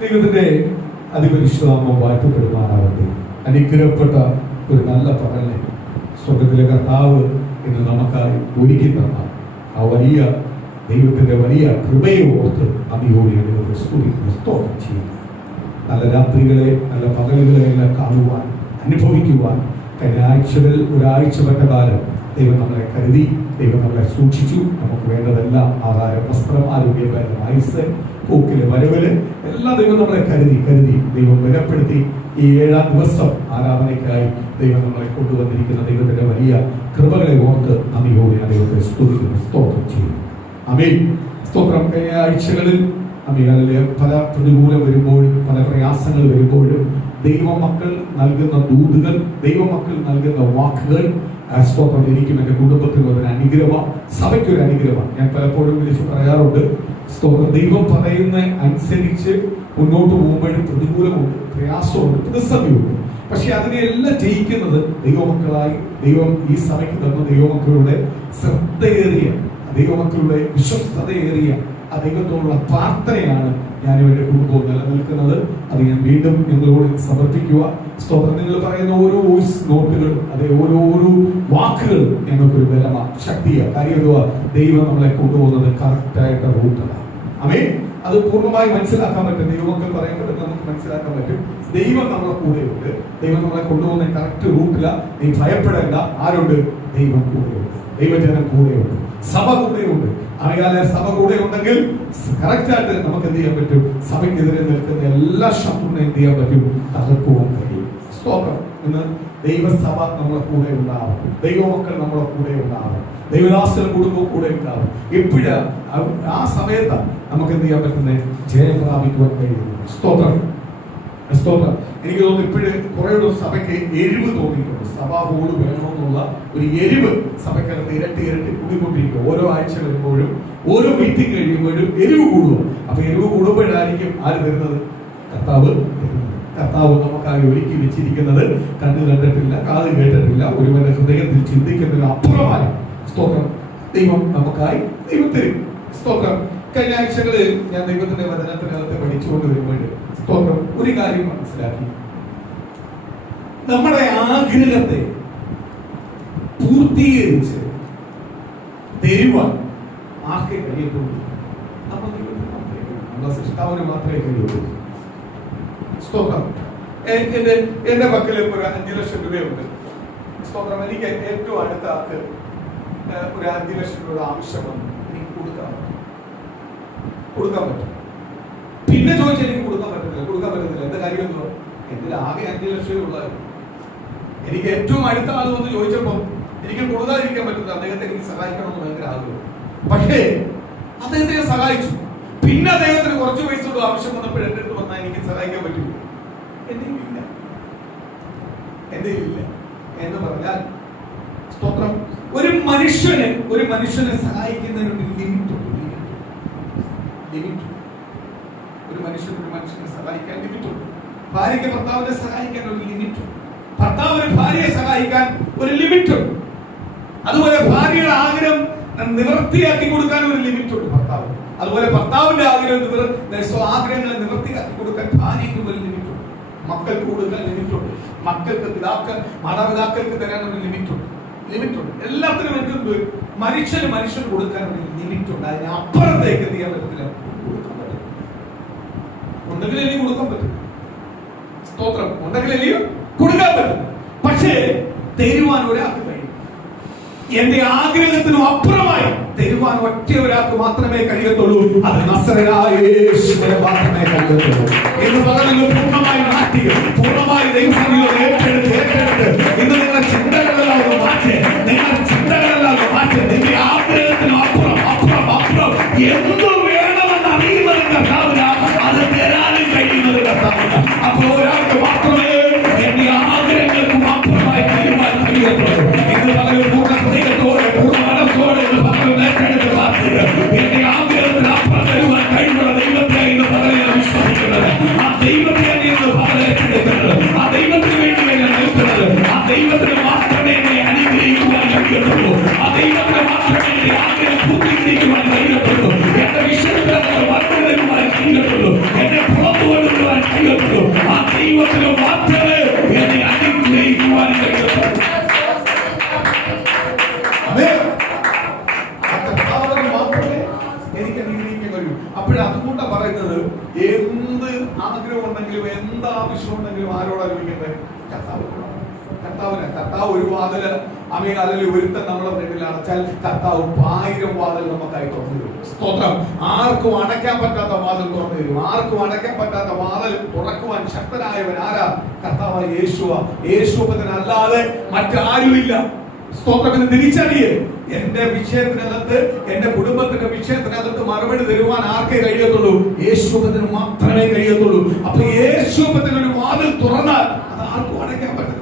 ദൈവത്തിന്റെ അതിപരിശുദ്ധനാമം വാഴ്ത്തപ്പെടുമാറാവട്ടെ. അനുഗ്രഹപ്പെട്ട ഒരു നല്ല പകലിനെ സ്വർഗത്തിലെ കർത്താവ് ഇന്ന് നമുക്കായി ഒരുക്കി തന്ന ആ വലിയ ദൈവത്തിന്റെ വലിയ കൃപയെ ഓർത്ത് നന്ദിയോടെ സ്തോത്രം ചെയ്യുന്നു. നല്ല രാത്രികളെ, നല്ല പകലുകളെ എല്ലാം കാണുവാൻ, അനുഭവിക്കുവാൻ കഴിഞ്ഞ ആഴ്ചകളിൽ ഒരാഴ്ചപ്പെട്ട കാലം ദൈവം നമ്മളെ കരുതി, ദൈവം നമ്മളെ സൂക്ഷിച്ചു. നമുക്ക് വേണ്ടതെല്ലാം ആഹാരം, വസ്ത്രം, ആരോഗ്യപരം, ആയുസ്, പോക്കില്, വരവില് എല്ലാം ദൈവം നമ്മളെ കരുതി ദൈവം ബലപ്പെടുത്തി ഈ 7-ാം ദിവസം ആരാധനയ്ക്കായി ദൈവം നമ്മളെ കൊണ്ടുവന്നിരിക്കുന്ന ദൈവത്തിന്റെ വലിയ കൃപകളെ ഓർത്ത് നന്ദിയോടെ ദൈവത്തെ സ്തുതിക്കുന്നു, സ്തോത്രം ചെയ്യുന്നു. ആമേൻ. സ്തോത്രം. കഴിഞ്ഞ ആഴ്ചകളിൽ പല പ്രതികൂലം വരുമ്പോഴും പല പ്രയാസങ്ങൾ വരുമ്പോഴും ദൈവമക്കൾ നൽകുന്ന ദൂതുകൾ, ദൈവമക്കൾ നൽകുന്ന വാക്കുകൾ സ്തോത്രം എനിക്കും എൻ്റെ കുടുംബത്തിനും ഒരു അനുഗ്രഹം, സഭയ്ക്കൊരു അനുഗ്രഹം. ഞാൻ പലപ്പോഴും വിളിച്ചു പറയാറുണ്ട്, സ്തോത്രം. ദൈവം പറയുന്ന അനുസരിച്ച് മുന്നോട്ട് പോകുമ്പോഴും പ്രതികൂലമുണ്ട്, പ്രയാസമുണ്ട്, പ്രതിസന്ധിയുണ്ട്. പക്ഷെ അതിനെല്ലാം ജയിക്കുന്നത് ദൈവമക്കളായി ദൈവം ഈ സഭയ്ക്ക് തന്ന ദൈവമക്കളുടെ ശ്രദ്ധയേറിയ, ദൈവമക്കളുടെ വിശ്വസ്തതയേറിയ ആ ദൈവത്തോടുള്ള പ്രാർത്ഥനയാണ് ഞാനും എൻ്റെ കുടുംബവും നിലനിൽക്കുന്നത്. അത് ഞാൻ വീണ്ടും നിങ്ങളോട് സമർപ്പിക്കുക. സ്തോത്രം. നിങ്ങൾ പറയുന്ന ഓരോ വോയിസ് നോട്ടുകളും, അതെ, ഓരോ വാക്കുകളും ഞങ്ങൾക്കൊരു ബലമാണ്, ശക്തിയാണ്. കാര്യം എന്തുവാ? ദൈവം നമ്മളെ കൊണ്ടുപോകുന്നത് കറക്റ്റായിട്ട് റൂട്ടാണ്. ആമേൻ. അത് പൂർണ്ണമായി മനസ്സിലാക്കാൻ പറ്റും. ദൈവമക്കൾ പറയുമ്പോൾ നമുക്ക് മനസ്സിലാക്കാൻ പറ്റും, ദൈവം നമ്മളെ കൂടെയുണ്ട്, ദൈവം നമ്മളെ കൊണ്ടുപോകുന്ന കറക്റ്റ് റൂട്ടില. നീ ഭയപ്പെടേണ്ട. ആരുണ്ട്? ദൈവം കൂടെയുണ്ട്, ദൈവജനം കൂടെയുണ്ട്, സഭ കൂടെയുണ്ട്. അറിയാതെ സഭ കൂടെ ഉണ്ടെങ്കിൽ കറക്റ്റായിട്ട് നമുക്ക് എന്ത് ചെയ്യാൻ പറ്റും? സഭയ്ക്കെതിരെ നിൽക്കുന്ന എല്ലാ ശത്രുവിനെ എന്ത് ചെയ്യാൻ പറ്റും? തകർക്കുവാൻ കഴിയും. സ്തോത്രം. ഇന്ന് ദൈവസഭ നമ്മളെ കൂടെ ഉണ്ടാവും, ദൈവമക്കൾ നമ്മളെ കൂടെ ഉണ്ടാവും, ദൈവദാസൻ കുടുംബം കൂടെ ഉണ്ടാവും. എപ്പോഴാ ആ സമയത്താണ് നമുക്ക് എന്ത് ചെയ്യാൻ പറ്റുന്നത്? ജയം പ്രാപിക്കുവാൻ കഴിയുന്നു. സ്തോത്രം, സ്തോത്രം. എനിക്ക് തോന്നുന്നു ഇപ്പോഴും കുറെ സഭയ്ക്ക് എരിവ് തോന്നിയിട്ടുണ്ട്. സഭാ ബോർഡ് വേണമെന്നുള്ള ഒരു എരിവ് സഭയ്ക്കകത്ത് ഇരട്ടി കൂടിക്കൊണ്ടിരിക്കും. ഓരോ ആഴ്ച വരുമ്പോഴും ഓരോ മീറ്റിംഗ് കഴിയുമ്പോഴും എരിവ് കൂടുക. അപ്പൊ എരിവ് കൂടുമ്പോഴായിരിക്കും ആര് വരുന്നത്? കർത്താവ്. കർത്താവ് നമുക്കായി ഒരുക്കി വെച്ചിരിക്കുന്നത് കണ്ണു കണ്ടിട്ടില്ല, കാത് കേട്ടിട്ടില്ല, ഒരുവന്റെ ഹൃദയത്തിൽ ചിന്തിക്കുന്നതിന് അപ്പുറമായി സ്തോത്രം ദൈവം നമുക്കായി ദൈവം തരും. സ്തോത്രം. കഴിഞ്ഞ ആഴ്ചകളിൽ ഞാൻ ദൈവത്തിന്റെ വചനത്തിനകത്ത് പഠിച്ചുകൊണ്ട് വരുമ്പോൾ സ്തോത്രം ഒരു കാര്യം മനസ്സിലാക്കി. നമ്മുടെ ആഗ്രഹത്തെ പൂർത്തീകരിച്ച് തരുവാൻ ആർക്കെ കഴിയത്തുള്ളൂ? നമ്മുടെ സൃഷ്ടാവിന് മാത്രമേ കഴിയുള്ളൂ. സ്തോത്രം. എന്റെ പക്കല് ഒരു 5 ലക്ഷം രൂപയുണ്ട്. സ്തോത്രം. എനിക്ക് ഏറ്റവും അടുത്ത ആൾക്ക് ഒരു 5 ലക്ഷം രൂപ ആവശ്യം വന്നു. എനിക്ക് കൊടുക്കാൻ പറ്റും. പിന്നെ ചോദിച്ചാൽ എനിക്ക് കൊടുക്കാൻ പറ്റുന്നില്ല. എന്താ കാര്യം? എന്തോ എന്റെ ആകെ 5 ലക്ഷം ഉള്ളായിരുന്നു. എനിക്ക് ഏറ്റവും അടുത്ത ആൾ വന്ന് ചോദിച്ചപ്പോൾ എനിക്ക് കൊടുക്കാതിരിക്കാൻ പറ്റുന്നത് അദ്ദേഹത്തെ എനിക്ക് സഹായിക്കണമെന്ന് ഭയങ്കര ആഗ്രഹം. പക്ഷേ അദ്ദേഹത്തെ ഞാൻ സഹായിച്ചു. പിന്നെ അദ്ദേഹത്തിന് കുറച്ച് പൈസ ആവശ്യം വന്നപ്പോൾ എന്റെ അടുത്ത് വന്നാൽ എനിക്ക് സഹായിക്കാൻ പറ്റില്ല. എന്റെ ഇല്ല എന്ന് പറഞ്ഞാൽ സ്തോത്രം. ഒരു മനുഷ്യനെ സഹായിക്കുന്നതിന് ഒരു ലിമിറ്റ് ഉണ്ട്. ഒരു മനുഷ്യനെ സഹായിക്കാൻ ലിമിറ്റ് ഉണ്ട്. ഭാര്യയ്ക്ക് ഭർത്താവിനെ സഹായിക്കാൻ ഒരു ലിമിറ്റ് ഉണ്ട്. ഭർത്താവിന് ഭാര്യയെ സഹായിക്കാൻ ഒരു ലിമിറ്റ് ഉണ്ട്. അതുപോലെ ഭാര്യയുടെ ആഗ്രഹം നിവൃത്തിയാക്കി കൊടുക്കാൻ ഒരു ലിമിറ്റ് ഉണ്ട് ഭർത്താവ്. അതുപോലെ ഭർത്താവിന്റെ ആഗ്രഹങ്ങളെ നിവൃത്തിയാക്കി കൊടുക്കാൻ ഭാര്യയ്ക്കും ഒരു ലിമിറ്റ് ഉണ്ട്. മക്കൾക്ക് കൊടുക്കാൻ ലിമിറ്റ് ഉണ്ട്. മക്കൾക്ക് മാതാപിതാക്കൾക്ക് തരാൻ ഒരു ലിമിറ്റ് ഉണ്ട്. എല്ലാത്തിനും എന്തുണ്ട്? മനുഷ്യന് കൊടുക്കാൻ ഒരു ലിമിറ്റ് ഉണ്ട്. അതിന് അപ്പുറത്തേക്ക് എന്ത് ചെയ്യാൻ പറ്റത്തില്ല. ഉണ്ടെങ്കിൽ എനിക്ക് കൊടുക്കാൻ പറ്റും. സ്തോത്രം. ഉണ്ടെങ്കിൽ എനിക്ക് കൊടുക്കാൻ പറ്റും. പക്ഷേ തരുവാൻ ഒരാൾക്ക് കഴിയും. എന്റെ ആഗ്രഹത്തിനും അപ്പുറമായി തരുവാൻ ഒറ്റ ഒരാൾക്ക് മാത്രമേ കഴിയത്തുള്ളൂ. അത് നസറേനായ യേശുവിനെ മാത്രമേ കഴിയത്തുള്ളൂ. എന്ന് പറഞ്ഞാൽ പൂർണ്ണമായി മാറ്റി, പൂർണ്ണമായി ദൈവസന്നിധിയിൽ ഏറ്റെടുത്ത് ഇന്ന് നിങ്ങളുടെ ചിന്തകളെല്ലാം മാറ്റി, നിന്റെ ആഗ്രഹത്തിനും അപ്പുറം എന്ത് വേണമെന്ന് അറിയുന്നത് കർത്താവിന്, അത് തരാനും കഴിയുന്നത് കർത്താവിന്. അപ്പോൾ ഒരാൾക്ക് മാത്രമേ എന്റെ ആഗ്രഹങ്ങൾക്കും അപ്പുറമായി തരുവാൻ കഴിയത്തുള്ളൂ. ഇന്ന് പകരം പൂർണ്ണ ഹൃദയത്തോടെ, പൂർണ്ണ മനസ്സോടെ ഏറ്റെടുത്ത് എന്റെ ആഗ്രഹത്തിന് അപ്പുറം തരുവാൻ കഴിവുള്ള ദൈവത്തെ ഇന്ന് പകരം വിശ്വസിക്കുന്നത്. അപ്പോഴതുകൊണ്ടാണ് പറയുന്നത്, എന്ത് ആഗ്രഹം ഉണ്ടെങ്കിലും എന്ത് ആവശ്യം ഉണ്ടെങ്കിലും ആരോടാണ് ചോദിക്കുന്നത്? കർത്താവ് ഒരു വാതില് അല്ലെങ്കിൽ ഒരുത്തൻ നമ്മളെ ഫ്രണ്ടിൽ അടച്ചാൽ കർത്താവ് 1000 വാതിൽ നമുക്കായി തുറന്നു തരും. സ്തോത്രം. ആർക്കും അടയ്ക്കാൻ പറ്റാത്ത വാതിൽ തുറന്നു തരും. ആർക്കും അടയ്ക്കാൻ പറ്റാത്ത വാതിൽ തുറക്കുവാൻ ശക്തനായവൻ ആരാ? കർത്താവായ യേശുവ. യേശുവിനല്ലാതെ മറ്റാരുമില്ല. സ്തോത്രം. തിരിച്ചറിയേ, എന്റെ വിഷയത്തിനകത്ത്, എന്റെ കുടുംബത്തിന്റെ വിഷയത്തിനകത്ത് മറുപടി തരുവാൻ ആർക്കേ കഴിയത്തുള്ളൂ? യേശുവിന് മാത്രമേ കഴിയത്തുള്ളൂ. അപ്പൊ യേശുവിനൊരു വാതിൽ തുറന്നാൽ അത് ആർക്കും അടയ്ക്കാൻ പറ്റത്തില്ല.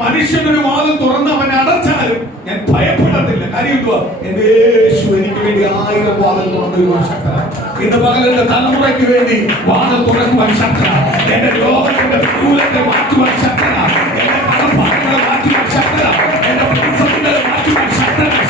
മനുഷ്യനൊരു വാതിൽ തുറന്ന് അവൻ അടച്ചാലും ഞാൻ ഭയപ്പെടത്തില്ല. കാര്യം എന്തുവാ? എന്റെ യേശു എനിക്ക് വേണ്ടി 1000 വാതിൽ തുറന്നു തരുവാൻ ശക്തനാണ്. ഇന്ന് പകൽ എന്റെ തലമുറയ്ക്ക് വേണ്ടി വാതിൽ തുറക്കുവാൻ ശക്തനാണ്. എന്റെ രോഗത്തിന്റെ ദൂരത്തെ മാറ്റുവാൻ ശക്തനാണ്. എന്റെ കടപ്പാടുകളെ മാറ്റുവാൻ ശക്തനാണ്. എന്റെ പ്രതിസന്ധികളെ മാറ്റുവാൻ ശക്തനാണ്.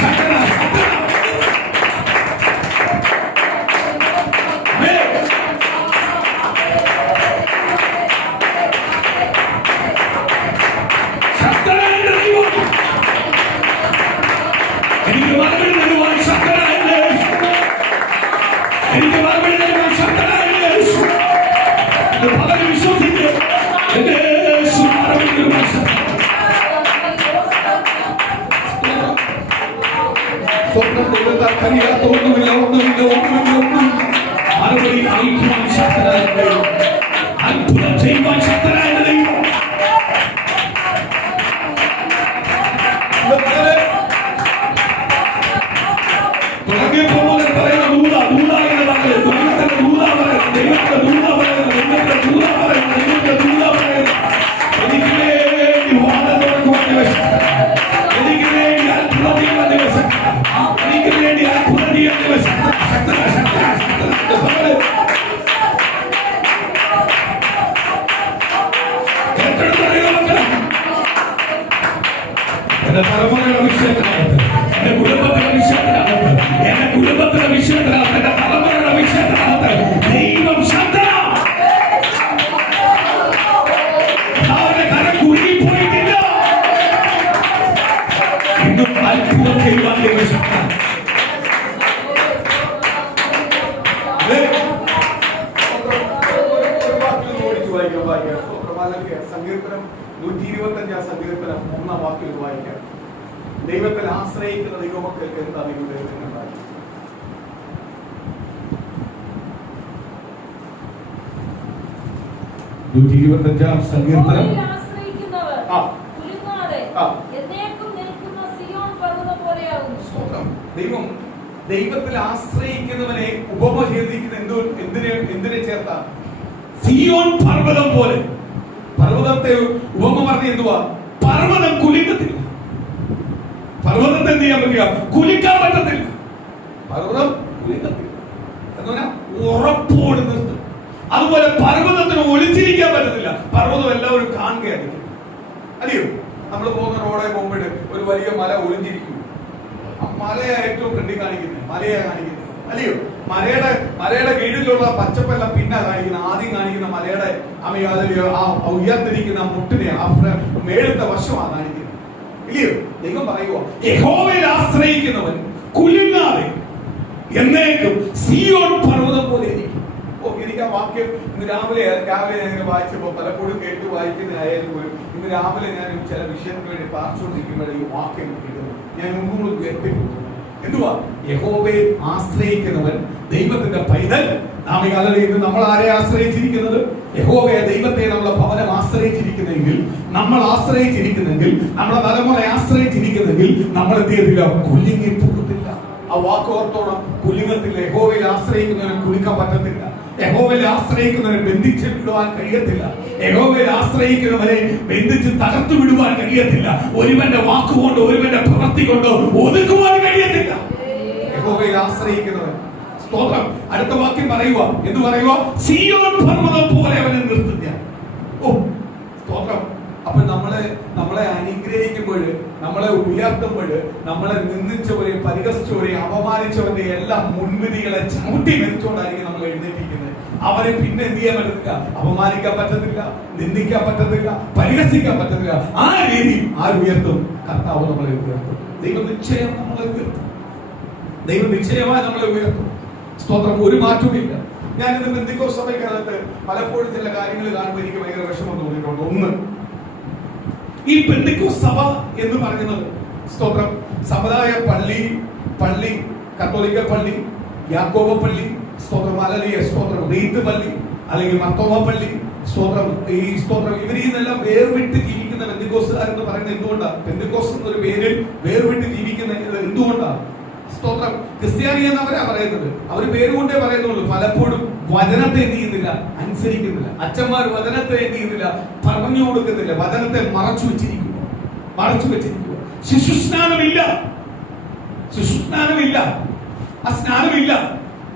അത്ഭുതം ചെയ്യുവാൻ ശക്തനായ ദൈവം. തുടങ്ങിയപ്പോൾ മുതൽ പറയുന്ന ദൂത എന്ന് പറയുന്നത് ദൈവത്തിന്റെ ദൂത പറയുന്നത്, ദൈവത്തിന്റെ ദൂത പറയുന്നത്, ദൈവത്തിന്റെ ദൂത പറയുന്നത്, ദൈവത്തിന്റെ ദൂത പറയുന്നത്. എനിക്ക് വേണ്ടി വാതിൽ തുറക്കുവാൻ ദിവസം, എനിക്ക് വേണ്ടി അത്ഭുതം ചെയ്യുന്ന ദിവസം, എനിക്ക് വേണ്ടി അത്ഭുതം ചെയ്യുന്ന ദിവസം. എന്റെ തലമുറയുടെ വിഷയത്തിനകത്ത്, എന്റെ കുടുംബത്തിന്റെ വിഷയത്തിനകത്ത്, എന്റെ കുടുംബത്തിന്റെ വിഷയത്തിനകത്ത്, എന്റെ തലമുറയുടെ വിഷയത്തിനകത്ത് ദൈവം ശക്തനാണ്. അവന്റെ കരം കുരുങ്ങിപ്പോയിട്ടില്ല. ഇന്നും അത്ഭുതം ചെയ്യുവാൻ ദൈവം ശക്തനാണ്. സങ്കീർത്തനം 125 സങ്കീർത്തനം 1 വാക്യം വായിക്കാം. ദൈവത്തിൽ ആശ്രയിക്കുന്ന ദൈവമക്കൾക്ക് എന്താ ദൈവത്തിന് ഉണ്ടായി? സങ്കീർത്തനം ദൈവത്തിൽ ആശ്രയിക്കുന്നവനെ ഉപമ ചെയ്തിരിക്കുന്ന എന്തിനെ ചേർത്ത? സിയോൻ പർവ്വതം പോലെ. പർവ്വതത്തെ ഉപമ പറഞ്ഞ എന്തുവാ? പർവ്വതം കുലുക്കത്തില്ല. പർവ്വതത്തെ എന്ത് ചെയ്യാൻ പറ്റില്ല? കുലുക്കാൻ പറ്റത്തില്ല. പർവ്വതം കുലുക്കത്തില്ല എന്ന് പറഞ്ഞാൽ ഉറപ്പോട് നിർത്തും. അതുപോലെ പർവ്വതത്തിന് ഒളിച്ചിരിക്കാൻ പറ്റത്തില്ല. പർവ്വതം എല്ലാവരും കാണുകയായിരിക്കും, അല്ലയോ? നമ്മൾ പോകുന്ന റോഡെ പോകുമ്പോൾ ഒരു വലിയ മല ഒളിഞ്ഞിരിക്കും. മലയെ ഏറ്റവും ഫ്രണ്ടിൽ കാണിക്കുന്നത്, മലയെ കാണിക്കുന്നത്, അല്ലയോ? മലയുടെ കീഴിലുള്ള പച്ചപ്പെല്ലാം പിന്നെ കാണിക്കുന്ന, ആദ്യം കാണിക്കുന്ന മലയുടെ ആ ഉയർത്തിരിക്കുന്ന മുട്ടിനെ, ആ മേളത്തെ വശമാണ് കാണിക്കുന്നത്, ഇല്ലയോ? ദൈവം പറയുക, യഹോവയിൽ ആശ്രയിക്കുന്നവൻ കുലുങ്ങാതെ എന്നേക്കും സിയോൻ പർവ്വതം പോലെ ഇരിക്കും. എനിക്ക് ആ വാക്യം ഇന്ന് രാവിലെ ഞാൻ വായിച്ചപ്പോൾ പലപ്പോഴും കേട്ട് വായിക്കുന്നതായാലും പോലും ഇന്ന് രാവിലെ ഞാൻ ചില വിഷയത്തിന് വേണ്ടി പ്രാർത്ഥിച്ചുകൊണ്ടിരിക്കുമ്പോഴേ ഈ വാക്യം കിട്ടുന്നു. ഞാൻ മുമ്പോട്ട് കേൾപ്പിക്കുന്നു. എന്തുവാ? യഹോവയെ ആശ്രയിക്കുന്നവൻ ദൈവത്തിന്റെ പൈതൽ. നാം ഈ കാലത്ത് ഇന്ന് നമ്മൾ ആരെ ആശ്രയിച്ചിരിക്കുന്നത്? യഹോവയെ, ദൈവത്തെ നമ്മളെ ഭവനം ആശ്രയിച്ചിരിക്കുന്നെങ്കിൽ, നമ്മൾ ആശ്രയിച്ചിരിക്കുന്നെങ്കിൽ, നമ്മളെ തലമുറയെ ആശ്രയിച്ചിരിക്കുന്നെങ്കിൽ നമ്മൾ എന്ത് ചെയ്തില്ല? കുലുങ്ങി പോകത്തില്ല. ആ വാക്കോർത്തോളം കുലുങ്ങത്തില്ല. യഹോവയിൽ ആശ്രയിക്കുന്നവനെ കുലുക്കാൻ പറ്റത്തില്ല. യഹോവയിൽ ആശ്രയിക്കുന്നവനെ ബന്ധിച്ച് വിടുവാൻ കഴിയത്തില്ല. യഹോവയിൽ ആശ്രയിക്കുന്നവനെ ബന്ധിച്ച് തകർത്തു വിടുവാൻ കഴിയത്തില്ല. ഒരുവന്റെ വാക്കുകൊണ്ടോ ഒരുവന്റെ പ്രവൃത്തി കൊണ്ടോ ഒതുക്കുവാൻ കഴിയത്തില്ല. യഹോവയിൽ ആശ്രയിക്കുന്നവൻ, സ്തോത്രം. അടുത്ത വാക്യം പറയുക, എന്ത് പറയുക? സിയോൻ പർവ്വതം പോലെ അവനെ നിർത്തുക. ഓ, സ്തോത്രം. അപ്പൊ നമ്മളെ അനുഗ്രഹിക്കുമ്പോൾ, നമ്മളെ ഉയർത്തുമ്പോൾ, നമ്മളെ നിന്ദിച്ചവരെയും പരിഹസിച്ചവരെയും അപമാനിച്ചവരുടെ എല്ലാം മുൻവിധികളെ ചവിട്ടി മെതിച്ചുകൊണ്ടായിരിക്കും നമ്മൾ എഴുന്നേറ്റിരിക്കുന്നത്. അവരെ പിന്നെ എന്ത് ചെയ്യാൻ പറ്റത്തില്ല? അപമാനിക്കാൻ പറ്റത്തില്ല, നിന്ദിക്കാൻ പറ്റത്തില്ല, പരിഹസിക്കാൻ പറ്റത്തില്ല. ആ രീതി ആരുയർത്തും? കർത്താവ് നമ്മളെ ഉയർത്തും. ദൈവം നിശ്ചയം നമ്മളെ ഉയർത്തും. ദൈവം നിശ്ചയമായി നമ്മളെ ഉയർത്തും. സ്തോത്രം. ഒരു മാറ്റവും ഇല്ല. ഞാനിത് പെന്തിക്കോസ്ത് സഭയ്ക്കകത്ത് പലപ്പോഴും ചില കാര്യങ്ങൾ കാണുമ്പോൾ എനിക്ക് ഭയങ്കര വിഷമം തോന്നിയിട്ടുണ്ട്. ഒന്ന്, ഈ പെന്തിക്കോസ്ത് സഭ എന്ന് പറയുന്നത് സ്തോത്രം സമുദായ പള്ളി, കത്തോലിക്ക പള്ളി, യാക്കോബ പള്ളി, സ്തോത്രം, അല്ലെങ്കിൽ സ്തോത്രം റീത്ത് പള്ളി, അല്ലെങ്കിൽ മർത്തോമ പള്ളി, സ്തോത്രം, ഈ സ്തോത്രം, ഇവരിൽ നിന്നെല്ലാം വേർവിട്ട് ജീവിക്കുന്ന പെന്തിക്കോസ്തുകാരെന്ന് പറയുന്നത് എന്തുകൊണ്ടാണ്? പെന്തിക്കോസ്ത് എന്നൊരു പേരിൽ വേർവിട്ട് ജീവിക്കുന്ന എന്തുകൊണ്ടാണ്? സ്തോത്രം. ക്രിസ്ത്യാനി എന്നവരാ പറയുന്നത്, അവർ പേരുകൊണ്ടേ പറയുന്നുള്ളൂ. പലപ്പോഴും വചനത്തെ എന്ത് ചെയ്യുന്നില്ല, അനുസരിക്കുന്നില്ല. അച്ഛന്മാർ വചനത്തെ എന്ത് ചെയ്യുന്നില്ല, പറഞ്ഞു കൊടുക്കുന്നില്ല. വചനത്തെ മറച്ചു വെച്ചിരിക്കുക. ശിശുസ്നാനമില്ല. ആ സ്നാനമില്ല,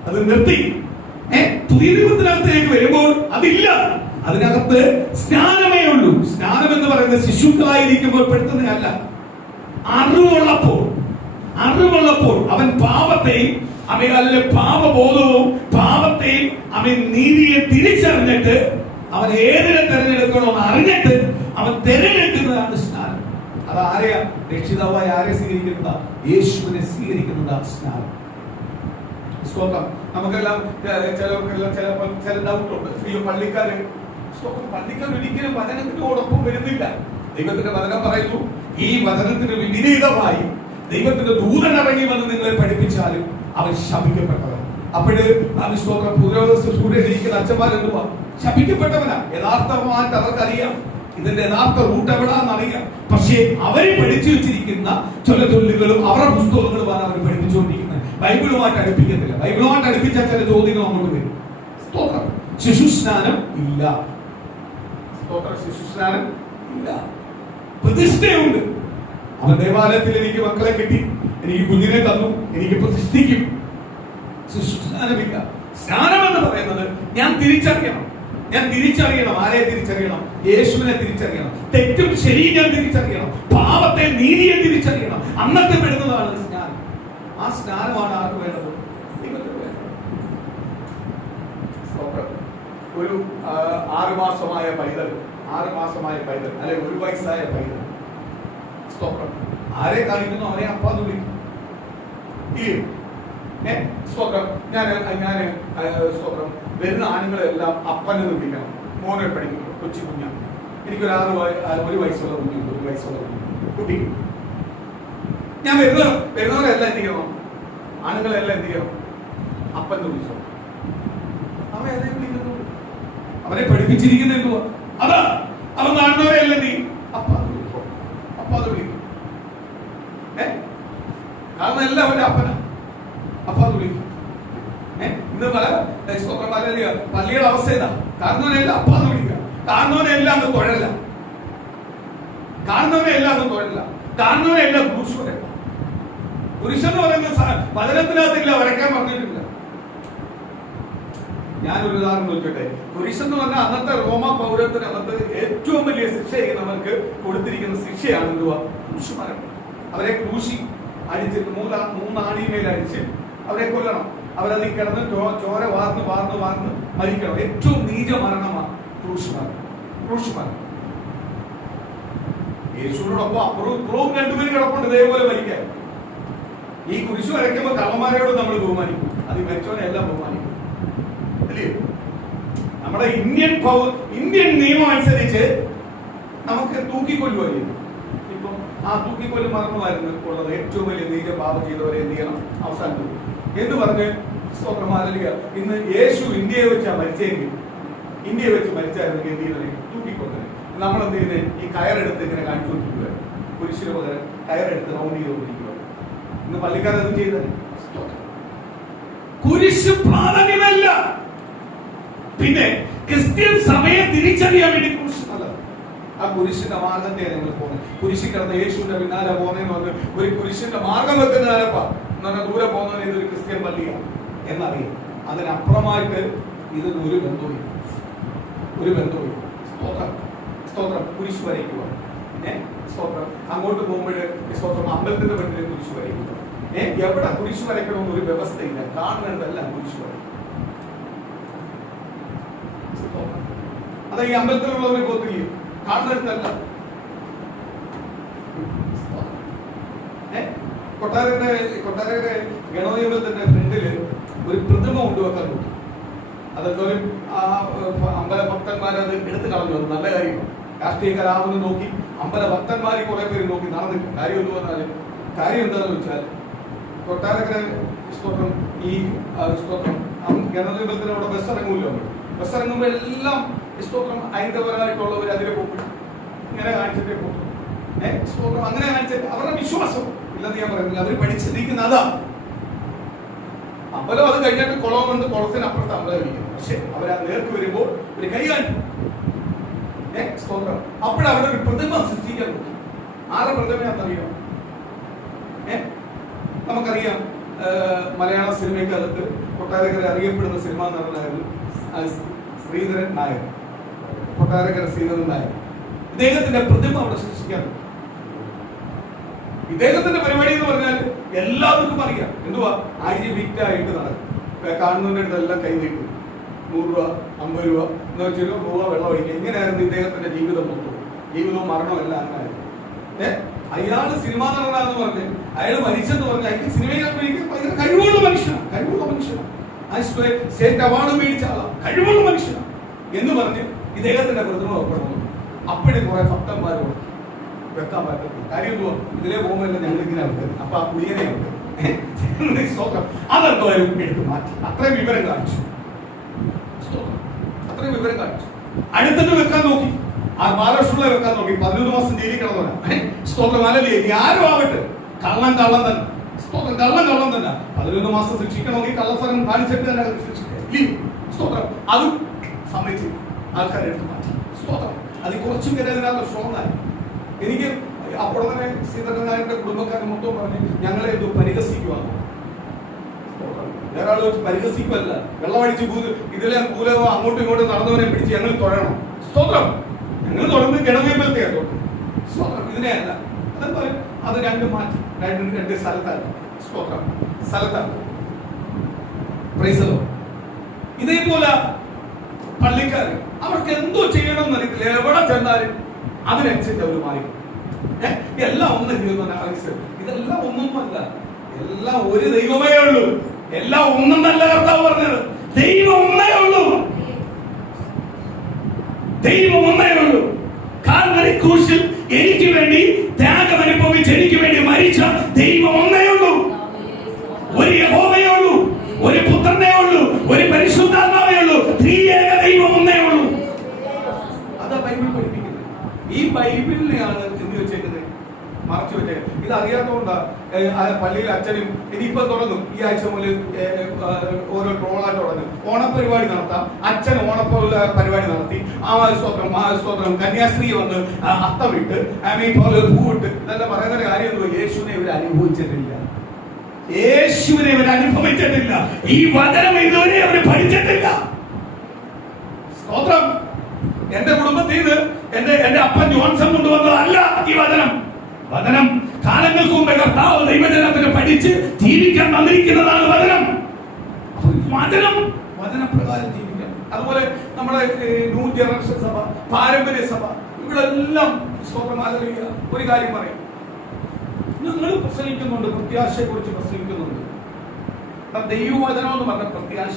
അത് നിർത്തി. പുതിയ നിയമത്തിനകത്തേക്ക് വരുമ്പോൾ അതില്ല. അതിനകത്ത് സ്നാനമേ ഉള്ളൂ. സ്നാനം എന്ന് പറയുന്നത് ശിശുക്കളായിരിക്കുമ്പോൾ പെടുത്തുന്നതല്ല. അറിവുള്ളപ്പോൾ അവൻ പാപത്തെയും അവൻ പാപബോധവും പാപത്തെയും അവൻ നീതിയെ തിരിച്ചറിഞ്ഞിട്ട് അവൻ ഏതിനെ തെരഞ്ഞെടുക്കണമെന്ന് അറിഞ്ഞിട്ട് അവൻ തെരഞ്ഞെടുക്കുന്നതാണ് സ്നാനം. അത് ആരെയാ? രക്ഷിതാവായി ആരെ സ്വീകരിക്കുന്നതാ? യേശുവിനെ സ്വീകരിക്കുന്നതാ സ്നാനം. നമുക്കെല്ലാം ചിലവർക്കെല്ലാം ചില ഡൗട്ടുണ്ട്. പള്ളിക്കാർ ഒരിക്കലും വചനത്തിനോടൊപ്പം വരുന്നില്ല. ദൈവത്തിന്റെ വചനം പറയുന്നു, ഈ വചനത്തിന് വിപരീതമായി ദൈവത്തിന്റെ ദൂതൻ ഇറങ്ങി വന്ന് നിങ്ങളെ പഠിപ്പിച്ചാലും അവൻ ശപിക്കപ്പെട്ടവൻ. അപ്പോഴ് സ്തോത്രം പുരോഗതിരിക്കുന്ന അച്ഛന്മാരെന്തുവാ? ശപിക്കപ്പെട്ടവനാ. യഥാർത്ഥമായിട്ട് അവർക്കറിയാം ഇതിന്റെ യഥാർത്ഥ റൂട്ട് എവിടാന്നറിയാം. പക്ഷേ അവരെ പഠിച്ചു വെച്ചിരിക്കുന്ന ചില ചൊല്ലുകളും അവരുടെ പുസ്തകങ്ങളുമാണ് അവർ പഠിപ്പിച്ചുകൊണ്ടിരിക്കുന്നത്. ബൈബിളുമായിട്ട് അടുപ്പിക്കത്തില്ല. ബൈബിളുമായിട്ട് അടുപ്പിച്ച ചില ചോദ്യങ്ങൾ അങ്ങോട്ട് വരും. സ്തോത്രം. ശിശുസ്നാനം ഇല്ല. ശിശുസ്നാനം ഇല്ല. പ്രതിഷ്ഠയുണ്ട്. അവൻ ദേവാലയത്തിൽ എനിക്ക് മക്കളെ കിട്ടി, എനിക്ക് കുഞ്ഞിനെ തന്നു, എനിക്ക് പ്രതിഷ്ഠിക്കും. ശിശുസ്നാനമില്ല. സ്നാനം എന്ന് പറയുന്നത് ഞാൻ തിരിച്ചറിയണം. ആരെ തിരിച്ചറിയണം? യേശുവിനെ തിരിച്ചറിയണം. തെറ്റും ശരിയും ഞാൻ തിരിച്ചറിയണം. പാപത്തെ നീതിയെ തിരിച്ചറിയണം. അന്നത്തെ പെടുന്നതാണ് സ്നാനം. ആ സ്നാനമാണ് ആർക്ക് വേണ്ടത്? ദൈവത്തിന് വേണ്ടത്. ഒരു 6 മാസമായ പൈതൽ, അല്ലെ 1 വയസ്സായ പൈതൽ, സ്തോത്രം, ആരെ കാണിക്കുന്നു? അവനെ അപ്പാന്ന് വിളിക്കും. സ്തോത്രം. ഞാൻ സ്തോത്രം വരുന്ന ആണുങ്ങളെല്ലാം അപ്പനെന്ന് വിളിക്കണം. മോനെ പഠിക്കണം. കൊച്ചു കുഞ്ഞാണ്. എനിക്കൊരു 1 വയസ്സുള്ള കുട്ടി. ഞാൻ വരുന്നവരെല്ലാം എന്ത് ചെയ്യണം? ആണുങ്ങളെല്ലാം എന്ത് ചെയ്യണം? അപ്പനെന്ന് വിളിച്ചോ. അവൻ എന്നെ വിളിക്കുന്നു. അവനെ പഠിപ്പിച്ചിരിക്കുന്ന എന്തുവാ? അതാ അവൻ കാണുന്നവരെല്ലാം നീ അപ്പാന്ന് വിളിക്കും. കാരണം എല്ലാം അവന്റെ അപ്പനാ. അപ്പാന്ന് വിളിക്കും. ഇന്ന് പള്ളിയുടെ അവസ്ഥ ഇതാ. കാണുന്നവരെല്ലാം അപ്പാന്ന് വിളിക്കുക. കാണുന്നവരെല്ലാം അങ്ങ് തൊഴല്ല. കാണുന്നവരെല്ലാം പുരുഷെന്ന് പറയുന്ന വചനത്തിനകത്തില്ല, വരയ്ക്കാൻ പറഞ്ഞിട്ടില്ല. ഞാനൊരു ഉദാഹരണം നോക്കട്ടെ. പുരുഷെന്ന് പറഞ്ഞാൽ അന്നത്തെ റോമ പൗരത്തിനകത്ത് ഏറ്റവും വലിയ ശിക്ഷ നമുക്ക് കൊടുത്തിരിക്കുന്ന ശിക്ഷയാണ് എന്തുവാ? ക്രൂശുമരണം. അവരെ ക്രൂശി അടിച്ചിട്ട് 3 ആണിമേൽ അടിച്ച് അവരെ കൊല്ലണം. അവരതിൽ കിടന്ന് ചോര വാർന്ന് മരിക്കണം. ഏറ്റവും നീച മരണമാണ് ക്രൂശുമരണം. യേശുവിനോടൊപ്പം അപ്പുറവും 2 പേര് കിടപ്പുണ്ട് ഇതേപോലെ മരിക്കാൻ. ഈ കുരിശു വരയ്ക്കുമ്പോൾ കള്ളന്മാരോട് നമ്മൾ ബഹുമാനിക്കും. അത് മരിച്ചവനെ എല്ലാം ബഹുമാനിക്കും. അല്ലേ? നമ്മുടെ ഇന്ത്യൻ നിയമം അനുസരിച്ച് നമുക്ക് തൂക്കിക്കൊല്ലുവല്ലേ. ഇപ്പം ആ തൂക്കിക്കൊല്ലും മരണമായിരുന്നു ഉള്ളത്. ഏറ്റവും വലിയ നീച പാപം ചെയ്തവരെ എന്ത് ചെയ്യണം? അവസാനം എന്ന് പറഞ്ഞ് സ്തോത്രമാലിക. ഇന്ന് യേശു ഇന്ത്യയെ വെച്ചാ മരിച്ചെങ്കിൽ, ഇന്ത്യയെ വെച്ച് മരിച്ചായിരുന്നെങ്കിൽ എന്ത് ചെയ്യുന്നത്? തൂക്കിക്കൊന്നെ. നമ്മൾ എന്ത് ചെയ്യുന്നത്? ഈ കയറെടുത്ത് ഇങ്ങനെ കാണിച്ചുകൊണ്ടിരിക്കുക. കുരിശിന് പകരം കയറെടുത്ത് റൗണ്ട് ചെയ്തുകൊണ്ടിരിക്കുക. ഇന്ന് പള്ളിക്കാരത് ചെയ്തത്. കുരിശ് പ്രാധാന്യമല്ല. പിന്നെ ക്രിസ്ത്യൻ സഭയെ തിരിച്ചറിയാൻ വേണ്ടി കുരിശ് നല്ലത്. ആ കുരിശിന്റെ മാർഗത്തെ നിങ്ങൾ പോകുന്നത്. കുരിശിൽ കിടന്ന യേശുവിന്റെ പിന്നാലെ പോകുന്നതെന്ന് പറഞ്ഞ് ഒരു കുരിശിന്റെ മാർഗം വെക്കുന്ന ആരപ്പാ എന്നാൽ ദൂരെ പോകുന്നവന് ഇതൊരു ക്രിസ്ത്യൻ പള്ളിയാണ് എന്നറിയാം. അതിനപ്പുറമായിട്ട് ഇതിന് ഒരു ബന്ധവും. സ്തോത്രം. കുരിശ് വരയ്ക്കുക. സ്തോത്രം. അങ്ങോട്ട് പോകുമ്പോൾ സ്തോത്രം അമ്പലത്തിന്റെ മുന്നിൽ കുരിശ് വരയ്ക്കുക. എവിടെ കുരിശ് വരയ്ക്കണമെന്ന് ഒരു വ്യവസ്ഥയില്ല. കാണുന്നതെല്ലാം കുരിശ് വരയ്ക്കും. അത് ഈ അമ്പലത്തിലുള്ളവരെ പോത്തില്ല. കാണുന്നിടത്തല്ല. കൊട്ടാരയുടെ ഗണോയമ്പലത്തിന്റെ ഫ്രണ്ടില് ഒരു പ്രതിമ കൊണ്ടുവെക്കാൻ നോക്കി. അതെന്തോലും അമ്പല ഭക്തന്മാരത് എടുത്തു കളഞ്ഞു. അത് നല്ല കാര്യമാണ്. രാഷ്ട്രീയ കലാപനം നോക്കി അമ്പല ഭക്തന്മാർ കുറെ പേര് നോക്കി നടന്നില്ല. കാര്യം എന്ന് പറഞ്ഞാൽ കാര്യം എന്താണെന്ന് വെച്ചാൽ കൊട്ടാരക്കര സ്തോത്രം ഈ സ്തോത്രം ഗണതീപത്തിന് അവിടെ ബസ് ഇറങ്ങൂല്ലോ. ബസ് ഇറങ്ങുമ്പോൾ എല്ലാം സ്തോത്രം ഹൈന്ദവരായിട്ടുള്ളവർ അതിലെ പോകും, ഇങ്ങനെ കാണിച്ചിട്ടേ പോകും. സ്തോത്രം അങ്ങനെ കാണിച്ചിട്ട് അവരുടെ വിശ്വാസം ഇല്ലെന്ന് ഞാൻ പറയുന്നില്ല, അവർ പഠിച്ചിരിക്കുന്ന അതാ. അമ്പലം അത് കഴിഞ്ഞിട്ട് കുളമുണ്ട്, കുളത്തിനപ്പുറത്ത് അമ്പലം ഇരിക്കുന്നു. പക്ഷെ അവർ ആ നേർക്ക് വരുമ്പോൾ ഒരു കൈ കാണിക്കും. സ്തോത്രം. അപ്പോഴവിടെ ഒരു പ്രതിമ സൃഷ്ടിക്കാൻ നോക്കി. ആരുടെ പ്രതിമയാണെന്നറിയാം? നമുക്കറിയാം മലയാള സിനിമയ്ക്കകത്ത് കൊട്ടാരക്കര അറിയപ്പെടുന്ന സിനിമ നടനായിരുന്നു ശ്രീധരൻ നായർ. കൊട്ടാരക്കര ശ്രീധരൻ നായർ ഇദ്ദേഹത്തിന്റെ പ്രതിമ അവിടെ സൃഷ്ടിക്കാൻ നോക്കി. ഇദ്ദേഹത്തിന്റെ പരിപാടി എന്ന് പറഞ്ഞാൽ എല്ലാവർക്കും അറിയാം. എന്തുവാ? അരി വിറ്റായിട്ട് നടക്കും. കാണുന്നതിന്റെ അടുത്തെല്ലാം കൈ നീട്ടും. 100 രൂപ 50 രൂപ എന്ന് വെച്ചാൽ രൂപ വെള്ളം ഒഴിക്കുക. ഇങ്ങനെയായിരുന്നു ഇദ്ദേഹത്തിന്റെ ജീവിതം മൊത്തം. ജീവിതവും മരണവും എല്ലാം അങ്ങനെയായിരുന്നു. അയാള് സിനിമാ നടനാന്ന് പറഞ്ഞ് അയാൾ മരിച്ചെന്ന് പറഞ്ഞാൽ അയാൾക്ക് സിനിമയിൽ ഭയങ്കര കഴിവുള്ള മനുഷ്യനാണ്. സ്റ്റേറ്റ് അവാർഡ് മേടിച്ച ആളാണ്, കഴിവുള്ള മനുഷ്യനാണ് എന്ന് പറഞ്ഞ് ഇദ്ദേഹത്തിന്റെ പ്രതിമ വെക്കണം. അപ്പോഴും കുറെ ഭക്തന്മാർ വെക്കാൻ പറ്റത്തില്ല. കാര്യം എന്തുവാ? ഇതിലെ പോകുമ്പോൾ ഞങ്ങൾ ഇങ്ങനെ വെക്കുന്നത്. അപ്പൊ ആ കുടിയനെ അതെന്തോ എടുത്ത് മാറ്റി. അത്രയും വിവരം കാണിച്ചു. അടുത്തത് വെക്കാൻ നോക്കി. ആ മഹാരാഷ്ട്രയിലെ വെക്കാൻ നോക്കി. 11 മാസം ജയിലിൽ കിടന്നവനാ. സ്തോത്രം. അല്ലല്ലേ? ഇനി ആരും ആവട്ടെ, കള്ളം തന്നെ. സ്തോത്രം. കള്ളം തന്നെ. 11 മാസം ശിക്ഷിക്കണമെങ്കിൽ കള്ളസ്ഥലം കാണിച്ചിട്ട് തന്നെ ശിക്ഷിക്കും. സ്തോത്രം. അതും സമ്മതിച്ചു. ആൾക്കാരെ എടുത്ത് മാറ്റി. സ്തോത്രം. അത് കുറച്ചും പേര് അതിനകത്ത് സ്ട്രോങ്ങായി. എനിക്ക് അപ്പോൾ തന്നെ ശ്രീധരനായരുടെ കുടുംബക്കാരൻ മൊത്തം പറഞ്ഞ് ഞങ്ങളെ എന്തോ പരിഹസിക്കുവാണ്. വേറെ ആൾ വെച്ച് പരിഹസിക്കുമല്ല, വെള്ളമടിച്ച് ഇതിലെ കൂലവോ അങ്ങോട്ടും ഇങ്ങോട്ടും നടന്നവനെ പിടിച്ച് ഞങ്ങൾ തൊഴണം. സ്തോത്രം. ഞങ്ങൾ തുടർന്ന് ഗണവീപലത്തെയാ തൊട്ടു. സ്തോത്രം. ഇതിനെയല്ല. അതെന്താ? അത് രണ്ടും മാറ്റി. രണ്ട് സ്ഥലത്താണ്. സ്തോത്രം. സ്ഥലത്താണ്. ഇതേപോലെ പള്ളിക്കാർ അവർക്ക് എന്തോ ചെയ്യണമെന്ന് അറിയത്തില്ല. എവിടെ ചെന്നാലും അതിനനുസരിച്ച് അവർ മാറി. എല്ലാം ഒന്ന് ഇതെല്ലാം ഒന്നൊന്നുമല്ല. എല്ലാം ഒരു ദൈവമേ ഉള്ളൂ. എല്ലാം ഒന്നും നല്ല കർത്താവ് പറഞ്ഞത്. ദൈവം ഒന്നേ ഉള്ളൂ. ദൈവം ഒന്നേ ഉള്ളൂ. കാൽവരി ക്രൂശിൽ എനിക്ക് വേണ്ടി ത്യാഗം അനുഭവിച്ച് എനിക്ക് വേണ്ടി മരിച്ച ദൈവം ഒന്നേ ഉള്ളൂ. ഒരു യഹോവയേ ഉള്ളൂ. ഒരു പുത്രനേ ഉള്ളൂ. ഒരു പരിശുദ്ധാത്മാവേ ഉള്ളൂ. ത്രിയേക ദൈവം ഒന്നേ ഉള്ളൂ. അതാ ബൈബിൾ പഠിപ്പിക്കുന്നത്. ഈ ബൈബിളിനെയാണ് എന്ത് വെച്ചേക്കുന്നത്? മറച്ചു വെച്ചേക്കുന്നത്. ഇത് അറിയാത്തതുകൊണ്ടാ പള്ളിയിൽ അച്ഛനും ഇനിയിപ്പോ തുടങ്ങും. ഈ ആഴ്ച മുതൽ ഓരോ ട്രോളായിട്ട് തുടങ്ങും. ഓണപരിപാടി നടത്താം. അച്ഛൻ പരിപാടി നടത്തി. സ്തോത്രം കന്യാസ്ത്രീ വന്ന് അത്തമിട്ട് പോലെ പൂവിട്ട് ഇതെല്ലാം പറയുന്ന കാര്യം എന്തോ? യേശുവിനെ ഇവർ അനുഭവിച്ചിട്ടില്ല. യേശുവിനെ ഇവർ അനുഭവിച്ചിട്ടില്ല. ഈ വചനം ഇതുവരെ അവർ പഠിച്ചിട്ടില്ല. സ്തോത്രം. എന്റെ കുടുംബത്തിൽ നിന്ന് എന്റെ അപ്പൻ ജോൺസൺ കൊണ്ടുവന്നതല്ല ഈ വചനം. വചനം കാലങ്ങൾക്ക് മുമ്പേ കർത്താവ് ദൈവജനത്തിന് പഠിച്ച് ജീവിക്കാൻ വന്നിരിക്കുന്നതാണ് വചനം. വചനപ്രകാരം ജീവിക്കാം. അതുപോലെ നമ്മുടെ ന്യൂ ജനറേഷൻ സഭ, പാരമ്പര്യ സഭ, ഇവിടെ എല്ലാം ഒരു കാര്യം പറയാം. ഞങ്ങൾ പ്രസംഗിക്കുന്നുണ്ട്, പ്രത്യാശയെ കുറിച്ച് പ്രസംഗിക്കുന്നുണ്ട്. ദൈവവചനം എന്ന് പറഞ്ഞ പ്രത്യാശ.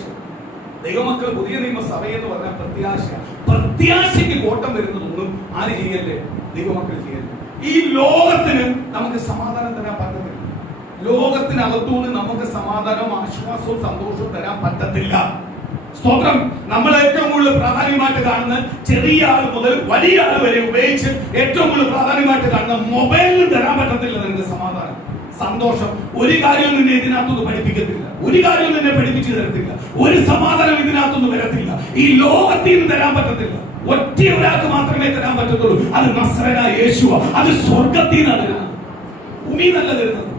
ദൈവമക്കൾ പുതിയ നിയമസഭ എന്ന് പറഞ്ഞ പ്രത്യാശ. പ്രത്യാശയ്ക്ക് കോട്ടം വരുന്നതൊന്നും ആര് ചെയ്യല്ലേ? ദൈവമക്കൾ ചെയ്യല്ലേ. ഈ ലോകത്തിന് നമുക്ക് സമാധാനം തരാൻ പറ്റത്തില്ല. ലോകത്തിനകത്തുനിന്ന് നമുക്ക് സമാധാനവും ആശ്വാസവും സന്തോഷവും തരാൻ പറ്റത്തില്ല. സ്തോത്രം. നമ്മൾ ഏറ്റവും കൂടുതൽ പ്രാധാന്യമായിട്ട് കാണുന്ന ചെറിയ ആൾ മുതൽ വലിയ ആൾ വരെ ഉപയോഗിച്ച് ഏറ്റവും കൂടുതൽ പ്രാധാന്യമായിട്ട് കാണുന്ന മൊബൈലിന് തരാൻ പറ്റത്തില്ല നിനക്ക് സമാധാനം, സന്തോഷം. ഒരു കാര്യവും നിന്നെ ഇതിനകത്തൊന്നും പഠിപ്പിക്കത്തില്ല. ഒരു കാര്യവും നിന്നെ പഠിപ്പിച്ചു തരത്തില്ല. ഒരു സമാധാനം ഇതിനകത്തൊന്നും വരത്തില്ല. ഈ ലോകത്തിൽ നിന്ന് തരാൻ പറ്റത്തില്ല. ഒറ്റ ഒരാൾക്ക് മാത്രമേ തരാൻ പറ്റത്തുള്ളൂ. അത് നസ്രയനായ യേശുവ. അത് സ്വർഗത്തിൽ നിന്നാണ് തരുന്നത്, ഭൂമിയിൽ നിന്നല്ല തരുന്നത്.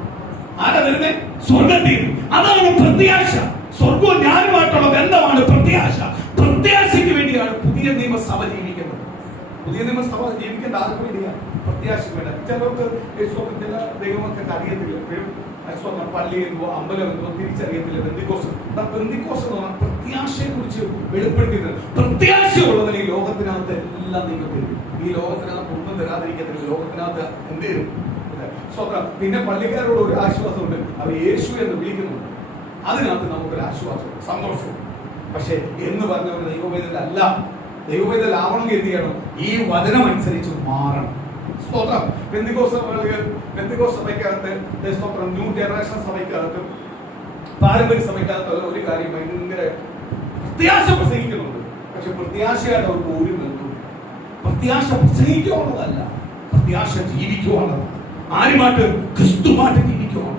ആരാ തരുന്നത്? സ്വർഗത്തിൽ. അതാണ് പ്രത്യാശ. സ്വർഗവും ഞാനുമായിട്ടുള്ള ബന്ധമാണ് പ്രത്യാശ. പ്രത്യാശയ്ക്ക് വേണ്ടിയാണ് പുതിയ നിയമസഭ ജീവിക്കുന്നത്. പുതിയ നിയമസഭ ജീവിക്കേണ്ട ആർക്ക് വേണ്ടിയാണ്? പ്രത്യാശ വേണ്ട. ചിലർക്ക് ദൈവമൊക്കെ അറിയത്തില്ല. പള്ളിയിൽ അമ്പലം തിരിച്ചറിയത്തില്ല. ബന്ധുക്കോസ് എന്ന് പറഞ്ഞാൽ പ്രത്യാശയെ കുറിച്ച് വെളിപ്പെടുത്തിയത്. പ്രത്യാശയുള്ളവർ ഈ ലോകത്തിനകത്ത് എല്ലാം ദൈവത്തിൽ. ഈ ലോകത്തിനകത്ത് ഒന്നും തരാതിരിക്കത്തില്ല. ലോകത്തിനകത്ത് എന്തേലും സ്വന്തം. പിന്നെ പള്ളിക്കാരോട് ഒരു ആശ്വാസമുണ്ട്. അവർ യേശു എന്ന് വിളിക്കുന്നുണ്ട്. അതിനകത്ത് നമുക്കൊരു ആശ്വാസവും സന്തോഷവും. പക്ഷെ എന്ന് പറഞ്ഞവർ ദൈവവേദനല്ല. ദൈവവേദനാവണമെങ്കിൽ എന്ത് ചെയ്യണം? ഈ വചനം അനുസരിച്ച് മാറണം. സ്തോത്രം. പെന്തിക്കോസ്ത് സഭയ്ക്കകത്ത്, സ്തോത്രം, ന്യൂ ജനറേഷൻ സഭയ്ക്കകത്ത്, പാരമ്പര്യ സഭയ്ക്കകത്തുള്ള ഒരു കാര്യം ഭയങ്കര പ്രത്യാശ പ്രസംഗിക്കുന്നുണ്ട്. പക്ഷെ പ്രത്യാശയായിട്ട് അവർക്ക് ഒരു ബന്ധവും. പ്രത്യാശ പ്രസംഗിക്കുവാനുള്ളതല്ല, പ്രത്യാശ ജീവിക്കുവാനുള്ളതാണ്. ആരുമായിട്ട്? ക്രിസ്തുമായിട്ട് ജീവിക്കുവാണ്.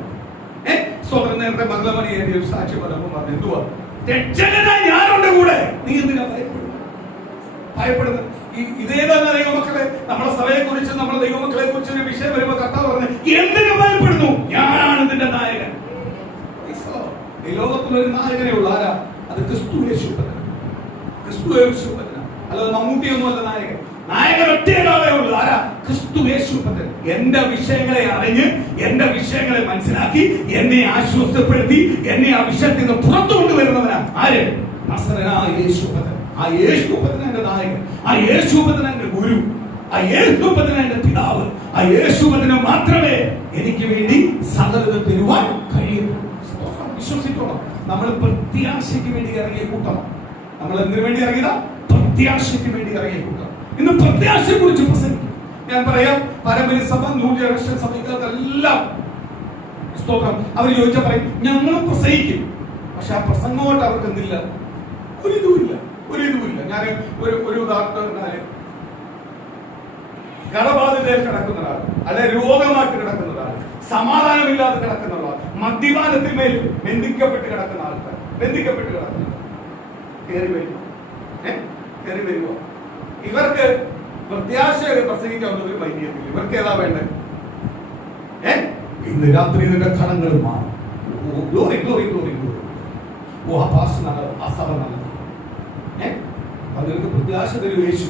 സ്വതന്ത്ര നേരത്തെ മംഗളമണി എഴുതിയ ഒരു സാക്ഷ്യം പറഞ്ഞു, എന്തുവാ? രക്ഷകനായി ഞാനുണ്ട് കൂടെ, നീ എന്തിനാ ഭയപ്പെടുന്നത്? ഇതേതല്ല ദൈവമക്കളെ, നമ്മുടെ സഭയെ കുറിച്ച്, നമ്മുടെ ദൈവമക്കളെ കുറിച്ച് ഒരു വിഷയം വരുമ്പോ കർത്താവ് പറഞ്ഞു, എന്തിനു ഭയപ്പെടുന്നു? ഞാനാണ് ഇതിന്റെ നായകൻ. ഈ ലോകത്തിലൊരു നായകനെ ഉള്ളു. ആരാ? അത് ക്രിസ്തു യേശുപതൻ. ക്രിസ്തു യേശുപതനാണ്, അല്ലാതെ മമ്മൂട്ടിയൊന്നും അല്ല നായകൻ. നായകൻ ഒറ്റയാളേ ഉള്ളൂ. ആരാ? ക്രിസ്തു യേശുപതൻ. എന്റെ വിഷയങ്ങളെ അറിഞ്ഞ്, എന്റെ വിഷയങ്ങളെ മനസ്സിലാക്കി, എന്നെ ആശ്വസപ്പെടുത്തി, എന്നെ ആ വിഷയത്തിൽ നിന്ന് പുറത്തു കൊണ്ടുവരുന്നവനാ ആര്? നസറേയനായ യേശുപതൻ. ആ യേശുപതൻ എന്റെ നായകൻ, ആ യേശുപതൻ എന്റെ ഗുരു, ആ യേശുപതൻ എന്റെ പിതാവ്. ആ യേശുപതന് മാത്രമേ എനിക്ക് വേണ്ടി സകലതും തരുവാൻ കഴിയുള്ളൂ. വിശ്വസിക്കണം. നമ്മൾ പ്രത്യാശയ്ക്ക് വേണ്ടി ഇറങ്ങിയ കൂട്ടമാണ്. നമ്മൾ എന്തിനു വേണ്ടി ഇറങ്ങിയതാ? പ്രത്യാശയ്ക്ക് വേണ്ടി ഇറങ്ങിയ കൂട്ടം. ഇന്ന് പ്രത്യാശയെ കുറിച്ച് പ്രസംഗിക്കും. ഞാൻ പറയാം, പാരമ്പര്യ സഭ, ന്യൂ ജനറേഷൻ സഭയ്ക്കകത്തെല്ലാം സ്തോത്രം, അവർ ചോദിച്ചാൽ പറയും ഞങ്ങളും പ്രസംഗിക്കും. പക്ഷെ ആ പ്രസംഗമായിട്ട് അവർക്ക് എന്തില്ല? ഒരു ഇതുമില്ല. ഞാൻ ഒരു ഉദാഹരണം, കടബാധിതയിൽ കിടക്കുന്ന ഒരാൾ, അല്ലെ രോഗമായിട്ട് കിടക്കുന്ന ഒരാൾ, സമാധാനമില്ലാതെ കിടക്കുന്ന ഒരാൾ, മദ്യപാനത്തിന്മേൽ ബന്ധിക്കപ്പെട്ട് കിടക്കുന്ന ആൾക്കാർ, കയറി വരുക. ഇവർക്ക് പ്രത്യാശയൊക്കെ പ്രസംഗിക്കാവുന്ന ഒരു വൈദ്യത്തില്ല. ഇവർക്ക് ഏതാ വേണ്ടത്? ഇന്ന് രാത്രി ഇതിന്റെ കണങ്ങൾ മാറും. Glory glory glory glory. ഓ, ആ ഭാഷ നല്ലത്, ആ സഭ നല്ലത്. അതിനൊക്കെ പ്രത്യാശ തരും യേശു.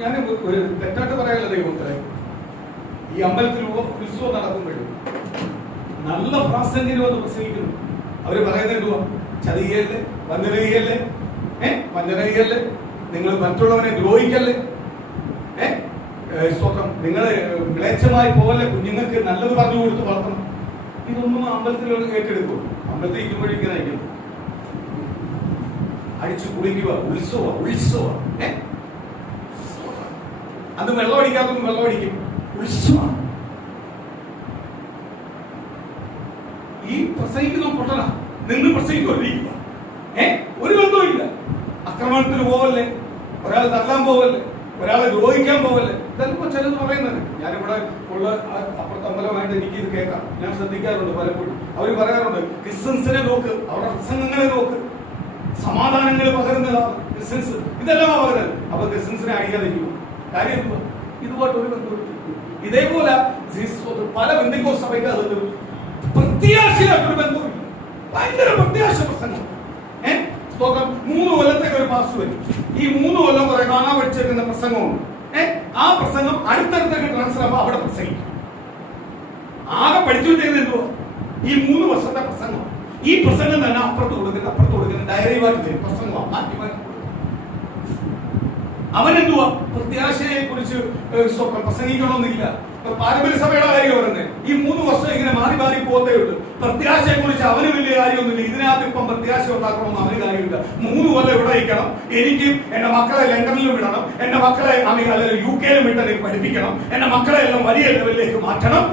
ഞാൻ ഒരു തെറ്റായിട്ട് പറയാനുള്ള ദൈവത്തെ, ഈ അമ്പലത്തിൽ ഉത്സവം നടക്കുമ്പോഴും നല്ല പ്രാസംഗികമെന്ന് പ്രസംഗിക്കുന്നു. അവര് പറയുന്നത് എന്തുവാ? ചതിയല്ലേ, വഞ്ചനയല്ലേ, വഞ്ചനയല്ലേ, നിങ്ങൾ മറ്റുള്ളവനെ ദ്രോഹിക്കല്ലേ, സ്വന്തം നിങ്ങൾ മ്ലേച്ഛമായി പോകല്ലേ, കുഞ്ഞുങ്ങൾക്ക് നല്ലത് പറഞ്ഞു കൊടുത്ത് വളർത്തണം. ഇതൊന്നും അമ്പലത്തിലോട് ഏറ്റെടുക്കും. അമ്പലത്തിൽ ഇരിക്കുമ്പോഴിങ്ങനെ അയക്കും, അടിച്ചു കുളിക്കുക, ഉത്സവ. അത് വെള്ളം അടിക്കാത്തതും വെള്ളം അടിക്കും. ഉത്സവം. ഈ പ്രസംഗിക്കുന്ന പൊട്ടന നിന്ന് പ്രസംഗിക്കൊണ്ടിരിക്കുക. ഒരു ബന്ധവുമില്ല. ആക്രമണത്തിന് പോവല്ലേ, ഒരാൾ തല്ലാൻ പോവല്ലേ, ഒരാളെ ദ്രോഹിക്കാൻ പോവല്ലേ. ഇതെല്ലാം ചിലത് പറയുന്നത്. ഞാനിവിടെ ഉള്ള അപ്പുറത്തെ അമ്പലമായിട്ട് എനിക്ക് ഇത് കേൾക്കാം. ഞാൻ ശ്രദ്ധിക്കാറുണ്ട് പലപ്പോഴും. അവർ പറയാറുണ്ട്, ക്രിസ്ത്യൻസിനെ നോക്ക്, അവരുടെ പ്രസംഗങ്ങളെ നോക്ക്, സമാധാനങ്ങൾ പകരുന്നതാണ് ക്രിസ്ത്യൻസ്. ഇതെല്ലാം പകരുന്നത്. അപ്പൊ ക്രിസ്ത്യൻസിനെ അടിക്കാതിരിക്കും. കാര്യം എന്തുവാ? ഇതുമായിട്ട് ഒരു ബന്ധവും. ഇതേപോലെ പല പെന്തക്കോസ്ത് സഭയ്ക്ക് പ്രത്യാശയായിട്ടൊരു ബന്ധവും. ഭയങ്കര പ്രത്യാശ പ്രസംഗം. 3 കൊല്ലത്തേക്ക് ഒരു പാസ് വരും. ഈ 3 കൊല്ലം കുറെ കാണാൻ പഠിച്ചേക്കുന്ന പ്രസംഗമുണ്ട്. ആ പ്രസംഗം അടുത്തടുത്തേക്ക് ട്രാൻസ്ഫർ ആകുമ്പോൾ അവിടെ പ്രസംഗിക്കും. ആകെ പഠിച്ചു വെച്ചേക്കുന്നത് എന്തുവാ? ഈ 3 വർഷത്തെ പ്രസംഗം. ഈ പ്രസംഗം തന്നെ അപ്പുറത്ത് കൊടുക്കുന്ന ഡയറിയുമായിട്ട് വരും. പ്രസംഗമാണ് മാറ്റി മാറ്റി. അവനെന്തുവാ? പ്രത്യാശയെ കുറിച്ച് പ്രസംഗിക്കണമെന്നില്ല. പാരമ്പര്യ സഭയുടെ കാര്യം പറയുന്നത് ഈ 3 വർഷം ഇങ്ങനെ മാറി പോകത്തേ ഉള്ളൂ. പ്രത്യാശയെ കുറിച്ച് അവന് വലിയ കാര്യമൊന്നുമില്ല. ഇതിനകത്ത് ഇപ്പം പ്രത്യാശ ഉണ്ടാക്കണമെന്ന് അവന് കാര്യമില്ല. 3 കൊല്ലം ഇവിടെ ഇരിക്കണം, എനിക്ക് എന്റെ മക്കളെ ലണ്ടനിലും വിടണം, എന്റെ മക്കളെ UK വിട്ട് പഠിപ്പിക്കണം, എന്റെ മക്കളെ എല്ലാം വലിയ ലെവലിലേക്ക് മാറ്റണം,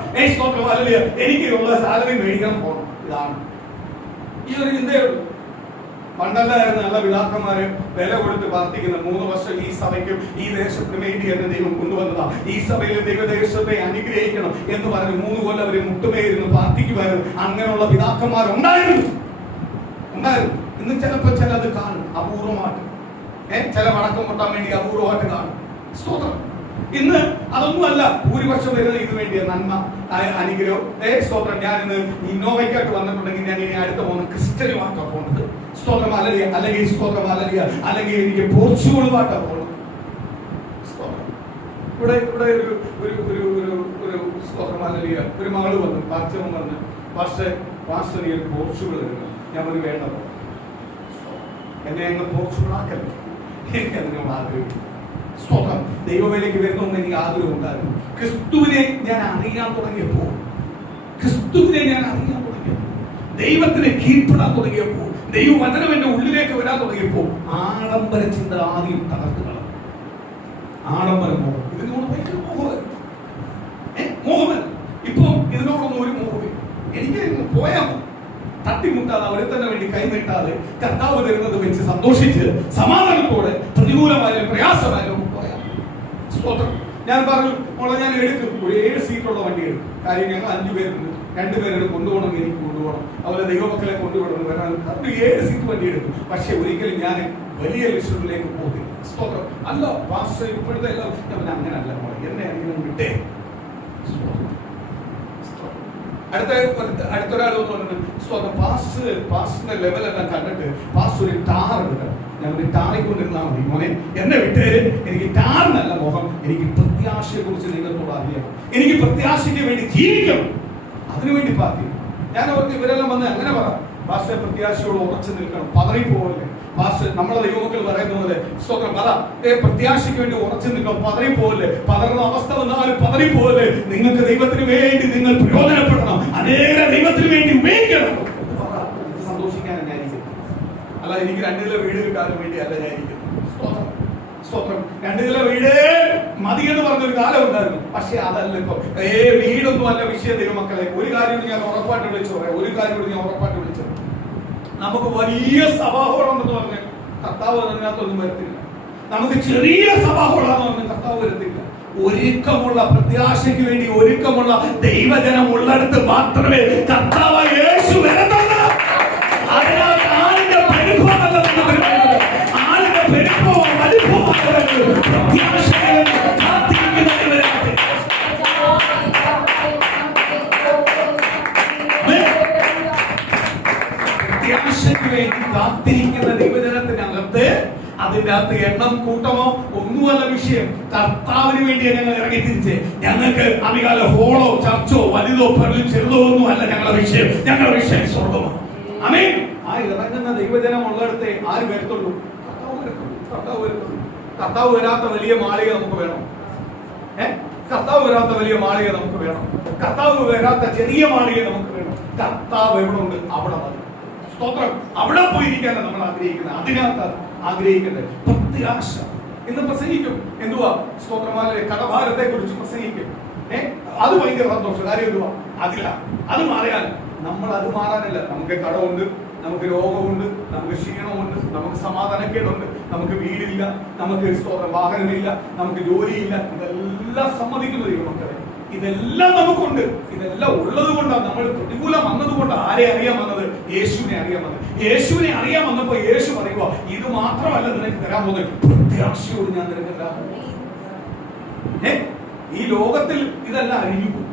എനിക്ക് ഉള്ള സാലറി മേടിക്കണം, പോകണം. ഇതാണ് ഈ ഒരു ചിന്തയുള്ളൂ. പണ്ടല്ലായിരുന്നു നല്ല പിതാക്കന്മാര് വില കൊടുത്ത് പ്രാർത്ഥിക്കുന്ന 3 വർഷം ഈ സഭയ്ക്കും ഈ ദേശത്തിന് വേണ്ടി എന്നെ ദൈവം കൊണ്ടുവന്നതാ, ഈ സഭയിലെ ദൈവദേശത്തെ അനുഗ്രഹിക്കണം എന്ന് പറഞ്ഞ് 3 കൊല്ലം അവര് മുട്ടുമേയിരുന്നു പ്രാർത്ഥിക്കുമായിരുന്നു. അങ്ങനെയുള്ള പിതാക്കന്മാരുണ്ടായിരുന്നു. ഇന്ന് ചിലത് കാണും അപൂർവമായിട്ട്. ചില വടക്കം കൊട്ടാൻ വേണ്ടി അപൂർവമായിട്ട് കാണും. സ്തോത്രം. ഇന്ന് അതൊന്നുമല്ല ഭൂരിപക്ഷം വരുന്നത് ഇത് വേണ്ടിയ നന്മ, അനുഗ്രഹം. സ്തോത്രം. ഞാൻ ഇന്ന് ഇന്നോവയ്ക്കായിട്ട് വന്നിട്ടുണ്ടെങ്കിൽ ഞാൻ ഇനി അടുത്ത പോകുന്ന ക്രിസ്ത്യനുമായിട്ടാണ് പോകുന്നത്. സ്തോത്രം. അല്ലെങ്കിൽ സ്തോത്രം അല്ലെങ്കിൽ എനിക്ക് പോർച്ചുഗലുമായിട്ടാണ് പോകുന്നത്. സ്തോത്രം. ഇവിടെ ഒരു സ്തോത്രം ഒരു മകള് വന്നു, പാർച്ചവൻ വന്ന് പാസ്റ്റർ നീ ഒരു പോർച്ചുഗൽ വരുന്നു. ഞാൻ ഒരു വേണ്ടത് എന്നെ അങ്ങ് പോർച്ചുഗലാക്കല്ലേ, എനിക്ക് അതിനോട് ആഗ്രഹിക്കുന്നു. സ്വന്തം ദൈവവേലയ്ക്ക് വരുന്നൊന്നും എനിക്ക് ആഗ്രഹം ഉണ്ടായിരുന്നു. ക്രിസ്തുവിനെ ഞാൻ അറിയാൻ തുടങ്ങിയപ്പോൾ, ദൈവത്തിന് കീഴ്പ്പെടാൻ തുടങ്ങിയപ്പോൾ, ദൈവവചനം എന്റെ ഉള്ളിലേക്ക് വരാൻ തുടങ്ങിയപ്പോൾ ആഡംബര ചിന്ത ആദ്യം തകർത്ത് കളഞ്ഞു. ആഡംബരം മോഹം, ഇതിനോട് ഭയങ്കര മോഹം. ഇപ്പൊ ഇതിനോടൊന്നും ഒരു മോഹമില്ല. എനിക്ക് പോയാൽ തട്ടിമുട്ടാതെ, അവരെ തന്നെ വേണ്ടി കൈനീട്ടാതെ കർത്താവ് തരുന്നത് വെച്ച് സന്തോഷിച്ച് സമാധാനത്തോടെ പ്രതികൂലമായാലും പ്രയാസമായാലും പോയാൽ സ്തോത്രം. ഞാൻ പറഞ്ഞു, മോളെ ഞാൻ എടുക്കും, ഒരു 7 സീറ്റുള്ള വണ്ടി എടുക്കും. കാര്യം ഞങ്ങൾ 5 പേരുണ്ട്, 2 പേരെ കൊണ്ടുപോകണം, എനിക്ക് കൊണ്ടുപോകണം, അതുപോലെ ദൈവമക്കളെ കൊണ്ടുപോകണം, വരാൻ 7 സീറ്റ് വണ്ടി എടുക്കും. പക്ഷെ ഒരിക്കലും ഞാൻ വലിയ ലക്ഷ്യത്തിലേക്ക് പോകില്ല. സ്തോത്രം. അല്ല പാസ്റ്റർ, ഇപ്പോഴത്തെ എല്ലാം ഞാൻ അങ്ങനല്ല മോളെ, എന്നെ അങ്ങനെ വിട്ടേ. അടുത്തൊരാൾ സ്വന്തം പാസ്റ്റിന്റെ ലെവലെല്ലാം കണ്ടിട്ട് പാസ് ഒരു ടാർ എടുക്കണം. ഞാൻ ടാറിക്കൊണ്ടിരുന്നാൽ മതി മോനെ, എന്നെ വിട്ട്. എനിക്ക് ടാറിനല്ല മോഹം, എനിക്ക് പ്രത്യാശയെ കുറിച്ച് ദൈവത്തോട് അറിയണം, എനിക്ക് പ്രത്യാശയ്ക്ക് വേണ്ടി ജീവിക്കണം, അതിനുവേണ്ടി പ്രാർത്ഥിക്കണം. ഞാൻ അവർക്ക് ഇവരെല്ലാം വന്ന് അങ്ങനെ പറ, പാസ്റ്റർ പ്രത്യാശയോട് ഉറച്ചു നിൽക്കണം, പതറിപ്പോവല്ലേ. പാസ്റ്റർ നമ്മളെ ദൈവമക്കൾ പറയുന്ന പോലെ സ്വന്തം പറ, പ്രത്യാശയ്ക്ക് വേണ്ടി ഉറച്ചു നിൽക്കണം, പതറിപ്പോവല്ലേ. പതറുന്ന അവസ്ഥ വന്നാലും പതറിപ്പോവല്ലേ. നിങ്ങൾക്ക് ദൈവത്തിന് വേണ്ടി നിങ്ങൾ പ്രയോജനപ്പെടണം, അനേക ദൈവത്തിന് വേണ്ടി ഉപയോഗിക്കണം. സന്തോഷിക്കാനാണ് ഞാൻ ഇരിക്കുന്നത്. അല്ല, എനിക്ക് 2 കിലോ വീട് കിട്ടാനും വേണ്ടി അല്ല ഞാൻ ഇരിക്കുന്നത്. സ്തോത്രം. 2 കിലോ വീട് മതി എന്ന് പറഞ്ഞൊരു കാലം ഉണ്ടായിരുന്നു. പക്ഷെ അതല്ല ഇപ്പൊ. വീടൊന്നും അല്ല വിഷയം ദൈവമക്കളെ. ഒരു കാര്യം ഞാൻ ഉറപ്പായിട്ട് വിളിച്ചു പറയാം, നമുക്ക് വലിയ സഭാഹോളുണ്ടെന്ന് പറഞ്ഞ് കർത്താവ് അതിനകത്തൊന്നും വരത്തില്ല. നമുക്ക് ചെറിയ സഭാഹോളാന്ന് പറഞ്ഞ് കർത്താവ് വരത്തില്ല. ഒരുക്കമുള്ള, പ്രത്യാശയ്ക്ക് വേണ്ടി ഒരുക്കമുള്ള ദൈവജനം ഉള്ളിടത്ത് മാത്രമേ കർത്താവ് യേശു വരത്തുള്ളൂ. അതിനകത്ത് ആരുടെ പരിഭവമല്ല, ആരുടെ പരിഭവം കാത്തിരിക്കുന്ന ദൈവജനത്തിനകത്ത് അതിന്റെ അകത്ത് എണ്ണം കൂട്ടമോ ഒന്നുമല്ല വിഷയം. കർത്താവിന് വേണ്ടി ഞങ്ങൾ ഇറങ്ങി തിരിച്ച്, ഞങ്ങൾക്ക് അധികാല ഹോളോ ചർച്ചോ വലുതോ ചെറുതോ ഒന്നും അല്ല ഞങ്ങളുടെ വിഷയം സ്വർഗമാണ്. ആമേൻ. ആ ഇറങ്ങുന്ന ദൈവജനം ഉള്ളിടത്തെ ആര് വരത്തുള്ളൂ? കർത്താവ് വരാത്ത വലിയ മാളിക നമുക്ക് വേണം. കർത്താവ് വരാത്ത വലിയ മാളിക നമുക്ക് വേണം. കർത്താവ് വരാത്ത ചെറിയ മാളിക നമുക്ക് വേണം. കർത്താവ് എവിടെ ഉണ്ട് അവിടെ മതി. സ്തോത്രം. അവിടെ പോയിരിക്കാനാണ് നമ്മൾ ആഗ്രഹിക്കുന്നത്. അതിനകത്ത് ആഗ്രഹിക്കുന്നത് പ്രത്യാശ. ഇന്ന് പ്രസംഗിക്കും എന്തുവാ? സ്തോത്രമാലെ കടഭാരത്തെ കുറിച്ച് പ്രസംഗിക്കും. അത് ഭയങ്കര സന്തോഷം. കാര്യം എന്തുവാ? അത് മാറിയാൽ നമ്മൾ അത് മാറാനല്ല. നമുക്ക് കടമുണ്ട്, നമുക്ക് രോഗമുണ്ട്, നമുക്ക് ക്ഷീണമുണ്ട്, നമുക്ക് സമാധാനക്കേടുണ്ട്, നമുക്ക് വീടില്ല, നമുക്ക് വാഹനമില്ല, നമുക്ക് ജോലിയില്ല. ഇതെല്ലാം സമ്മതിക്കുന്ന ദൈവമക്കളെ, ഇതെല്ലാം നമുക്കുണ്ട്. ഇതെല്ലാം ഉള്ളത് കൊണ്ടാണ് നമ്മൾ പ്രതികൂലം വന്നതുകൊണ്ട് ആരെ അറിയാൻ വന്നത്? യേശുവിനെ അറിയാൻ വന്നത്. യേശുവിനെ അറിയാൻ വന്നപ്പോ യേശു പറയുക, ഇത് മാത്രമല്ല നിനക്ക് തരാൻ പോകുന്നത്, പ്രത്യാശയോട് ഞാൻ നിനക്ക് തരാൻ പോകുന്നു. ഈ ലോകത്തിൽ ഇതെല്ലാം അഴിഞ്ഞു പോകും.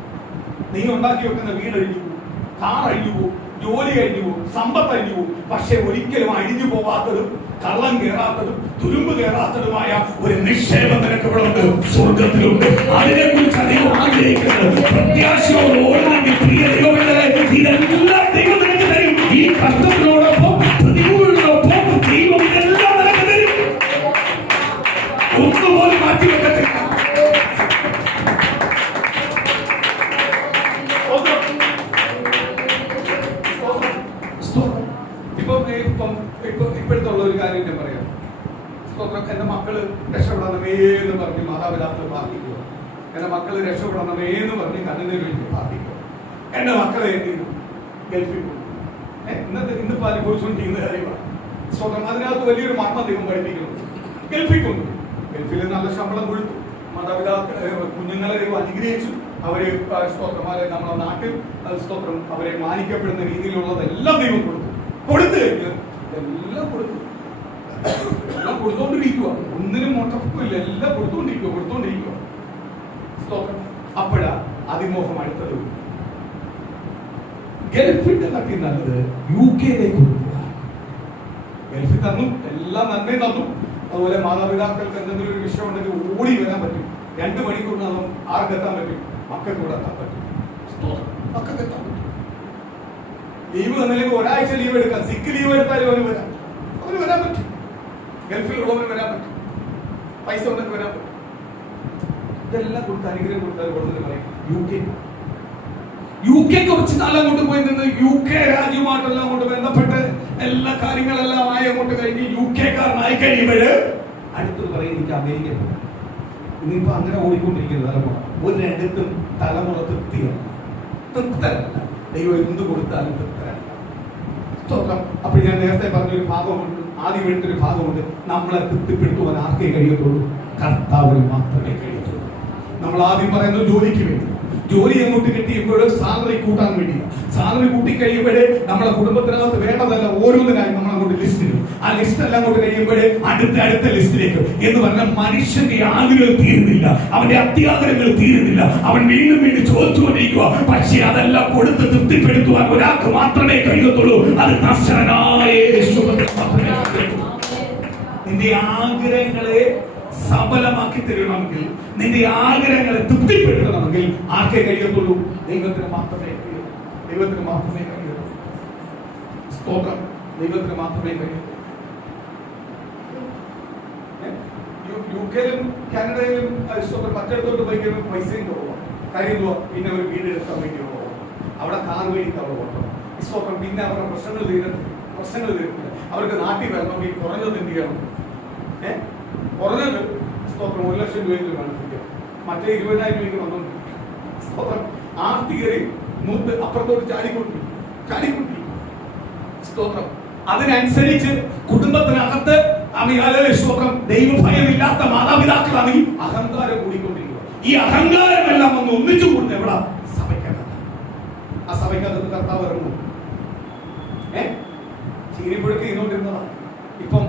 നീ ഉണ്ടാക്കി വെക്കുന്ന വീട് അഴിഞ്ഞു പോകും, കാർ അഴിഞ്ഞു പോകും, ജോലി അഴിഞ്ഞു പോകും, സമ്പത്ത് അഴിഞ്ഞു പോകും. പക്ഷെ ഒരിക്കലും അഴിഞ്ഞു പോകാത്തതും കള്ളം കയറാത്തതും തുരുമ്പ് കയറാത്തതുമായ ഒരു നിക്ഷേപം നിനക്ക് ഇവിടെ ഉണ്ട്, സ്വർഗത്തിലുണ്ട്. അതിനെ കുറിച്ച് അദ്ദേഹം ആഗ്രഹിക്കുന്നത്. പ്രത്യാശയോട് ഓടുന്നെങ്കിൽ പ്രിയ ദൈവമേ, ഇതെല്ലാം ദൈവം നിനക്ക് തരും. ഈ കഷ്ടത്തിനോടൊപ്പം പ്രതികൂലത്തിനൊപ്പം ദൈവം ഇതെല്ലാം നിനക്ക് തരും. ഒന്നുപോലും മാറ്റിവെക്കത്തില്ല. ഇപ്പോഴത്തുള്ള ഒരു കാര്യം ഞാൻ പറയാം. എന്റെ മക്കള് രക്ഷപ്പെടണമേ എന്ന് പറഞ്ഞ് മാതാപിതാക്കൾ പ്രാർത്ഥിക്കുക. എന്റെ മക്കള് രക്ഷപ്പെടണമേ എന്ന് പറഞ്ഞ് കണ്ണിന് വേണ്ടി പ്രാർത്ഥിക്കുക. എന്റെ മക്കളെ എന്ത് ചെയ്തു? ഗൾഫിൽ പോകും. ഇന്നിപ്പോ അനുഭവിച്ചുകൊണ്ടിരിക്കുന്ന കാര്യമാണ്. സ്വന്തം അതിനകത്ത് വലിയൊരു മർമ്മ ദൈവം പഠിപ്പിക്കുന്നുണ്ട്. ഗൾഫിൽ കൊണ്ടു. ഗൾഫിൽ നല്ല ശമ്പളം കൊടുത്തു. മാതാപിതാക്കൾ കുഞ്ഞുങ്ങളെ ദൈവം അനുഗ്രഹിച്ചു. അവര് സ്തോത്രമാരെ നമ്മുടെ നാട്ടിൽ സ്തോത്രം അവരെ മാനിക്കപ്പെടുന്ന രീതിയിലുള്ളതെല്ലാം ദൈവം കൊടുത്തു കഴിഞ്ഞ് എല്ലാം കൊടുത്തോണ്ടിരിക്കുക. ഒന്നിനും മുട്ടപ്പില്ല, എല്ലാം കൊടുത്തോണ്ടിരിക്കുക. സ്തോത്രം. അപ്പോഴാ അതിമോഹം അടുത്തത്. ഗൾഫിന്റെ തട്ടി നല്ലത് UK കൊടുക്കുക. ഗൾഫിൽ തന്നു, എല്ലാ നന്മയും തന്നു. അതുപോലെ മാതാപിതാക്കൾക്ക് എന്തെങ്കിലും ഒരു വിഷയം ഉണ്ടെങ്കിൽ ഓടി വരാൻ പറ്റും. 2 മണിക്കൂറിനകം ആർക്കെത്താൻ പറ്റും? മക്കൾക്ക് കൂടെ എത്താൻ പറ്റും. മക്കൾക്ക് എത്താൻ പറ്റും. ലീവ് തന്നില്ലെങ്കിൽ ഒരാഴ്ച ലീവ് എടുക്കാം. സിക്ക് ലീവ് എടുത്താലും അവന് വരാൻ പറ്റും. ഗൾഫിലുള്ളവന് വരാൻ പറ്റും. പൈസ ഉണ്ടെങ്കിൽ വരാൻ പറ്റും. ഇതെല്ലാം കൊടുത്ത് അനുഗ്രഹം കൊടുത്താൽ കൊടുത്തിട്ട് പറയും യു കെ കുറച്ച് നാളെ അങ്ങോട്ട് പോയി നിന്ന് UK രാജ്യവുമായിട്ടെല്ലാം കൊണ്ട് ബന്ധപ്പെട്ട് എല്ലാ കാര്യങ്ങളെല്ലാം ആയി അങ്ങോട്ട് കഴിഞ്ഞ് UK-കാരനായി കഴിയുമ്പോഴ് അടുത്തത് പറയും എനിക്ക് അമേരിക്ക പോകും. ഇനിയിപ്പോ അങ്ങനെ ഓടിക്കൊണ്ടിരിക്കുന്ന തലമുറ ഒരിടത്തും തലമുറ തൃപ്തരല്ല. ദൈവം എന്ത് കൊടുത്താലും തൃപ്തരല്ല. അപ്പൊ ഞാൻ നേരത്തെ പറഞ്ഞൊരു ഭാഗമുണ്ട്, ആദ്യം എടുത്തൊരു ഭാഗമുണ്ട്. നമ്മളെ തൃപ്തിപ്പെടുത്തുവാൻ ആർക്കേ കഴിയത്തുള്ളൂ? കർത്താവിന് മാത്രമേ കഴിയത്തുള്ളൂ. നമ്മൾ ആദ്യം പറയുന്നത് ജോലിക്ക് വേണ്ടി, ജോലി അങ്ങോട്ട് കിട്ടിയപ്പോൾ സാലറി കൂട്ടാൻ വേണ്ടി. സാലറി കൂട്ടിക്കഴിയുമ്പോഴേ നമ്മളെ കുടുംബത്തിനകത്ത് വേണ്ടതല്ല ഓരോന്നിനായി നമ്മൾ അങ്ങോട്ട് ലിസ്റ്റ് ഇടും. ആ ലിസ്റ്റ് എല്ലാം അങ്ങോട്ട് കഴിയുമ്പോഴേ അടുത്ത ലിസ്റ്റിലേക്ക് എന്ന് പറഞ്ഞാൽ മനുഷ്യന്റെ ആഗ്രഹം തീരുന്നില്ല, അവന്റെ അത്യാഗ്രഹങ്ങൾ തീരുന്നില്ല. അവൻ വീണ്ടും ചോദിച്ചുകൊണ്ടിരിക്കുക. പക്ഷേ അതെല്ലാം കൊടുത്ത് തൃപ്തിപ്പെടുത്തുവാൻ ഒരാൾക്ക് മാത്രമേ കഴിയത്തുള്ളൂ. അത് നസ്രനായ യേശുവിനെ മാത്രമേ കഴിയത്തുള്ളൂ. നിന്റെ ആഗ്രഹങ്ങളെ സഫലമാക്കി തരണമെങ്കിൽ, നിന്റെ ആഗ്രഹങ്ങളെ തൃപ്തിപ്പെടുത്തണമെങ്കിൽ ആർക്കേ കഴിയത്തുള്ളൂ? ദൈവത്തിന് മാത്രമേ കഴിയൂ. ദൈവത്തിന് മാത്രമേ കഴിയൂ. സ്തോത്രം. ദൈവത്തിന് മാത്രമേ കഴിയൂ. UK-യിലും കാനഡയിലും മറ്റിടത്തോട്ട് പോയി കഴിയുമ്പോൾ പൈസയും കുറവാണ്. കാര്യം എന്തുവാ? പിന്നെ ഒരു വീട് എടുക്കാൻ വേണ്ടി കുറവാണ്, അവിടെ കാർ മേടിക്കാൻ കുറവാണ്. സ്തോത്രം. പിന്നെ അവരുടെ പ്രശ്നങ്ങൾ തീരുന്നില്ല. അവർക്ക് നാട്ടിൽ വരണമെങ്കിൽ കുറഞ്ഞത് എന്ത് ചെയ്യണം? കുറഞ്ഞത് സ്തോത്രം 1 ലക്ഷം രൂപയെങ്കിലും വേണം. മറ്റേ 20,000 രൂപയ്ക്ക് വന്നോണ്ടിരിക്കും. സ്തോത്രം. ആർത്തികരി മുമ്പ് അപ്പുറത്തോട്ട് ചാടിക്കൊണ്ടിരിക്കും. സ്തോത്രം. അതിനനുസരിച്ച് കുടുംബത്തിനകത്ത് സ്തോത്രം ദൈവഭയമില്ലാത്ത മാതാപിതാക്കളാണെങ്കിൽ അഹങ്കാരം കൂടിക്കൊണ്ടിരിക്കുക. ഈ അഹങ്കാരമെല്ലാം ഒന്ന് ഒന്നിച്ചു കൂടുന്നത് എവിടെ? സഭയ്ക്കകത്ത്. ആ സഭയ്ക്കകത്ത് കർത്താവ് ഇറങ്ങും. ചീനിപ്പുഴക്ക് ഇരുന്നോണ്ടിരുന്നതാ. ഇപ്പം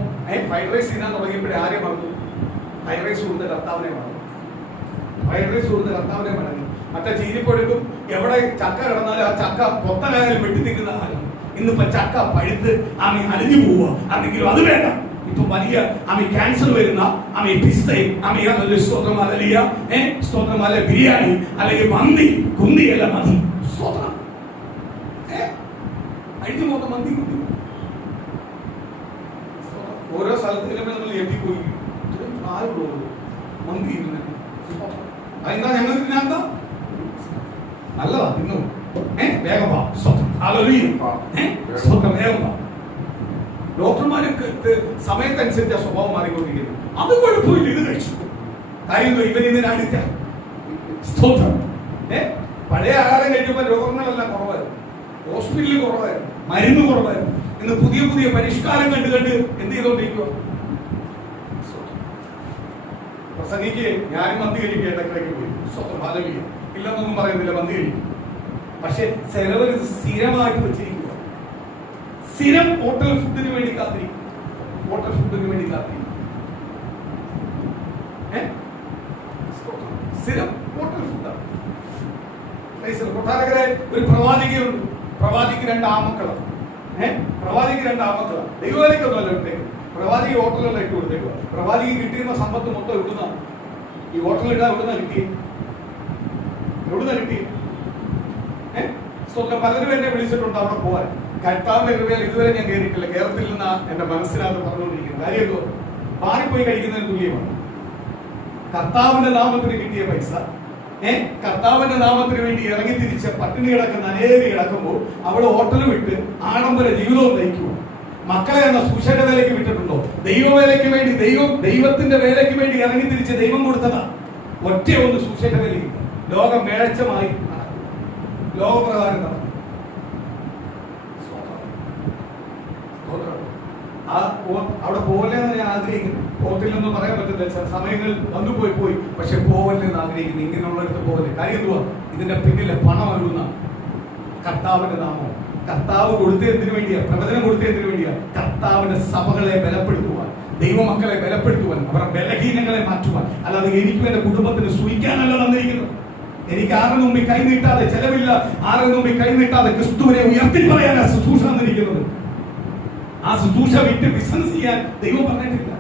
ഫ്രൈഡ് റൈസ് തിന്നാൻ തുടങ്ങിയപ്പോഴേ ആരെ മറന്നു? ഫ്രൈഡ് റൈസ് കൊടുത്ത കർത്താവിനെ മടങ്ങി. മറ്റേ ചീനിപ്പുഴക്കും എവിടെ ചക്ക കിടന്നാലും ആ ചക്ക പൊത്തലായാലും വെട്ടിത്തിക്കുന്ന കാലം. ഇന്നിപ്പോ ചക്ക പഴുത്ത് അലിഞ്ഞു പോവുക. അല്ലെങ്കിലും അത് വേണ്ട. ഇപ്പൊ വലിയ ക്യാൻസർ വരുന്ന പിസ്തയും സ്തോത്രം അല്ലെ ബിരിയാണി അല്ലെങ്കിൽ മന്തി കുന്തിയല്ല മതി. സ്തോത്രം. അഴിഞ്ഞു പോകുന്ന മന്തി കുന്തി ഓരോ സ്ഥലത്തിലും നമ്മൾ എത്തിപ്പോയി മന്തി അതെന്താ ഞങ്ങൾക്ക് തിന്നാന്താ നല്ലതാ തിന്നു. വേഗം വാ. വേഗം വാ. ഡോക്ടർമാർക്ക് സമയത്തനുസരിച്ച് ആ സ്വഭാവം മാറിക്കൊണ്ടിരിക്കുന്നു. അത് കുഴപ്പമില്ല, ഇത് കഴിച്ചു. കാര്യം ഇവൻ ഇതിനടുത്ത സ്തോത്രം. പഴയ ആഹാരം കഴിക്കുമ്പോൾ രോഗങ്ങളെല്ലാം കുറവായിരുന്നു, ഹോസ്പിറ്റലിൽ കുറവായിരുന്നു, മരുന്ന് കുറവായിരുന്നു. ഇന്ന് പുതിയ പരിഷ്കാരം കണ്ട് എന്ത് ചെയ്തോണ്ടിരിക്കുക? പ്രസംഗിക്ക് ഞാനും മന്തി കഴിക്കുക ഇടക്കിടയ്ക്ക് പോയി. സ്വന്തം ഫലമില്ല ഇല്ലെന്നൊന്നും പറയുന്നില്ല, മന്തി കഴിക്കും. പക്ഷെ ചിലവർ സ്ഥിരമായിട്ട് വെച്ചിരിക്കുക. സ്ഥിരം ഹോട്ടൽ ഫുഡിന് വേണ്ടി കാത്തിരിക്കും. സ്ഥിരം ഹോട്ടൽ ഫുഡാണ്. കൊട്ടാരക്കരെ ഒരു പ്രവാചകയുണ്ട്. പ്രവാചിക്ക് 2 ആമക്കളാണ്. ദൈവവേലയ്ക്കൊന്നുമല്ല ഇട്ടേക്ക്. പ്രവാചി ഹോട്ടലിലുള്ള ഇട്ട് കൊടുത്തേക്കുക. പ്രവാചിക്ക് കിട്ടിയിരുന്ന സമ്പത്ത് മൊത്തം ഇടുന്ന ഈ ഹോട്ടലിലിടാൻ എവിടുന്ന കിട്ടി? പലരും എന്നെ വിളിച്ചിട്ടുണ്ട് അവിടെ പോവാൻ. കർത്താവിന്റെ കൃപയിൽ ഇതുവരെ ഞാൻ കയറിയിട്ടില്ല. കേരളത്തിൽ നിന്ന് എന്റെ മനസ്സിനകത്ത് പറഞ്ഞുകൊണ്ടിരിക്കുന്നത് കാര്യം എന്തോ മാറിപ്പോയി കഴിക്കുന്നതിന് തുല്യമാണ്. കർത്താവിന്റെ നാമത്തിന് കിട്ടിയ പൈസ കർത്താവിന്റെ നാമത്തിന് വേണ്ടി ഇറങ്ങി തിരിച്ച് പട്ടിണി കിടക്കുന്ന അനേകം കിടക്കുമ്പോൾ അവൾ ഹോട്ടൽ വിട്ട് ആഡംബര ജീവിതവും നയിക്കുക. മക്കളെ എന്ന സുശേഷ വേലയ്ക്ക് വിട്ടിട്ടുണ്ടോ? ദൈവവേലയ്ക്ക് വേണ്ടി ദൈവത്തിന്റെ വേലയ്ക്ക് വേണ്ടി ഇറങ്ങി തിരിച്ച് ദൈവം കൊടുത്തതാ. ഒറ്റ ഒന്ന് സുശേഷ വേലയ്ക്ക് ലോകം മേളച്ചമായി ലോകപ്രകാരം നടന്നു. അവിടെ പോകലെന്ന് ഞാൻ ആഗ്രഹിക്കുന്നു. പോകത്തില്ലെന്ന് പറയാൻ പറ്റത്തില്ല, സമയങ്ങൾ വന്നു പോയി. പക്ഷെ പോകലെന്ന് ആഗ്രഹിക്കുന്നു. ഇങ്ങനെയുള്ളടത്ത് പോകല്ലേ. കാര്യം എന്തുവാ? ഇതിന്റെ പിന്നിലെ പണം ഒഴുകുന്ന കർത്താവിന്റെ നാമം. കർത്താവ് കൊടുത്തതിന് വേണ്ടിയാ, പ്രവചനം കൊടുത്തതിന് വേണ്ടിയാ. കർത്താവിന്റെ സഭകളെ ബലപ്പെടുത്തുവാൻ, ദൈവമക്കളെ ബലപ്പെടുത്തുവാൻ, അവരുടെ ബലഹീനങ്ങളെ മാറ്റുവാൻ. അല്ലാതെ എനിക്കും എന്റെ കുടുംബത്തിന് സൂഹിക്കാനല്ല തന്നിരിക്കുന്നത്. എനിക്ക് ആരുടെ മുമ്പിൽ കൈനീട്ടാതെ ചെലവില്ല, ആരുടെ മുമ്പിൽ കൈനീട്ടാതെ ക്രിസ്തുവിനെ ഉയർത്തി പറയാനാ ശുശ്രൂഷ തന്നിരിക്കുന്നത്. ആ ശുശ്രൂഷ വിട്ട് ബിസിനസ് ചെയ്യാൻ ദൈവം പറഞ്ഞിട്ടില്ല.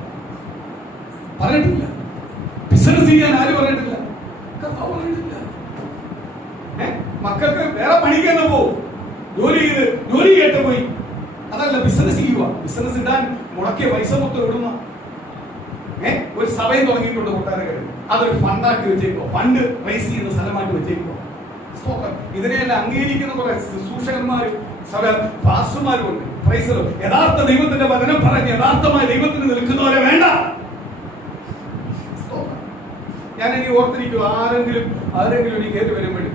ബിസിനസ് ചെയ്യാൻ ആരും പറഞ്ഞിട്ടില്ല. മക്കൾക്ക് വേറെ പണിക്കാൻ പോകും, ജോലി കേട്ട് പോയി. അതല്ല ബിസിനസ് ചെയ്യുക. ബിസിനസ് ഇടാൻ മുടക്കിയ പൈസ മൊത്തം ഇടുന്ന ഒരു സഭയും തുടങ്ങിയിട്ടുണ്ട് കൊട്ടാരക്കരയിൽ. അതൊരു ഫണ്ടാക്കി വെച്ചേക്കോ, ഫണ്ട് റൈസ് ചെയ്യുന്ന സ്ഥലമായിട്ട് വെച്ചേക്കോ. ഇതിനെല്ലാം അംഗീകരിക്കുന്ന കുറെ ശുശ്രൂഷകന്മാരും പാസ്റ്റർമാരും ഉണ്ട്. യഥാർത്ഥ ദൈവത്തിന്റെ വചനം പറഞ്ഞ് യഥാർത്ഥമായ ദൈവത്തിന് നിൽക്കുന്നവരെ വേണ്ട. ഞാൻ ഇനി ഓർത്തിരിക്കും, ആരെങ്കിലും ഇനി കയറി വരുമ്പോഴും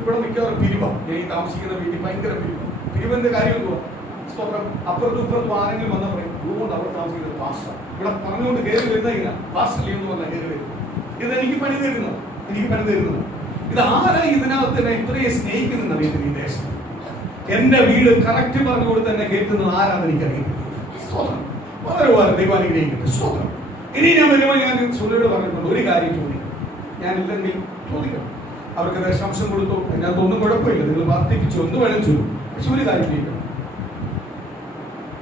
ഇവിടെ മിക്കവാറും പിരിവ. ഞാൻ ഈ താമസിക്കുന്ന വീട്ടിൽ ഭയങ്കര പിരിവിന്റെ കാര്യം എന്തുവാ? സ്തോത്രം. അപ്പുറത്തും ഇപ്പുറത്തും ആരെങ്കിലും വന്നാൽ പറയും, അതുകൊണ്ട് അവിടെ താമസിക്കുന്നത് പാസ്റ്റർ. ഇവിടെ പറഞ്ഞുകൊണ്ട് കയറി വരുന്ന ഇങ്ങനെ പാസ്റ്റർ എന്ന് പറഞ്ഞാൽ കയറി വരുന്നത്. ഇത് എനിക്ക് പണി തരുന്നത്. ഇത് ആരാ ഇതിനകത്ത് തന്നെ ഇത്രയും സ്നേഹിക്കുന്നെന്ന് അറിയത്തില്ല. ഈ ദേശം എന്റെ വീട് കറക്റ്റ് പറഞ്ഞുകൊണ്ട് തന്നെ കേൾക്കുന്നത് ആരാന്ന് എനിക്കറിയത്തില്ല. സ്തോത്രം. വളരെ ദൈവാനുഗ്രഹിക്കട്ടെ. സ്തോത്രം. ഇനി ഞാൻ വരുമ്പോൾ ഞാൻ സുരയോട് പറഞ്ഞിട്ടുണ്ട്, ഒരു കാര്യം ചോദിക്കും, ഞാനില്ലെങ്കിൽ ചോദിക്കണം. അവർക്ക് ദശാംശം കൊടുത്തു, അതിനകത്ത് ഒന്നും കുഴപ്പമില്ല, നിങ്ങൾ വർദ്ധിപ്പിച്ചു, ഒന്ന് വേണം ചൊല്ലും. പക്ഷെ ഒരു കാര്യം ചോദിക്കണം,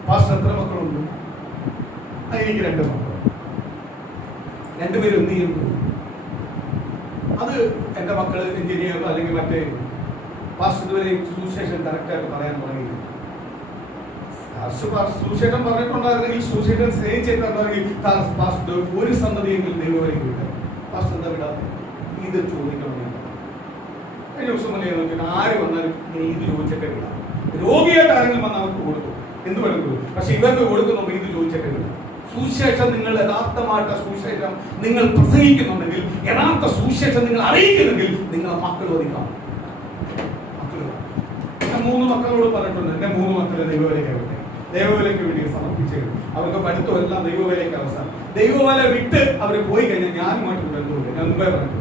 പാസ്റ്റർ എത്ര മക്കളുണ്ട്? എനിക്ക് 2 മക്കൾ. 2 പേരും എന്ത് ചെയ്യുന്നു? അത് എന്റെ മക്കള് എഞ്ചിനീയർ അല്ലെങ്കിൽ മറ്റേ പാസ്റ്റർ ഇതുവരെ സുശേഷൻ കറക്റ്റായിട്ട് പറയാൻ തുടങ്ങിയില്ല. സുശേഷൻ പറഞ്ഞിട്ടുണ്ടായിരുന്നെങ്കിൽ, സുശേഷൻ സ്നേഹിച്ചിട്ടുണ്ടായിരുന്നെങ്കിൽ പാസ്റ്റർ ഒരു സന്തതിയെങ്കിലും ദൈവവരേക്ക് വിട്ടു. പാസ്റ്റർ എന്താ വിടാതെ? ഇത് ചോദിക്കണം. കഴിഞ്ഞ ദിവസം തന്നെ നോക്കിയിട്ട് ആര് വന്നാലും നീ ഇത് ചോദിച്ചിട്ടേ വിടാം. രോഗിയായിട്ട് ആരെങ്കിലും വന്നാൽ അവർക്ക് കൊടുക്കും, എന്ത് വേണമെങ്കിലും. പക്ഷെ ഇവർക്ക് കൊടുക്കുന്നുണ്ട് ഇത് ചോദിച്ചിട്ടേ വിടാം. സുശേഷം നിങ്ങൾ യഥാർത്ഥമായിട്ട് സുശേഷം നിങ്ങൾ പ്രസംഗിക്കുന്നുണ്ടെങ്കിൽ, യഥാർത്ഥ സുശേഷം നിങ്ങൾ അറിയിക്കുന്നെങ്കിൽ നിങ്ങളെ മക്കൾ ഒതുക്കാം. ഞാൻ 3 മക്കളോട് പറഞ്ഞിട്ടുണ്ട്, എന്റെ 3 മക്കളെ ദൈവവേലയ്ക്ക് വേണ്ടി സമർപ്പിച്ചത്. അവർക്ക് പഠിത്തമെല്ലാം ദൈവവേലയ്ക്ക് അവസാനം. ദൈവവേല വിട്ട് അവർ പോയി കഴിഞ്ഞാൽ ഞാനുമായിട്ട് ഒരു ബന്ധമില്ല. ഞാൻ മുമ്പേ പറഞ്ഞു,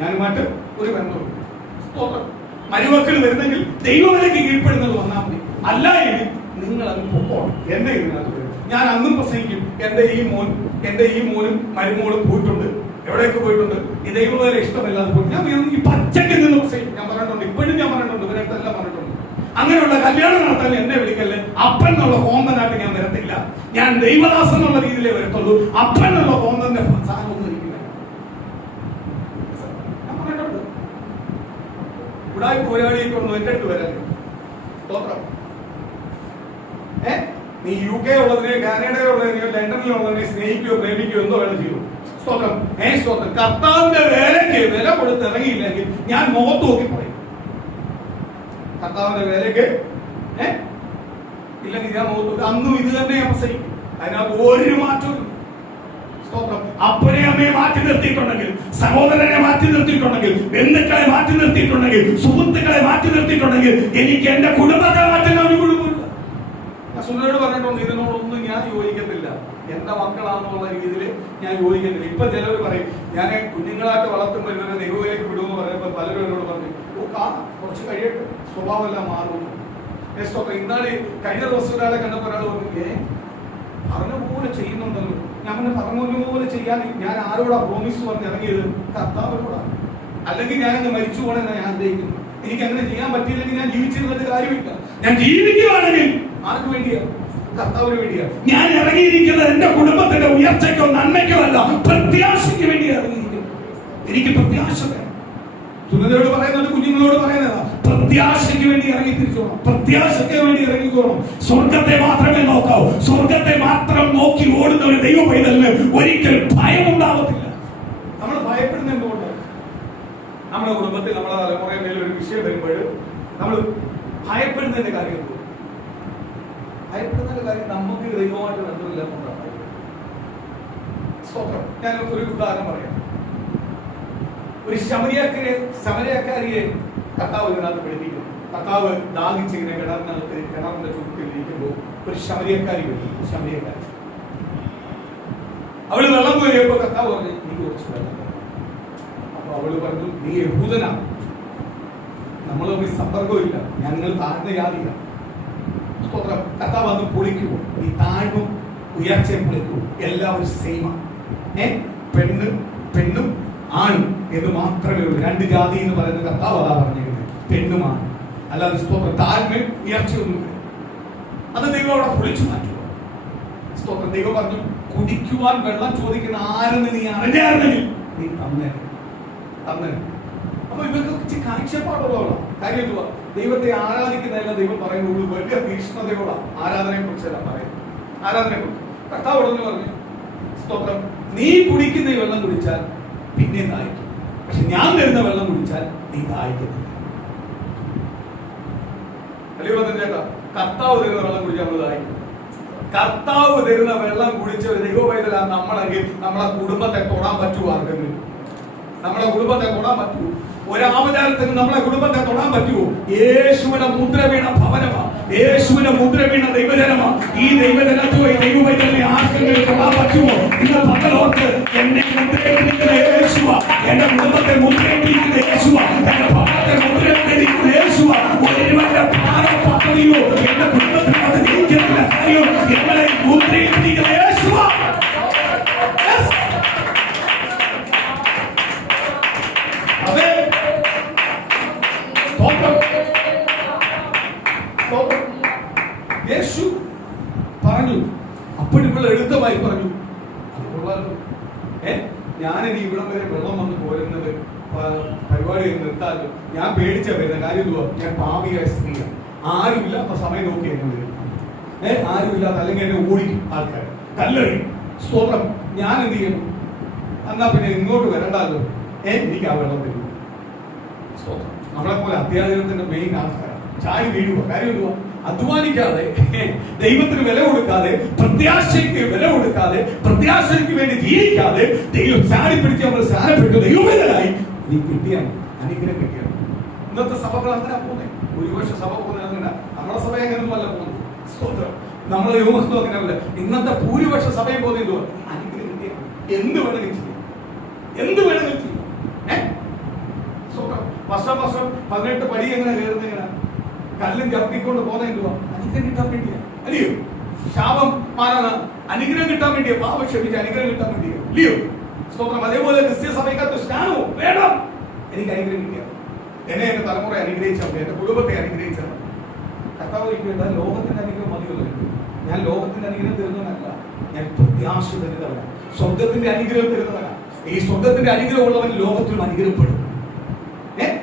ഞാനുമായിട്ട് ഒരു ബന്ധമില്ല. മരുമക്കൾ വരുന്നെങ്കിൽ ദൈവവേലയ്ക്ക് കീഴ്പ്പെടുന്നത് വന്നാൽ മതി. അല്ല എങ്കിൽ നിങ്ങൾ അത് പൊക്കോണം. എന്റെ ഇതിനകത്ത് വരും. ഞാൻ അന്നും പ്രസംഗിക്കും, എന്റെ ഈ മോനും മരുമോളും പോയിട്ടുണ്ട്. എവിടെയൊക്കെ പോയിട്ടുണ്ട്? ഈ ദൈവവേല ഇഷ്ടമല്ലാതെ പോയി. ഞാൻ ഈ പച്ചക്ക് നിന്ന് പ്രസംഗിക്കും. ഞാൻ പറഞ്ഞിട്ടുണ്ട്, ഇപ്പോഴും ഞാൻ പറഞ്ഞിട്ടുണ്ട്, ഇവരെല്ലാം പറഞ്ഞിട്ടുണ്ട്. അങ്ങനെയുള്ള കല്യാണം നടത്താൻ എന്നെ വിളിക്കല്ലേ. അപ്പൻ എന്നുള്ള കോന്തനായിട്ട് ഞാൻ വരത്തില്ല. ഞാൻ ദൈവദാസൻ എന്നുള്ള രീതിയിലേ വരത്തുള്ളൂ. അപ്പൻ എന്നുള്ള കോന്തന്റെ സാധനം ഒന്നും ഇരിക്കില്ല. ഞാൻ പറഞ്ഞിട്ടുണ്ട്, ഇവിടെ പോരാളിയൊക്കെ ഒന്നും എന്റെ അടുത്ത് വരാൻ. സ്തോത്രം. നീ UK ഉള്ളതിനെ, കാനഡയിലുള്ളതിനെയോ ലണ്ടനിലുള്ളതിനെ സ്നേഹിക്കുകയോ പ്രേമിക്കുകയോ എന്തോ വേണം ചെയ്യൂ. സ്തോത്രം. സ്തോത്രം. കർത്താവിന്റെ വേലയ്ക്ക് വില കൊടുത്ത് ഇറങ്ങിയില്ലെങ്കിൽ ഞാൻ മുഖത്ത് നോക്കി പറയും, കർത്താവിന്റെ വേലയ്ക്ക് ഇല്ലെങ്കിൽ ഞാൻ മുഖത്ത് അന്നും ഇത് തന്നെ പ്രസംഗിക്കും. അതിനകത്ത് ഒരു മാറ്റവും. സ്തോത്രം. അപ്പനെ അമ്മയെ മാറ്റി നിർത്തിയിട്ടുണ്ടെങ്കിൽ, സഹോദരനെ മാറ്റി നിർത്തിയിട്ടുണ്ടെങ്കിൽ, ബന്ധുക്കളെ മാറ്റി നിർത്തിയിട്ടുണ്ടെങ്കിൽ, സുഹൃത്തുക്കളെ മാറ്റി നിർത്തിയിട്ടുണ്ടെങ്കിൽ, എനിക്ക് എന്റെ കുടുംബത്തെ മാറ്റുന്ന ഒരു കുടുംബമില്ല. സുനോട് പറഞ്ഞിട്ടുണ്ട്, ഇതിനോടൊന്നും ഞാൻ യോജിക്കത്തില്ല. എന്റെ മക്കളാണെന്നുള്ള രീതിയിൽ ഞാൻ യോജിക്കത്തില്ല. ഇപ്പൊ ചിലർ പറയും, ഞാൻ കുഞ്ഞുങ്ങളായിട്ട് വളർത്തുമ്പോൾ ഇവരെ ദൈവവേലയ്ക്ക് വിടുമെന്ന് പറയുമ്പോൾ പലരും എന്നോട് പറഞ്ഞു, കുറച്ച് കഴിയട്ടെ, സ്വഭാവമെല്ലാം മാറും. ഇന്നാളെ കഴിഞ്ഞ ദിവസം ഒരാളെ കണ്ടപ്പോൾ ഒരാൾ പറഞ്ഞു, പറഞ്ഞ പോലെ ചെയ്യുന്നുണ്ടല്ലോ. ഞാൻ പറഞ്ഞ പോലെ ചെയ്യാൻ ഞാൻ ആരോടാ പ്രോമിസ് പറഞ്ഞ് ഇറങ്ങിയത്? കർത്താവിനോടാണ്. അല്ലെങ്കിൽ ഞാനങ്ങ് മരിച്ചു പോകണമെന്നാണ് ഞാൻ ആഗ്രഹിക്കുന്നത്. എനിക്ക് അങ്ങനെ ചെയ്യാൻ പറ്റിയില്ലെങ്കിൽ ഞാൻ ജീവിച്ചിരുന്നിട്ട് കാര്യമില്ല. ഞാൻ ജീവിക്കുകയാണെങ്കിൽ ആർക്ക് വേണ്ടിയാ? കർത്താവിന് വേണ്ടിയാ. ഞാൻ ഇറങ്ങിയിരിക്കുന്നത് എന്റെ കുടുംബത്തിന്റെ ഉയർച്ചയ്ക്കോ നന്മയ്ക്കോ അല്ല, പ്രത്യാശയ്ക്ക് വേണ്ടിയാണ് ഇറങ്ങിയിരിക്കുന്നത്. എനിക്ക് പ്രത്യാശ വേണം. സുനതയോട് പറയുന്നത്, കുഞ്ഞുങ്ങളോട് പറയുന്നതാ, പ്രത്യാശയ്ക്ക് വേണ്ടി ഇറങ്ങി തിരിച്ചോണം. പ്രത്യാശയ്ക്ക് വേണ്ടി ഇറങ്ങിക്കോണം. സ്വർഗത്തെ മാത്രമേ നോക്കാവൂ. സ്വർഗത്തെ മാത്രം നോക്കി ഓടുന്ന ഒരു ദൈവ പൈതലിന് ഒരിക്കൽ ഭയം ഉണ്ടാവത്തില്ല. നമ്മൾ ഭയപ്പെടുന്ന എന്തുകൊണ്ട്? നമ്മുടെ കുടുംബത്തിൽ നമ്മളെ തലമുറയുടെ മേലെ ഒരു വിഷയം വരുമ്പോൾ നമ്മൾ ഭയപ്പെടുന്നതിന്റെ കാര്യം നമുക്ക് ദൈവമായിട്ട് ബന്ധമില്ല. ഞാൻ ഒരു ഉദാഹരണം പറയാം. ഒരു ശമരിയക്കാരിയെ കർത്താവ് ഇതിനകത്ത് പഠിപ്പിക്കുന്നു. കർത്താവ് ദാഹിച്ചിങ്ങനെ കിണറിന്റെ ചുറ്റിലിരിക്കുമ്പോൾ ഒരു ശമരിയക്കാരി വരും. ശമരിയക്കാരി അവള് വെള്ളം കോരിയപ്പോ കർത്താവ് പറഞ്ഞു, നീ കുറച്ച് വെള്ളം. അപ്പൊ അവള് പറഞ്ഞു, നീ യഹൂദനാണ്, നമ്മൾ തമ്മിൽ സമ്പർക്കമില്ല, ഞങ്ങൾ താഴ്ന്ന ജാതിയാണ്. കർത്താവ് അന്ന് പൊളിക്കുമോ? ഈ താഴ്വും ഉയർച്ചയും പൊളിക്കുമോ? എല്ലാവരും സെയിമാണ്. പെണ്ണും ആണും എന്ന് മാത്രമേ ഉള്ളൂ. 2 ജാതി എന്ന് പറയുന്ന കർത്താവ് അതാ പറഞ്ഞിരിക്കുന്നത്, പെണ്ണുമാണ്. അല്ലാതെ സ്തോത്രം താഴ്മയും ഉയർച്ചയൊന്നുമില്ല. അത് ദൈവം അവിടെ പൊളിച്ചു മാറ്റുക. സ്തോത്രം. ദൈവം പറഞ്ഞു, കുടിക്കുവാൻ വെള്ളം ചോദിക്കുന്ന ആരെന്ന് നീ അറിഞ്ഞായിരുന്നെങ്കിൽ നീ തന്നെ. അപ്പൊ ഇവർക്ക് കാഴ്ചപ്പാടുള്ള കാര്യം എന്തുവാ? ദൈവത്തെ ആരാധിക്കുന്നതല്ല ദൈവം പറയുന്നുള്ളൂ. വലിയ തീക്ഷ്ണതയോടെ ആരാധനയെ കുറിച്ചല്ല പറയുന്നത്. ആരാധനയെ കുറിച്ച് കർത്താവ് ഉടനെ പറഞ്ഞു, സ്തോത്രം. നീ കുടിക്കുന്ന ഈ വെള്ളം കുടിച്ചാൽ പിന്നെ ദാഹിക്കും, പക്ഷെ ഞാൻ തരുന്ന വെള്ളം കുടിച്ചാൽ നീ ദാഹിക്കത്തില്ല. കർത്താവ് തരുന്ന വെള്ളം കുടിച്ചാൽ നമ്മൾ ദാഹിക്കും. കർത്താവ് തരുന്ന വെള്ളം കുടിച്ച ഒരു ദൈവപൈതലാണ് നമ്മളെങ്കിൽ നമ്മളെ കുടുംബത്തെ തൊടാൻ പറ്റുമോ? ആർക്കെങ്കിലും നമ്മളെ കുടുംബത്തെ തൊടാൻ പറ്റുമോ? ഒരാപചാരത്തിന് നമ്മളെ കുടുംബത്തെ തൊടാൻ പറ്റുമോ? യേശുവിന്റെ മുദ്ര വീണ ഭവനമാ, യേശുവിന്റെ മുദ്ര വീണ ദൈവജനമാ. ഈ ദൈവജനത്തോ ഈ ദൈവപൈതലിനെ ആർക്കെങ്കിലും തൊടാൻ പറ്റുമോ? നിങ്ങൾ പകലോർത്ത് എന്നെ മുദ്രയിട്ടിരിക്കുന്ന യേശുവാ, എന്റെ കുടുംബത്തെ മുദ്രയിട്ടിരിക്കുന്ന യേശുവാ, എന്റെ ഭവനത്തെ മുദ്രയിട്ടിരിക്കുന്ന യേശുവാ. ഒരുവന്റെ പദ്ധതിയോ എന്റെ കുടുംബത്തിനകത്ത് ജയിക്കുന്നില്ല കാര്യോ ഞങ്ങളെ മുദ്രയിട്ടിരിക്കുന്ന യേശുവാ. യേശു പറഞ്ഞു. അപ്പോഴിപ്പോൾ എളുപ്പമായി പറഞ്ഞു, അത് കൊള്ളാലോ, ഞാനിനി ഇവിടം വരെ വെള്ളം വന്ന് പോരുന്നത് പരിപാടി നിർത്താലോ. ഞാൻ പേടിച്ച വരുന്ന കാര്യം എന്തുവാ? ഞാൻ പാപിയായ സ്ത്രീയാണ്, ആരുമില്ലാത്ത സമയം നോക്കി എന്നെ വരും, ആരുമില്ലാത്ത അല്ലെങ്കിൽ എന്നെ ഓടിക്കും ആൾക്കാർ, കല്ലെറിയും. സ്തോത്രം. ഞാൻ എന്ത് ചെയ്യണം? എന്നാ പിന്നെ ഇങ്ങോട്ട് വരണ്ടല്ലോ, എനിക്ക് ആ വെള്ളം തരും. സ്തോത്രം. നമ്മളെ പോലെ അത്യാചരണത്തിന്റെ മെയിൻ ആൾക്കാരാണ്. ചായ വീഴുക കാര്യം എന്തുവാ? അധ്വാനിക്കാതെ, ദൈവത്തിന് വില കൊടുക്കാതെ, പ്രത്യാശയ്ക്ക് വില കൊടുക്കാതെ, പ്രത്യാശയ്ക്ക് വേണ്ടി ജീവിക്കാതെ ദൈവം ചാടി പിടിച്ച് നമ്മൾ സ്ഥാനപ്പെട്ടു ദൈവവേദനായി നീ കിട്ടിയാണ്, അനുഗ്രഹം കിട്ടിയാണ്. ഇന്നത്തെ സഭകൾ അങ്ങനെ പോകുന്നത്. ഭൂരിപക്ഷ സഭ പോകുന്നത് അങ്ങനെ. നമ്മുടെ സഭ അങ്ങനെയൊന്നും അല്ല പോകുന്നത്. സ്തോത്രം. നമ്മളെ യോഗം അങ്ങനെയല്ല. ഇന്നത്തെ ഭൂരിപക്ഷ സഭയും പോകുന്നത് എന്തുവാ? അനുഗ്രഹം കിട്ടിയാണ്. എന്ത് വേണമെങ്കിലും ചെയ്യാം, എന്ത് വേണമെങ്കിലും ചെയ്യാം. വർഷം 18 പടി എങ്ങനെ കയറുന്ന എങ്ങനെ? കല്ലും ചവിട്ടിക്കൊണ്ട് പോകുന്ന എന്തുവാ? അനുഗ്രഹം കിട്ടാൻ വേണ്ടിയാ, അല്ലയോ? ശാപം മാറാണ്, അനുഗ്രഹം കിട്ടാൻ വേണ്ടിയാ. പാപം ക്ഷമിച്ച് അനുഗ്രഹം കിട്ടാൻ വേണ്ടിയാ, അല്ലയോ? സ്തോത്രം. അതേപോലെ ക്രിസ്ത്യ സഭയ്ക്കകത്ത് സ്നാനവും വേണം. എനിക്ക് അനുഗ്രഹം കിട്ടിയ എന്നെ എന്റെ തലമുറ അനുഗ്രഹിച്ചാൽ മതി, എന്റെ കുടുംബത്തെ അനുഗ്രഹിച്ചാൽ മതി. കർത്താവ് ചോദിക്കേണ്ട ലോകത്തിന്റെ അനുഗ്രഹം മതിയല്ലോ. ഞാൻ ലോകത്തിന്റെ അനുഗ്രഹം തരുന്നവനല്ല, ഞാൻ പ്രത്യാശ തരുന്നവനാണ്, സ്വർഗത്തിന്റെ അനുഗ്രഹം തരുന്നവനാണ്. ഈ സ്വർഗത്തിന്റെ അനുഗ്രഹം ഉള്ളവൻ ലോകത്തിലും അനുഗ്രഹപ്പെടും.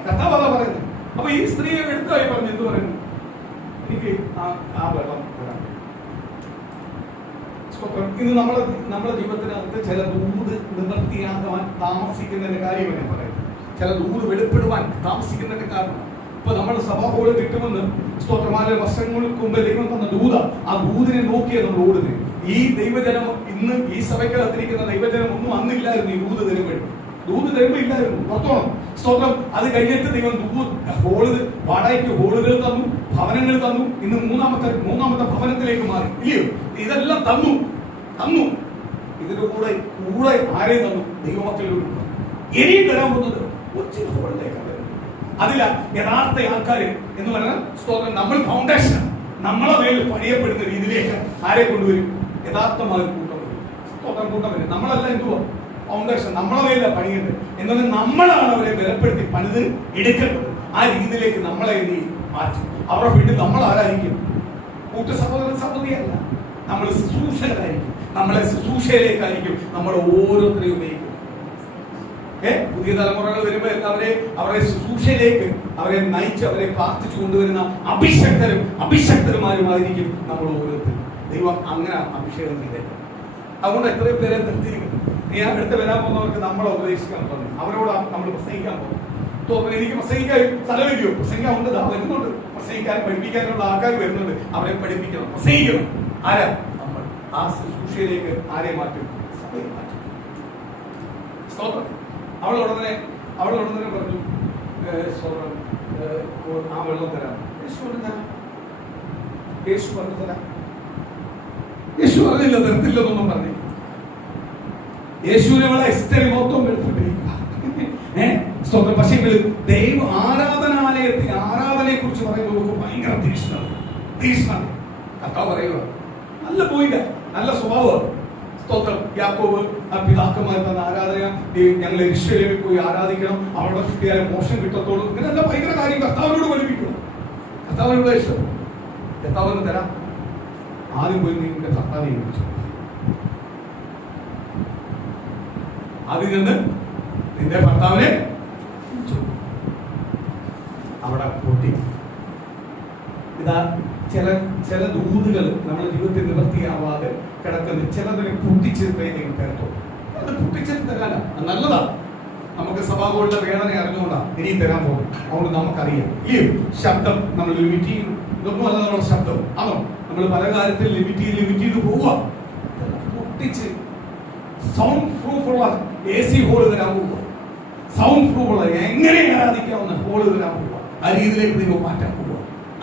കർത്താവ് അതാ പറയുന്നത്. അപ്പൊ ഈ സ്ത്രീ എടുത്തായി പറഞ്ഞു, എന്ത് പറയുന്നു? എനിക്ക് ആ വെള്ളം തരാം. ഇന്ന് നമ്മുടെ ജീവിതത്തിനകത്ത് ചില ദൂത് നിവൃത്തിയാക്കാൻ താമസിക്കുന്നതിന്റെ കാര്യം ഞാൻ പറയുന്നത്. ചില ദൂത് വെളിപ്പെടുവാൻ താമസിക്കുന്നതിന്റെ കാരണം ഇപ്പൊ നമ്മൾ സഭാ ഹോള് കിട്ടുമെന്ന് സ്തോത്രമാല വർഷങ്ങൾക്ക് മുമ്പ് ദൈവം തന്ന ദൂത, ആ ദൂതിനെ നോക്കിയാൽ നമ്മൾ ഓടുന്നത്. ഈ ദൈവജനം ഇന്ന് ഈ സഭയ്ക്കകത്തിരിക്കുന്ന ദൈവജനം ഒന്നും അന്നില്ലായിരുന്നു. ഈ ദൂത് തരുമ്പോ ഇല്ലായിരുന്നു. പുറത്തോളം സ്തോത്രം. അത് കഴിഞ്ഞിട്ട് ദൈവം ഹോള് വാടകയ്ക്ക് ഹോളുകൾ തന്നു, ഭവനങ്ങൾ തന്നു. ഇന്ന് മൂന്നാമത്തെ ഭവനത്തിലേക്ക് മാറി, ഇല്ലയോ? ഇതെല്ലാം തന്നു. ഇതിന്റെ കൂടെ ആരെയും തന്നു? ദൈവമക്കളിലൂടെ. ഇനിയും തരാൻ പോകുന്നത് കൊച്ചു ഹോളിലേക്കാണ്. അതില യഥാർത്ഥ ആൾക്കാർ എന്ന് പറഞ്ഞാൽ സ്തോത്രം, നമ്മൾ ഫൗണ്ടേഷൻ നമ്മളെ മേൽ പണിയപ്പെടുന്ന രീതിയിലേക്ക് ആരെ കൊണ്ടുവരും? യഥാർത്ഥമായ കൂട്ടം വരും. നമ്മളല്ല എന്തുവാ? ഫൗണ്ടേഷൻ നമ്മളെ മേലില്ല പണിയുണ്ട്. എന്നാൽ നമ്മളാണ് അവരെ ബലപ്പെടുത്തി പണിത് എടുക്കേണ്ടത്. ആ രീതിയിലേക്ക് നമ്മളെ നീ മാറ്റും. അവരുടെ വീട്ടിൽ നമ്മൾ ആരായിരിക്കും? കൂട്ടസഹോദരസഹോദരിയല്ല, നമ്മൾ ശുശ്രൂഷകരായിരിക്കും. നമ്മളെ ശുശ്രൂഷയിലേക്കായിരിക്കും നമ്മൾ ഓരോരുത്തരെയും ഉപയോഗിക്കും. പുതിയ തലമുറകൾ വരുമ്പോൾ അവരെ ശുശ്രൂഷയിലേക്ക് അവരെ നയിച്ച് അവരെ പ്രാർത്ഥിച്ചു കൊണ്ടുവരുന്ന അഭിഷക്തരുമാരുമായിരിക്കും നമ്മൾ ഓരോരുത്തരും. ദൈവം അങ്ങനെ അഭിഷേകം ചെയ്തേക്കും. അതുകൊണ്ട് എത്രയും പേരെ നിർത്തിയിരിക്കുന്നു. നീ അടുത്ത് വരാൻ പോകുന്നവർക്ക് നമ്മളെ ഉപദേശിക്കാൻ പറഞ്ഞു, അവരോട് നമ്മൾ പ്രസംഗിക്കാൻ പോകും. എനിക്ക് പ്രസംഗിക്കാൻ സ്ഥലമില്ലയോ? പ്രസംഗിക്കാൻ ഉണ്ട്, വരുന്നുണ്ട്. പ്രസംഗിക്കാനും പഠിപ്പിക്കാനുള്ള ആൾക്കാർ വരുന്നുണ്ട്. അവരെ പഠിപ്പിക്കണം, പ്രസംഗിക്കണം. ആരാ? നമ്മൾ ആ ശുശ്രൂഷയിലേക്ക് ആരെ മാറ്റും? സഭയെ മാറ്റും. സ്തോത്രം. അവൾ ഉടനെ പറഞ്ഞു, ആ വെള്ളം തരാം. യേശു പറഞ്ഞു തരാം. യേശു പറഞ്ഞില്ല, തരത്തില്ലെന്നൊന്നും പറഞ്ഞു. യേശുവിനെ വളരെ ഹിസ്റ്ററി മൊത്തം എടുത്തിട്ടിരിക്കുക. പക്ഷേ ദൈവ ആരാധനയെ കുറിച്ച് പറയുമ്പോൾ ഭയങ്കര തീക്ഷ്ണത. കർത്താവ് പറയുക നല്ല പോയില്ല, നല്ല സ്വഭാവം. സ്തോത്രം. യാക്കോബ് ആ പിതാക്കന്മാർ തന്ന ആരാധന, ഞങ്ങൾ യെരൂശലേമിൽ പോയി ആരാധിക്കണം, അവിടെ കിട്ടിയാൽ മോശം കിട്ടത്തോളൂ. ഇങ്ങനെയല്ല ഭയങ്കര കാര്യം കർത്താവിനോട് പഠിപ്പിക്കണം. കർത്താവിനോട് ഇഷ്ടം. കർത്താവിന് തരാം. ആദ്യം പോയി നിന്റെ കർത്താവിനെ വിളിച്ചു. അതിൽ നിന്ന് നിന്റെ ഭർത്താവിനെ അവിടെ പൊട്ടി. ഇതാ ചില ദൂതുകൾ നമ്മുടെ ജീവിതത്തിൽ നിവർത്തിയാവാതെ കിടക്കുന്ന ചിലതിനെ പൊട്ടിച്ചെടുത്തേ നിങ്ങൾ തരത്തോ. അത് പൊട്ടിച്ചെടുത്ത് തരാനാ, നല്ലതാ. നമുക്ക് സഭാകളുടെ വേദന അറിഞ്ഞുകൊണ്ടാ ഇനിയും തരാൻ പോകും. അതുകൊണ്ട് നമുക്കറിയാം ഈ ശബ്ദം നമ്മൾ ലിമിറ്റ് ചെയ്യും. ഇതൊന്നും അല്ല നമ്മുടെ ശബ്ദം. ആണോ? നമ്മൾ പല കാര്യത്തിൽ ലിമിറ്റ് ചെയ്ത് പോവുക. പൊട്ടിച്ച് സൗണ്ട് പ്രൂഫുള്ള AC ഹോള് തരാൻ പോവുക. സൗണ്ട് പ്രൂഫുള്ള എങ്ങനെ ആരാധിക്കാവുന്ന ഹോള് തരാൻ പോവുക. ആ രീതിയിലേക്ക് ദൈവം മാറ്റാൻ പോവുക.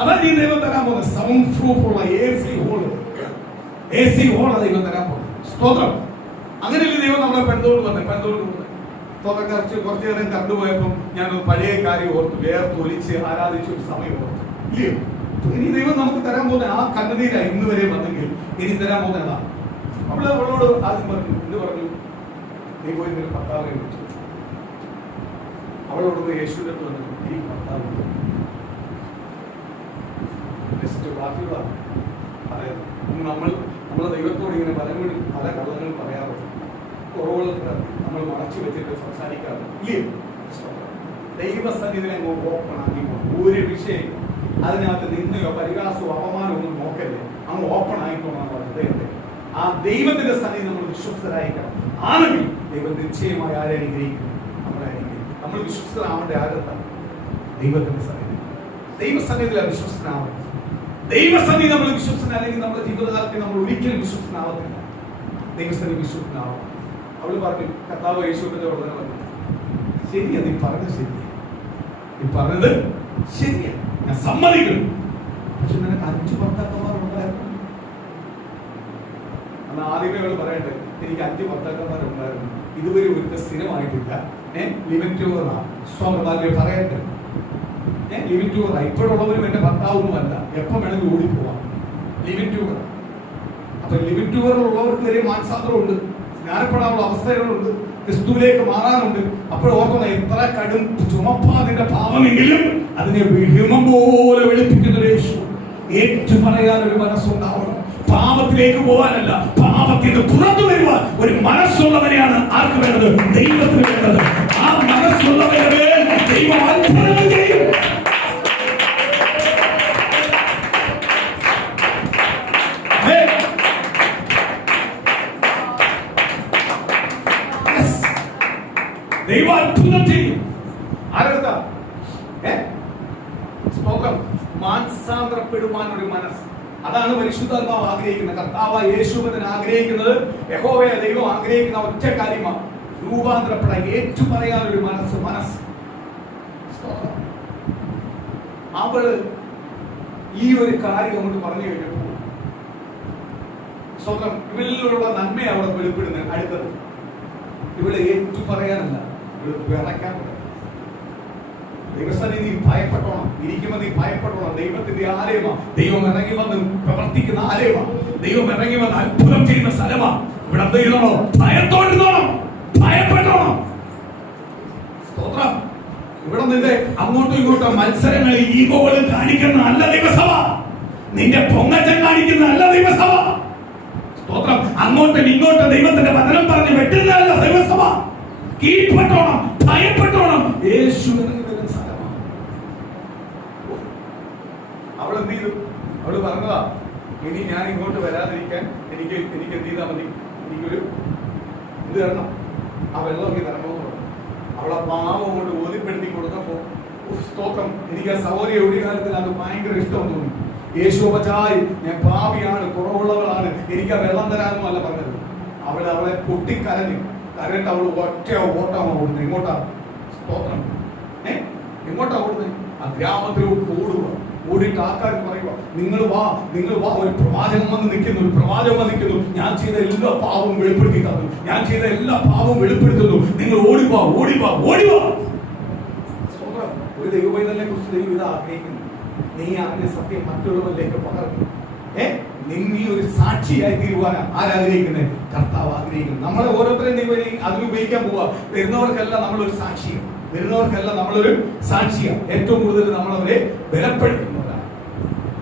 അതാണ് ഈ ദൈവം തരാൻ പോകുന്നത്. സൗണ്ട് പ്രൂഫുള്ള AC ഹോള് ദൈവം തരാൻ പോകുന്നത്. സ്തോത്രം. അങ്ങനെയല്ലേ ദൈവം നമ്മളെ പെൺതോട് വന്നത്. കുറച്ചു നേരം കണ്ടുപോയപ്പോൾ ഞാൻ പഴയ കാര്യം ഓർത്ത് വേർത്തൊലിച്ച് ആരാധിച്ച ഒരു സമയം ഓർത്തു. ഇല്ലയോ? ഇനി ദൈവം നമുക്ക് തരാൻ പോകുന്ന ആ കണ്ണുനീര ഇന്ന് വരെ വന്നെങ്കിൽ ഇനി തരാൻ പോകുന്നതാ. അവളോട് ആദ്യം പറഞ്ഞു, എന്ത് പറഞ്ഞു? നീ പോയി നിന്റെ ഭർത്താവിനെ വിളിച്ചു. അവളോട് യേശുവിന്റെ അടുത്ത് വന്നു, ഈ ഭർത്താവ് നമ്മളെ ദൈവത്തോട് ഇങ്ങനെ പല കള്ളങ്ങൾ പറയാറുണ്ട്. കുറവുകൾ നമ്മൾ മറച്ചു വെച്ചിട്ട് സംസാരിക്കാറുണ്ട്. ഇല്ലേ? ദൈവസന്നിധിനെ അങ്ങ് ഓപ്പൺ ആക്കി ഒരു വിഷയം അതിനകത്ത് നിന്നയോ പരിഹാസമോ അപമാനമോ ഒന്നും നോക്കല്ലേ, അങ്ങ് ഓപ്പൺ ആയിക്കോണം ഹൃദയത്തെ. ആ ദൈവത്തിന്റെ സന്നിധി നമ്മൾ വിശ്വസ്തരായിരിക്കണം. ആണെങ്കിൽ ദൈവം നിശ്ചയമായി ആരെ അനുഗ്രഹിക്കും? നമ്മളെ അനുഗ്രഹിക്കും. നമ്മൾ വിശ്വസ്തരാവേണ്ട ആരത്താണ്? ദൈവത്തിന്റെ സന്നിധി. ദൈവസന്നിധിയിലാണ് വിശ്വസ്തനാവുന്നത്. ദൈവസന്നിധി നമ്മൾ വിശ്വസ്തനല്ലെങ്കിൽ നമ്മുടെ ജീവിതകാലത്തിൽ നമ്മൾ ഒരിക്കലും വിശ്വസ്തനാവത്തില്ല. ദൈവസന്നിധി വിശ്വസ്തനാവണം. അവള് പറഞ്ഞു, കർത്താവ് യേശുവിന്റെ ഉടനെ പറഞ്ഞു, ശരിയാ, നീ പറഞ്ഞത് ശരിയാ, ഞാൻ സമ്മതിക്കുന്നു. പക്ഷെ നിനക്ക് 5 ഭർത്താക്കന്മാരുണ്ടായിരുന്നു. അന്ന് ആദ്യമേ അവൾ പറയട്ടെ, എനിക്ക് 5 ഭർത്താക്കന്മാരുണ്ടായിരുന്നു, ഇതുവരെ ഒരു സ്ഥിരമായിട്ടില്ല. പറയട്ടെ, ലിമിറ്റ് ടൂറാ. ഇപ്പോഴുള്ളവരും എന്റെ ഭർത്താവൊന്നുമല്ല, എപ്പം വേണമെങ്കിൽ ഓടിപ്പോവാം. ലിമിറ്റ് ടൂർ. അപ്പൊ ലിമിറ്റ് ടൂറിലുള്ളവർക്ക് വരെ മാനസാന്തരമുണ്ട്, ജ്ഞാനപ്പെടാനുള്ള അവസ്ഥകളുണ്ട്, ക്രിസ്തുവിലേക്ക് മാറാനുണ്ട്. അപ്പോൾ ഓർക്കുന്ന എത്ര കടും ചുമപ്പാതിന്റെ പാപമെങ്കിലും അതിനെ ഹിമം പോലെ വെളുപ്പിക്കുന്ന യേശു. ഏറ്റു പറയാൻ ഒരു മനസ്സുണ്ടാവണം. പാപത്തിലേക്ക് പോകാനല്ല, പാപത്തിന് പുറത്തു വരുവാൻ ഒരു മനസ്സുള്ളവരെയാണ് ആർക്ക് വേണ്ടത്? ദൈവത്തിന് വേണ്ടത്. ആ മനസ്സുള്ളവരെ ദൈവം അത്ഭുതങ്ങൾ ചെയ്യും. ദൈവം അത്ഭുതം ചെയ്യും. ആരെടുത്ത മാനസാന്തരപ്പെടുവാൻ ഒരു മനസ്സ്. അതാണ് പരിശുദ്ധാത്മാവ് ആഗ്രഹിക്കുന്നത്. കർത്താവ് യേശുവിനെ ആഗ്രഹിക്കുന്നത്, യഹോവയെ ദൈവം ആഗ്രഹിക്കുന്ന ഒറ്റ കാര്യമാണ്, രൂപാന്തരപ്പെടാൻ, ഏറ്റു പറയാനൊരു മനസ്സ്. അവള് ഈ ഒരു കാര്യം കൊണ്ട് പറഞ്ഞു കഴിഞ്ഞപ്പോൾ സ്വന്തം ഇവരിലുള്ള നന്മയെ അവിടെ വെളിപ്പെടുന്നത്. അടുത്തത്, ഇവിടെ ഏറ്റു പറയാനല്ല, വിറയ്ക്കാൻ. ദൈവസന്നിധി ഭയപ്പെട്ടോണം, ഇരിക്കുമ്പോൾ നീ ഭയപ്പെട്ടോണം. ദൈവത്തിന്റെ ആലയമാണ്, ദൈവം ഇറങ്ങി വന്ന് പ്രവർത്തിക്കുന്ന ആലയമാണ്, ദൈവം ഇറങ്ങി വന്ന് അത്ഭുതം ചെയ്യുന്ന സ്ഥലമാണ്. ഇവിടെ എന്ത് ചെയ്തോണോ? ഭയത്തോടിരുന്നോണം, ഭയപ്പെട്ടോണം. സ്തോത്രം. ഇവിടെ നിന്റെ അങ്ങോട്ടും ഇങ്ങോട്ടും മത്സരങ്ങൾ, ഈഗോകൾ കാണിക്കുന്ന അല്ല ദൈവസഭ. നിന്റെ പൊങ്ങച്ചം കാണിക്കുന്ന അല്ല ദൈവസഭ. സ്തോത്രം. അങ്ങോട്ടും ഇങ്ങോട്ടും ദൈവത്തിന്റെ വചനം പറഞ്ഞ് വെട്ടുന്നതല്ല ദൈവസഭ. കീഴ്പ്പെട്ടോണം, ഭയപ്പെട്ടോണം. യേശു വരുന്ന സ്ഥലമാണ്. അവൾ എന്ത് ചെയ്തു? അവള് പറഞ്ഞതാ, ഇനി ഞാൻ ഇങ്ങോട്ട് വരാതിരിക്കാൻ എനിക്ക് എന്ത് ചെയ്താൽ മതി? എനിക്കൊരു ഇത് തരണം, ആ വെള്ളമൊക്കെ തരണമെന്ന് പറഞ്ഞു. അവളെ പാവം കൊണ്ട് ബോധ്യപ്പെടുത്തി കൊടുത്തപ്പോ സ്തോത്രം, എനിക്ക് ആ സഹോദരി ഒരു കാലത്തിൽ അത് ഭയങ്കര ഇഷ്ടം തോന്നി. യേശുവച്ചായി, ഞാൻ പാപിയാണ്, കുറവുള്ളവളാണ്, എനിക്ക് ആ വെള്ളം തരാമെന്നും അല്ല പറഞ്ഞത്. അവളെ പൊട്ടിക്കരഞ്ഞു. കരണ്ട് അവൾ ഒറ്റ ഓട്ടമാണ് ഓടുന്നത്. എങ്ങോട്ടാ? സ്തോത്രം. എങ്ങോട്ടാ ഓടുന്നത്? ആ ഗ്രാമത്തിലോട്ട് ഓടുക. ഓടിയിട്ട് ആൾക്കാർ പറയുക, നിങ്ങൾ വാ, ഒരു പ്രവാചകൻ വന്ന് നിൽക്കുന്നു, ഞാൻ ചെയ്ത എല്ലാ പാവവും വെളിപ്പെടുത്തി തന്നു, ഞാൻ ചെയ്ത എല്ലാ പാവവും വെളിപ്പെടുത്തുന്നു, നിങ്ങൾ ഓടിവാ. ഒരു ദൈവവൈതലിനെ കുറിച്ച് ദൈവം ഇത് ആഗ്രഹിക്കുന്നു. നീ അതിന്റെ സത്യം മറ്റുള്ളവരിലേക്ക് പകർന്നു. നീ ഒരു സാക്ഷിയായി തീരുവാനാ ആരാഗ്രഹിക്കുന്നത്? കർത്താവ് ആഗ്രഹിക്കുന്നു. നമ്മളെ ഓരോരുത്തരെയും ദൈവം അതിന് ഉപയോഗിക്കാൻ പോവാ. വരുന്നവർക്കെല്ലാം നമ്മളൊരു സാക്ഷിയാണ്. ഏറ്റവും കൂടുതൽ നമ്മളവരെ ബലപ്പെടുത്തുന്നതാണ്.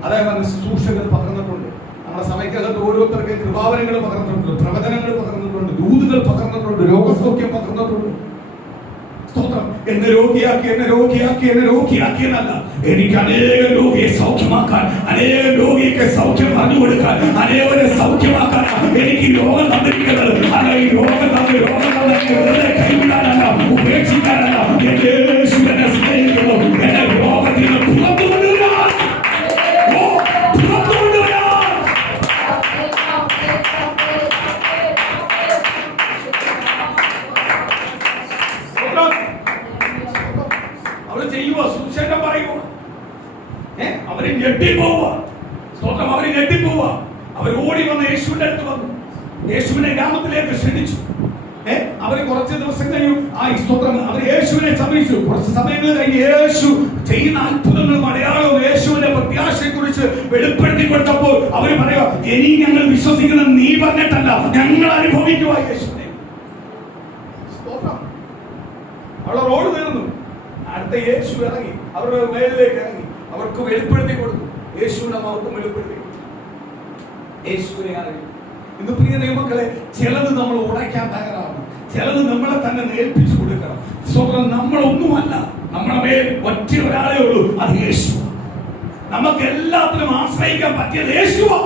അതായത് ശുശ്രൂഷകൾ പകർന്നിട്ടുണ്ട്. നമ്മുടെ സഭയ്ക്കകത്ത് ഓരോരുത്തർക്ക് കൃപാവരങ്ങൾ പകർന്നിട്ടുണ്ട്, പ്രവചനങ്ങൾ പകർന്നിട്ടുണ്ട്, ദൂതുകൾ പകർന്നിട്ടുണ്ട്, രോഗസൗഖ്യം പകർന്നിട്ടുണ്ട്. സ്തോത്രം. എന്നെ രോഗിയാക്കി എന്നല്ല, എനിക്ക് അനേക രോഗിയെ സൗഖ്യമാക്കാൻ അനേക രോഗിക്ക് സൗഖ്യം പറഞ്ഞു കൊടുക്കാൻ, അനേകരെ സൗഖ്യമാക്കാൻ എനിക്ക് രോഗം തന്നിരിക്കുന്നത്. അല്ല, ഈ രോഗം തന്ന് വെറുതെ കൈവിടാനല്ല, ഉപേക്ഷിക്കാനല്ല. എന്റെ യേശുവിനെ സ്നേഹിക്കുന്നു. എന്റെ രോഗത്തിൽ നിന്ന് പുറത്തു കൊണ്ടുവരാൻ, പുറത്തു കൊണ്ടുവരാൻ. അവര് ചെയ്യുവോ? സുവിശേഷം പറയുവോ? അവര് ഞെട്ടിപ്പോവുക. സ്തോത്രം, അവര് ഞെട്ടിപ്പോവുക. അവർ ഓടി വന്ന് യേശുവിന്റെ അടുത്ത് വന്നു, യേശുവിനെ ഗ്രാമത്തിലേക്ക് ക്ഷണിച്ചു. അവര് കുറച്ച് ദിവസം കഴിഞ്ഞു സ്തോത്രം അവർ യേശുവിനെ സമീപിച്ചു. കുറച്ച് സമയങ്ങൾ കഴിഞ്ഞ് യേശു ചെയ്യുന്ന അത്ഭുതങ്ങളും അടയാളവും യേശുവിന്റെ പ്രത്യാശയെ കുറിച്ച് വെളിപ്പെടുത്തി കൊടുത്തപ്പോൾ അവര് പറയാ, ഇനി ഞങ്ങൾ വിശ്വസിക്കുന്നത് നീ പറഞ്ഞിട്ടല്ല, ഞങ്ങൾ അനുഭവിക്കുക യേശുവിനെ. സ്തോത്രം. അവിടെ റോഡ് തീർന്നു. അടുത്ത യേശു ഇറങ്ങി, അവരുടെ മേലിലേക്ക് ഇറങ്ങി, അവർക്ക് വെളിപ്പെടുത്തി കൊടുത്തു. യേശുവിനെ അവർക്കും വെളിപ്പെടുത്തി കൊടുത്തു. യേശുവിനെ അറിയും. ഇന്ന് പ്രിയ ദൈവമക്കളെ, ചിലത് നമ്മൾ ഉടയ്ക്കാൻ തയ്യാറാവണം, ചിലത് നമ്മളെ തന്നെ ഏൽപ്പിച്ചു കൊടുക്കണം. സ്വന്തം നമ്മളൊന്നുമല്ല, നമ്മുടെ മേൽ ഒറ്റ ഒരാളേ ഉള്ളൂ, അത് യേശു. നമുക്ക് എല്ലാത്തിനും ആശ്രയിക്കാൻ പറ്റിയത് യേശുവാ.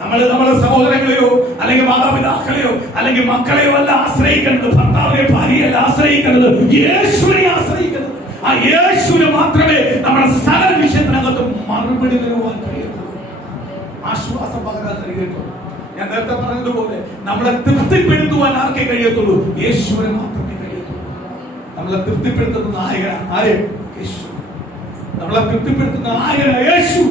നമ്മുടെ സഹോദരങ്ങളെയോ അല്ലെങ്കിൽ മാതാപിതാക്കളെയോ അല്ലെങ്കിൽ മക്കളെയോ അല്ല ആശ്രയിക്കുന്നത്, ഭർത്താവിനെ ഭാര്യയല്ല ആശ്രയിക്കുന്നത്, യേശുവിനെ ആശ്രയിക്കുന്നത്. ആ യേശുവിന് മാത്രമേ നമ്മുടെ സകല വിഷയത്തിനകത്ത് മറുപടി തരുവാൻ കഴിയുള്ളൂ, ആശ്വാസം പകരാൻ കഴിയത്തുള്ളൂ. ഞാൻ നേരത്തെ പറഞ്ഞതുപോലെ നമ്മളെ തൃപ്തിപ്പെടുത്തുവാൻ ആർക്കേ കഴിയത്തുള്ളൂ? യേശുവിനെ മാത്രമേ കഴിയത്തുള്ളൂ. നമ്മളെ തൃപ്തിപ്പെടുത്തുന്ന നായകനാണ് ആര്? യേശു. നമ്മളെ തൃപ്തിപ്പെടുത്തുന്ന നായകനാണ് യേശു.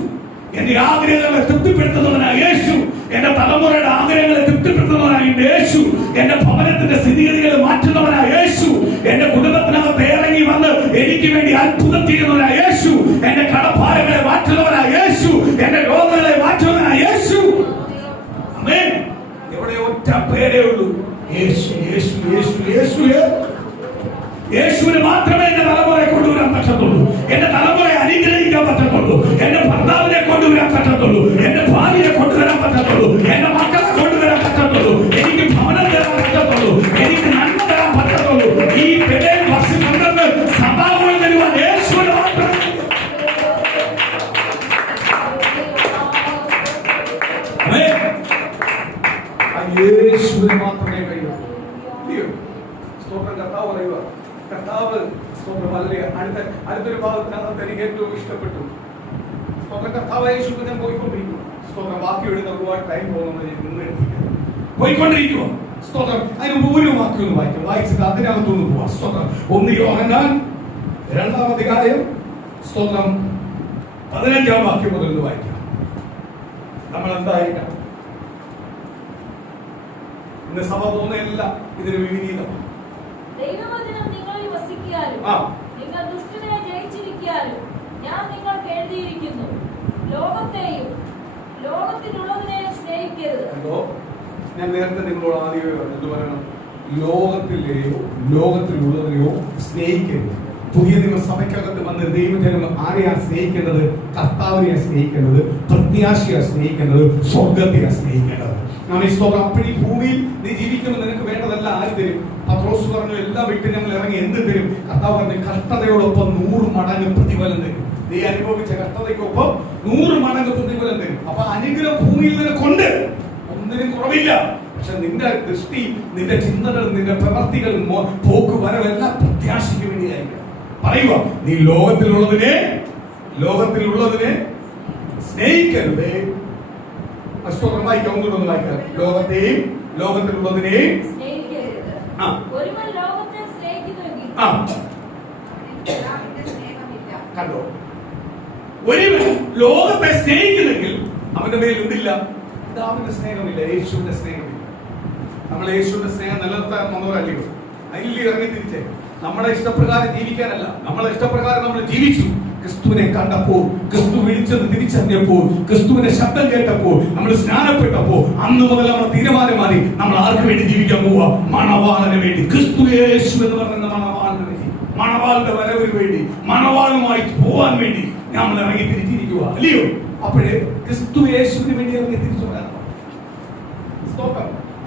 എന്റെ ആഗ്രഹങ്ങളെ തൃപ്തിപ്പെടുത്തുന്നവനാണ് യേശു. എന്റെ തലമുറയുടെ ആഗ്രഹങ്ങളെ തൃപ്തിപ്പെടുത്തുന്നവനാണ് യേശു. എന്റെ ഭവനത്തിന്റെ സ്ഥിതിഗതികളെ മാറ്റുന്നവനാണ് യേശു. എന്റെ കുടുംബത്തിനകത്ത് ഇറങ്ങി വന്ന് എനിക്ക് വേണ്ടി അത്ഭുതം ചെയ്യുന്നവനാണ് യേശു. എന്റെ കടഭാരങ്ങളെ മാറ്റുന്നവനാണ് യേശു. എന്റെ രോഗങ്ങളെ മാറ്റുന്നവനാണ് യേശു. എവിടെ ഒറ്റ പേരേ ഉള്ളൂ, യേശു. യേശു യേശു യേശു. യേശുവിന് മാത്രമേ എന്റെ തലമുറയെ കൊണ്ടുവരാൻ പറ്റത്തുള്ളൂ, എന്റെ തലമുറയെ അനുഗ്രഹിക്കാൻ പറ്റത്തുള്ളൂ, എന്റെ ഭർത്താവിനെ കൊണ്ടുവരാൻ പറ്റത്തുള്ളൂ, എന്റെ ഭാര്യയെ കൊണ്ടുവരാൻ പറ്റത്തുള്ളൂ, എന്റെ മക്കളെ കൊണ്ടുവരാൻ പറ്റത്തുള്ളൂ, എനിക്ക് ഭവനം തരാൻ പറ്റത്തുള്ളൂ, എനിക്ക് നന്മ തരാൻ പറ്റത്തുള്ളൂ. ഈ പേരിൽ വർഷമുണ്ടെന്ന് സഭാകൾ തരുവാൻ യേശുവിന് മാത്രമേ. യേശുവിന് മാത്രമേ കഴിയുള്ളൂ. സ്തോത്രം. കർത്താവ് പറയുക, കർത്താവ് സ്തോത്രം. അടുത്തൊരു ഭാഗത്തിനകത്ത് എനിക്ക് ഏറ്റവും ഇഷ്ടപ്പെട്ടു. സ്തോത്രം. കർത്താവ് യേശു ഞാൻ പോയിക്കൊണ്ടിരിക്കുക. സ്തോത്രം. ബാക്കി എഴുതുന്ന ഒരുപാട് ടൈം പോകുന്നത് പോയിക്കൊണ്ടിരിക്കുക. സ്തോത്രം. അതിന് ഒരു വാക്യം ഒന്ന് വായിച്ചിട്ട് അതിനകത്തൊന്ന് പോവാം. സ്തോത്രം. 1 യോഹന്നാൻ 2-ാം അധ്യായം സ്തോത്രം 15-ാം വാക്യം മുതൽ ഒന്ന് വായിക്കാം. നമ്മൾ എന്തായിരിക്കണം? ഇന്ന് സഭ പോകുന്നതല്ല ഇതിന് വിപരീതമാണ്. ദൈവവചനം നിങ്ങളിൽ വസിക്കാലും നിങ്ങൾ ദുഷ്ടനെ ജയിച്ചിരിക്കാലും ഞാൻ നിങ്ങൾക്ക് എഴുതിയിരിക്കുന്നു, ലോകത്തെയും ലോകത്തിലുള്ളതിനെയും സ്നേഹിക്കരുത്. ഞാൻ നേരത്തെ നിങ്ങളോട് ആദ്യമേ എന്ത് പറയണം? ലോകത്തിലെയോ ലോകത്തിലുള്ളതിനെയോ സ്നേഹിക്കരുത്. പുതിയ നിയമസഭയ്ക്കകത്ത് വന്ന് ദൈവജനം ആരെയാണ് സ്നേഹിക്കേണ്ടത്? കർത്താവിനെയാണ് സ്നേഹിക്കേണ്ടത്, പ്രത്യാശയാണ് സ്നേഹിക്കേണ്ടത്, സ്വർഗത്തെയാണ് സ്നേഹിക്കേണ്ടത്. നാം ഈ സ്തോത്രം. അപ്പോഴീ ഭൂമിയിൽ നീ ജീവിക്കുമ്പോൾ നിനക്ക് വേണ്ടതല്ല ആര് തരും? പത്രോസ് പറഞ്ഞു, എല്ലാം വിട്ട് ഞങ്ങൾ ഇറങ്ങി എന്ത് തരും? കർത്താവ് പറഞ്ഞു, കഷ്ടതയോടൊപ്പം 100 മടങ്ങ് പ്രതിഫലം തരും. നീ അനുഭവിച്ച കഷ്ടതയ്ക്കൊപ്പം 100 മടങ്ങ് പ്രതിഫലം തരും. അപ്പൊ അനുഗ്രഹം ഭൂമിയിൽ നിനക്കുണ്ട്, ഒന്നിനും കുറവില്ല. പക്ഷെ നിന്റെ ദൃഷ്ടി, നിന്റെ ചിന്തകളും നിന്റെ പ്രവർത്തികളും പോക്ക് വരവെല്ലാം പ്രത്യാശയ്ക്ക് വേണ്ടിയായിരിക്കും. പറയുക, നീ ലോകത്തിലുള്ളതിനെ സ്നേഹിക്കരുതേ. വായിക്കൊന്നും വായിക്കാം. ലോകത്തെയും ലോകത്തിലുള്ളതിനെയും കണ്ടോ? ഒരുവൻ ലോകത്തെ സ്നേഹിക്കുന്നെങ്കിൽ അവന്റെ മേൽ എന്തില്ല? പിതാവിന്റെ സ്നേഹമില്ല, യേശുവിന്റെ സ്നേഹമില്ല. നമ്മൾ യേശുവിന്റെ സ്നേഹം നിലനിർത്താൻ വന്നവരല്ലയോ? അതിൽ ഇറങ്ങി തിരിച്ചേ. നമ്മുടെ ഇഷ്ടപ്രകാരം ജീവിക്കാനല്ല, നമ്മളെ ഇഷ്ടപ്രകാരം നമ്മൾ ജീവിച്ചു. ക്രിസ്തുവിനെ കണ്ടപ്പോൾ, ക്രിസ്തു വിളിച്ചത് തിരിച്ചറിഞ്ഞപ്പോൾ, ക്രിസ്തുവിന്റെ ശബ്ദം കേട്ടപ്പോൾ, നമ്മൾ സ്നാനപ്പെട്ടപ്പോൾ, അന്ന് മുതൽ നമ്മുടെ തീരുമാനമായി നമ്മൾ ആർക്ക് വേണ്ടി ജീവിക്കാൻ പോവാ? മണവാളന് വേണ്ടി. ക്രിസ്തു യേശു എന്ന് പറയുന്ന മണവാളന് വേണ്ടി, മണവാളിന്റെ വരവിന് വേണ്ടി, മണവാളുമായി പോവാൻ വേണ്ടി നമ്മൾ ഇറങ്ങി തിരിച്ചിരിക്കുക, അല്ലയോ? അപ്പോഴേ ക്രിസ്തു യേശുവിന് വേണ്ടി ഇറങ്ങി തിരിച്ചു വരാൻ.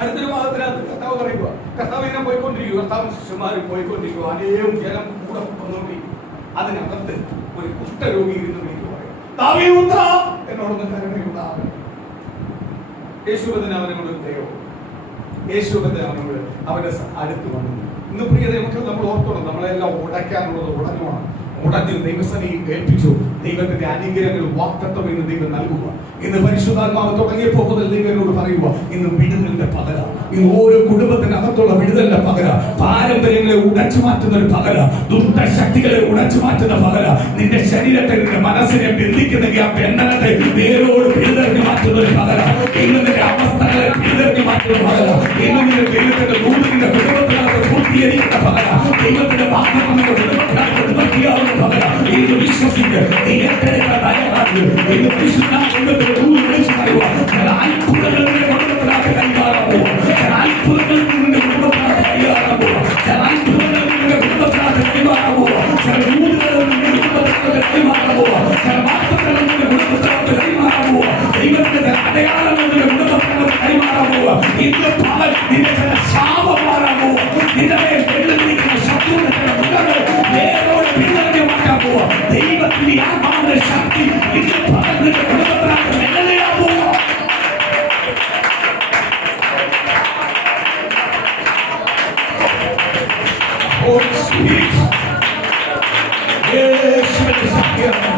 അടുത്തൊരു ഭാഗത്തിനകത്ത് കർത്താവ് പറയുക, കർത്താവ് ഇങ്ങനെ പോയിക്കൊണ്ടിരിക്കുക, കർത്താവ് ശിഷ്യന്മാരും പോയിക്കൊണ്ടിരിക്കുക, അനേകം ജനം കൂടെ വന്നുകൊണ്ടിരിക്കും. അതിനകത്ത് ഒരു കുഷ്ഠരോഗി ഇരുന്ന് വിളിക്കുക, എന്നോടൊന്ന് കരുണയുണ്ടാവണം. യേശുവിന് അവനോട് ദൈവം, യേശുവിന് അവനോട് അവന്റെ അടുത്ത് വന്നു. ഇന്ന് പ്രിയതേ മക്കൾ, നമ്മൾ ഓർത്തോണം, നമ്മളെല്ലാം ഉടയ്ക്കാനുള്ളത് ഉടഞ്ഞോണം. ഉടഞ്ഞ് ദൈവസന്നിധി ഏൽപ്പിച്ചു. ദൈവത്തിന്റെ അനുഗ്രഹങ്ങൾ വാഗ്ദത്തം ഇന്ന് ദൈവം നൽകുക. ഇന്ന് പരിശുദ്ധാത്മാവ് തുടങ്ങിയപ്പോൾ മുതൽ ദൈവനോട് പറയുക, ഇന്ന് വിടുതലിന്റെ പകല, ഇന്ന് ഓരോ കുടുംബത്തിനകത്തുള്ള വിടുതലിന്റെ പകല, പാരമ്പര്യങ്ങളെ ഉടച്ചു മാറ്റുന്ന ഒരു പകല, ദുഷ്ടശക്തികളെ ഉടച്ചു മാറ്റുന്ന പകല, നിന്റെ ശരീരത്തെ നിന്റെ മനസ്സിനെ ബന്ധിക്കുന്നെങ്കിൽ ആ ബന്ധനത്തെ വേരോട് വിടുതലിന് മാറ്റുന്ന ഒരു പകല, ഇന്ന് നിന്റെ അവസ്ഥകളെ വിടുതലിന് മാറ്റുന്ന പകല, ഇന്ന് നിന്റെ ദൈവത്തിന്റെ നിന്റെ കുടുംബത്തിനകത്ത് പൂർത്തീകരിക്കുന്ന പകല, ദൈവത്തിന്റെ വാഗ്ദത്തം നിന്റെ കുടുംബത്തിനകത്ത് നിവർത്തിയാവുന്ന പകല. ഇത് വിശ്വസിക്ക്, നീ ഏറ്റെടുക്കാൻ തയ്യാറാകുക. ഇത് പരിശുദ്ധാത്മാവിന്റെ ദൂത് വിളിച്ചു പറയുക, ചില അത്ഭുതങ്ങൾ നിന്റെ കുടുംബത്തിനകത്ത് കൈമാറാൻ പോവുക, ചില അത്ഭുതങ്ങൾ നിന്റെ കുടുംബത്തിനകത്ത് കൈമാറാൻ പോവുക, ചില അത്ഭുതങ്ങൾ നിന്റെ കുടുംബത്തിനകത്ത് കൈമാറാൻ പോവുക, ചില ദൂതുകൾ നിന്റെ കുടുംബത്തിനകത്ത് കൈമാറാൻ പോവുക, ചില വാർത്തകൾ നിന്റെ കുടുംബത്തിനകത്ത് കൈമാറാൻ പോവുക, ദൈവത്തിന്റെ അടയാളങ്ങൾ നിന്റെ കുടുംബത്തിനകത്ത് കൈമാറാൻ പോവുക. ഇന്ന് പകൽ നിന്റെ ചില ശാപം മാറാൻ പോവുക, നിന്റെ മേൽ എഴുതിയിരിക്കുന്ന ശത്രുവിന്റെ ചില മുഖങ്ങൾ വേരോട് പിന്തുടർന്ന് മാറ്റാൻ പോവുക. ദൈവത്തിന്റെ ആത്മാവിന്റെ ശക്തി ഇന്ന് പകൽ നിന്റെ കുടുംബത്തിനകത്ത് നിലനിൽക്കാൻ പോവുക. Holy Spirit, യേശുവിന്റെ ശക്തിയാണ്.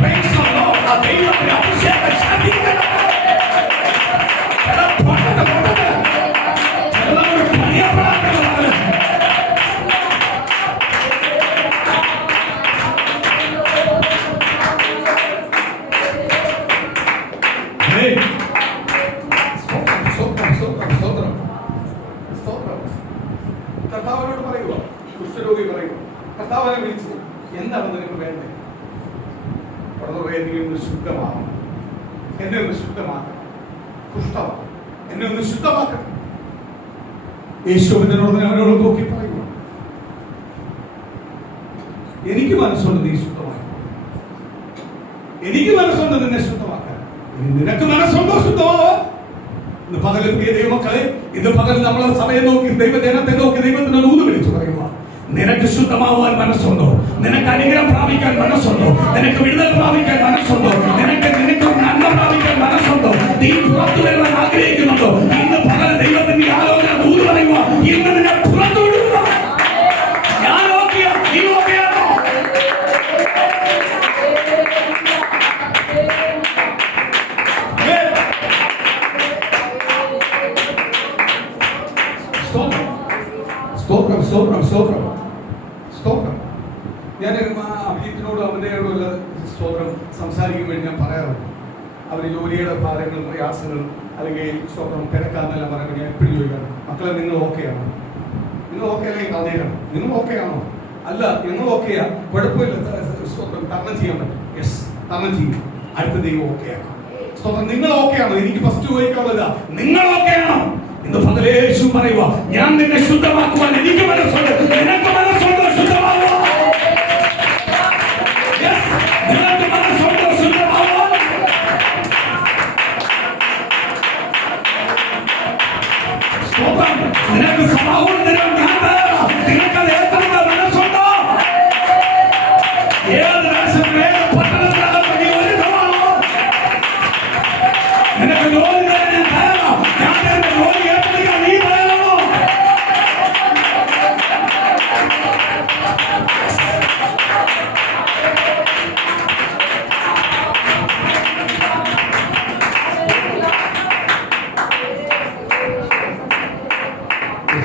Praise the Lord. ആ ദൈവത്തിന്റെ അഭിഷേകം ശക്തിയാണ്. കർത്താവിനോട് പറയുക, കുഷ്ഠരോഗി പറയുക, കർത്താവിനെ വിളിച്ചു, എന്താണ് നിനക്ക് വേണ്ടത്? നീ ഒന്ന് ശുദ്ധമാകണം, എന്നെ ഒന്ന് ശുദ്ധമാക്കണം, കുഷ്ഠമാണ്, എന്നെ ഒന്ന് ശുദ്ധമാക്കണം. യേശുവിനോട് അവനോട് നോക്കി പറയുക, എനിക്ക് മനസ്സുണ്ട് നീ ശുദ്ധമായി, എനിക്ക് മനസ്സുണ്ട് നിന്നെ ശുദ്ധമാക്കാൻ. ഇനി നിനക്ക് മനസ്സുണ്ടോ ശുദ്ധമാവാൻ? ഇന്ന് പകൽ പ്രിയ ദൈവമക്കളെ, ഇന്ന് പകൽ നമ്മളെ സമയം നോക്കി, ദൈവജനത്തെ നോക്കി ദൈവത്തിന്റെ ദൂത് വിളിച്ചു പറയുക, നിനക്ക് ശുദ്ധമാവാൻ മനസ്സുണ്ടോ? നിനക്ക് അനുഗ്രഹം പ്രാപിക്കാൻ മനസ്സുണ്ടോ? നിനക്ക് വിടുതൽ പ്രാപിക്കാൻ മനസ്സുണ്ടോ? നിനക്ക് നന്മ പ്രാപിക്കാൻ മനസ്സുണ്ടോ? നീ പുറത്തു വരുവാൻ ആഗ്രഹിക്കുന്നുണ്ടോ? ഇന്ന് പകൽ ദൈവത്തിന്റെ ആലോചന ദൂത് പറയുക, ഇന്ന് നിന്നെ പുറത്തു വിടുക. ഞാൻ ഓക്കെയാ, നീ ഓക്കെയാണോ? സ്തോത്രം, സ്തോത്രം, സ്തോത്രം, സ്തോത്രം. ഞാൻ അഭിജിത്തിനോട് അവൻ്റെയോടുള്ള സ്തോത്രം സംസാരിക്കും വേണ്ടി ഞാൻ പറയാറുണ്ട്. അവർ ജോലിയുടെ ഭാരങ്ങളും പ്രയാസങ്ങളും അല്ലെങ്കിൽ സ്തോത്രം തിരക്കാന്നെല്ലാം പറയുമ്പോൾ ഞാൻ എപ്പോഴും ചോദിക്കാറ്, മക്കളെ നിങ്ങൾ ഓക്കെയാണോ? നിങ്ങൾ ഓക്കെ അല്ലെങ്കിൽ കളയണം. നിങ്ങൾ ഓക്കെയാണോ? അല്ല, നിങ്ങൾ ഓക്കെയാ, കുഴപ്പമില്ല, സ്തോത്രം തരണം ചെയ്യാൻ പറ്റും. യെസ്, തരണം ചെയ്യും. അടുത്ത ദൈവം ഓക്കെയാക്കാം. സ്തോത്രം, നിങ്ങൾ ഓക്കെയാണോ? എനിക്ക് ഫസ്റ്റ് ചോദിക്കാനുള്ളതാ, നിങ്ങൾ ഓക്കെയാണോ? ഇന്ന് പകലേശു പറയുക, ഞാൻ നിന്നെ ശുദ്ധമാക്കുവാൻ എനിക്ക് മനസ്സുണ്ട്, നിനക്ക് മനസ്സുണ്ടോ ശുദ്ധമാകുക? നിനക്ക് മനസ്സുണ്ടോ ശുദ്ധമാകുക? നിനക്ക് സഹോദരൻ നിനക്കത് ഏൽക്കുന്ന മനസ്സുണ്ടോ? ഏത് ദേശത്ത് ഏത് പട്ടണത്തിനകത്ത് നീ ഒരുക്കമാണോ? നിനക്ക് ജോലി തരാൻ തയ്യാറാണോ? ഞാൻ എന്റെ ജോലി ഏൽപ്പിക്കാൻ നീ തയ്യാറാണോ?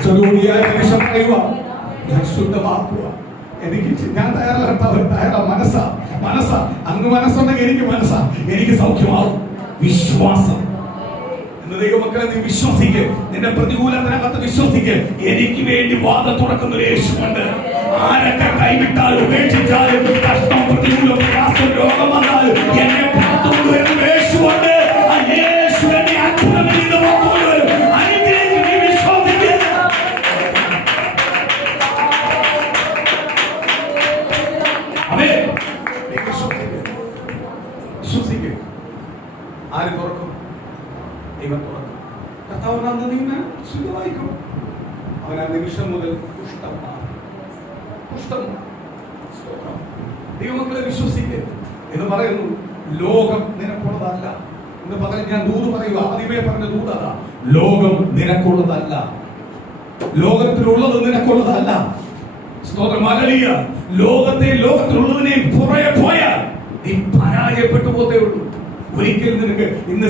സ്വരൂപിയായ മനുഷ്യൻ പറയുക, ഞാൻ ശുദ്ധമാക്കുക, എനിക്ക് ഞാൻ തയ്യാറാ, മനസ്സാ അങ്ങ് മനസ്സുണ്ടെങ്കിൽ എനിക്ക് മനസ്സാ, എനിക്ക് സൗഖ്യമാവും. വിശ്വാസം. ദൈവമക്കളെ, നീ വിശ്വസിക്ക്, നിന്റെ പ്രതികൂലത്തിനകത്ത് വിശ്വസിക്ക്. എനിക്ക് വേണ്ടി വാദം തുറക്കുന്ന ഒരു യേശുവുണ്ട്. ആരൊക്കെ കൈവിട്ടാലും ഉപേക്ഷിച്ചാലും കഷ്ടം, പ്രതികൂലം, പ്രയാസം, രോഗം വന്നാലും എന്നെ പുറത്തുകൊണ്ടുവരുന്ന യേശുവുണ്ട്. ആ യേശു എന്നെ അത്ഭുതം ചെയ്ത് കൊണ്ടുവരും. അനുഗ്രഹിച്ച് നീ വിശ്വസിക്ക്. അതെ, വിശ്വസിക്ക്. ആര് തുറക്കും? ദൈവം തുറക്കും. കർത്താവ് നിന്നെ ശുദ്ധമായിക്കും. അവൻ നിമിഷം മുതൽ കുഷ്ഠം. ദൈവമക്കളെ വിശ്വസിക്കുക എന്ന് പറയുന്നു. ലോകം നിനക്കുള്ളതല്ല എന്ന് പറഞ്ഞ് ഞാൻ ദൂത് പറയുക. ആദ്യമേ പറഞ്ഞ ദൂത് അതാ, ലോകം നിനക്കുള്ളതല്ല, ലോകത്തിലുള്ളത് നിനക്കുള്ളതല്ല. സ്തോത്രം. ഹല്ലേലൂയ. ലോകത്തിലുള്ളതിനെ പുറകെ പോയാൽ നീ പരാജയപ്പെട്ടു പോതേ ഉള്ളൂ. ഒരിക്കലും നിനക്ക് ഇന്ന്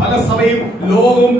പല സഭയും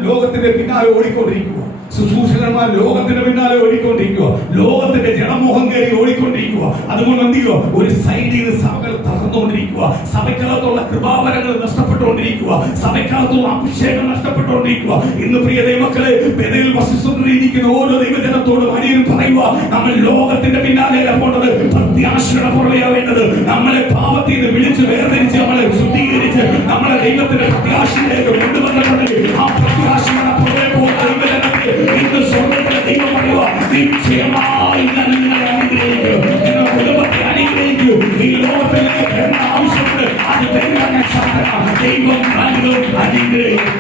ലോകത്തിന്റെ പിന്നാലെ ഓടിക്കൊണ്ടിരിക്കുക. ശുശ്രൂഷകന്മാർ ലോകത്തിന്റെ പിന്നാലെ ഓടിക്കൊണ്ടിരിക്കുക. ലോകത്തിന്റെ ജനമോഹം കയറി ഓടിക്കൊണ്ടിരിക്കുക. അതുകൊണ്ട് എന്ത് ചെയ്യുക? ഒരു സൈഡിൽ നിന്ന് സഭകൾ തകർന്നുകൊണ്ടിരിക്കുക. സഭയ്ക്കകത്തുള്ള കൃപാവരങ്ങൾ നഷ്ടപ്പെട്ടുകൊണ്ടിരിക്കുക. സഭയ്ക്കകത്തുള്ള അഭിഷേകം നഷ്ടപ്പെട്ടുകൊണ്ടിരിക്കുക. ഇന്ന് പ്രിയ ദൈവമക്കളെ, ബെഥേൽ വസിച്ചുകൊണ്ടിരിക്കുന്ന ഓരോ ദൈവജനത്തോടും അനിയനും പറയുക, നമ്മൾ ലോകത്തിന്റെ പിന്നാലെയല്ല പോകേണ്ടത്, പ്രത്യാശയുടെ പുറകെയാണ് വേണ്ടത്. നമ്മളെ പാപത്തിൽ നിന്ന് വിളിച്ച് വേർതിരിച്ച് നമ്മളെ ശുദ്ധീകരിച്ച് നമ്മളെ ദൈവത്തിന്റെ പ്രത്യാശയിലേക്ക് കൊണ്ടുവന്നിട്ടുണ്ടെങ്കിൽ ആ പ്രത്യാശയുടെ പുറകെ പോകുന്ന ദൈവജനത്തെ ഇന്ന് സ്വർഗ്ഗത്തിലെ ദൈവം പറയുക, നിശ്ചയമായി ഞാൻ നിങ്ങളെ അനുഗ്രഹിക്കും, നിങ്ങളുടെ കുടുംബത്തെ അനുഗ്രഹിക്കും. ഈ ലോകത്തിൽ നിങ്ങൾക്ക് ആവശ്യമുണ്ട്, അത് തരുവാൻ ശക്തനാണ് ദൈവം. നൽകും, അനുഗ്രഹിക്കും.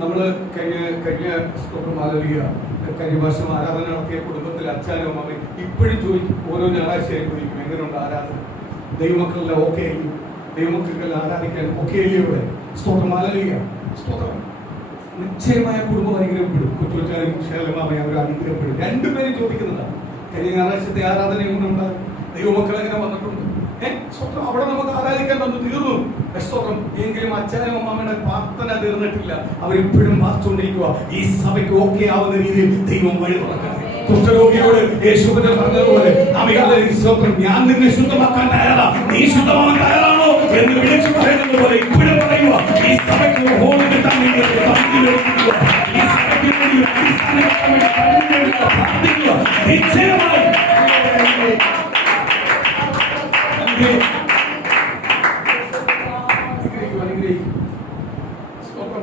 നമ്മള് കഴിഞ്ഞ വർഷം ആരാധന നടത്തിയ കുടുംബത്തിൽ അച്ഛനും അമ്മയും ഇപ്പോഴും ചോദിക്കും, ഓരോ ഞായറാഴ്ചയായി ചോദിക്കും, എങ്ങനെയുണ്ട് ആരാധന? ദൈവമക്കളുടെ ഓക്കെ അല്ലയോ? ദൈവമക്കളെല്ലാം ആരാധിക്കാൻ ഓക്കെ അല്ലയോ? ഇവിടെ സ്തോത്രം. ഹല്ലേലൂയ. സ്തോത്രം. നിശ്ചയമായ കുടുംബം അനുഗ്രഹപ്പെടും. കൊച്ചുകൊച്ചാനും ശേലമാമയും അവർ അനുഗ്രഹപ്പെടും. രണ്ടുപേരും ചോദിക്കുന്നതാണ്. കഴിഞ്ഞ ഞായറാഴ്ചത്തെ ആരാധന എങ്ങനെയുണ്ട്? ദൈവമക്കൾ എങ്ങനെ വന്നിട്ടുണ്ട്? സ്തോത്രം. അവിടെ നമുക്ക് ആരാധിക്കാൻ തന്നു, തീർന്നു. സ്തോത്രം. എങ്കിലും അച്ഛനും അമ്മയുടെ പ്രാർത്ഥന തീർന്നിട്ടില്ല. അവരിപ്പോഴും വാർച്ചുകൊണ്ടിരിക്കുക. ഈ സഭയ്ക്ക് ഓക്കെ ആവുന്ന രീതിയിൽ ദൈവം വഴി തുറക്കണം. കുഷ്ഠരോഗിയോട് യേശുവിനെ പറഞ്ഞതുപോലെ, സ്തോത്രം, ഞാൻ നിന്നെ ശുദ്ധമാക്കാൻ തയ്യാറാ, നീ ശുദ്ധമാകാൻ തയ്യാറാണോ എന്ന് വിളിച്ചു പറയുന്നത് പോലെ ഇവിടെ പറയുക, ഈ സഭയ്ക്ക് ഹോളി കിട്ടാൻ വേണ്ടി നിശ്ചയമായി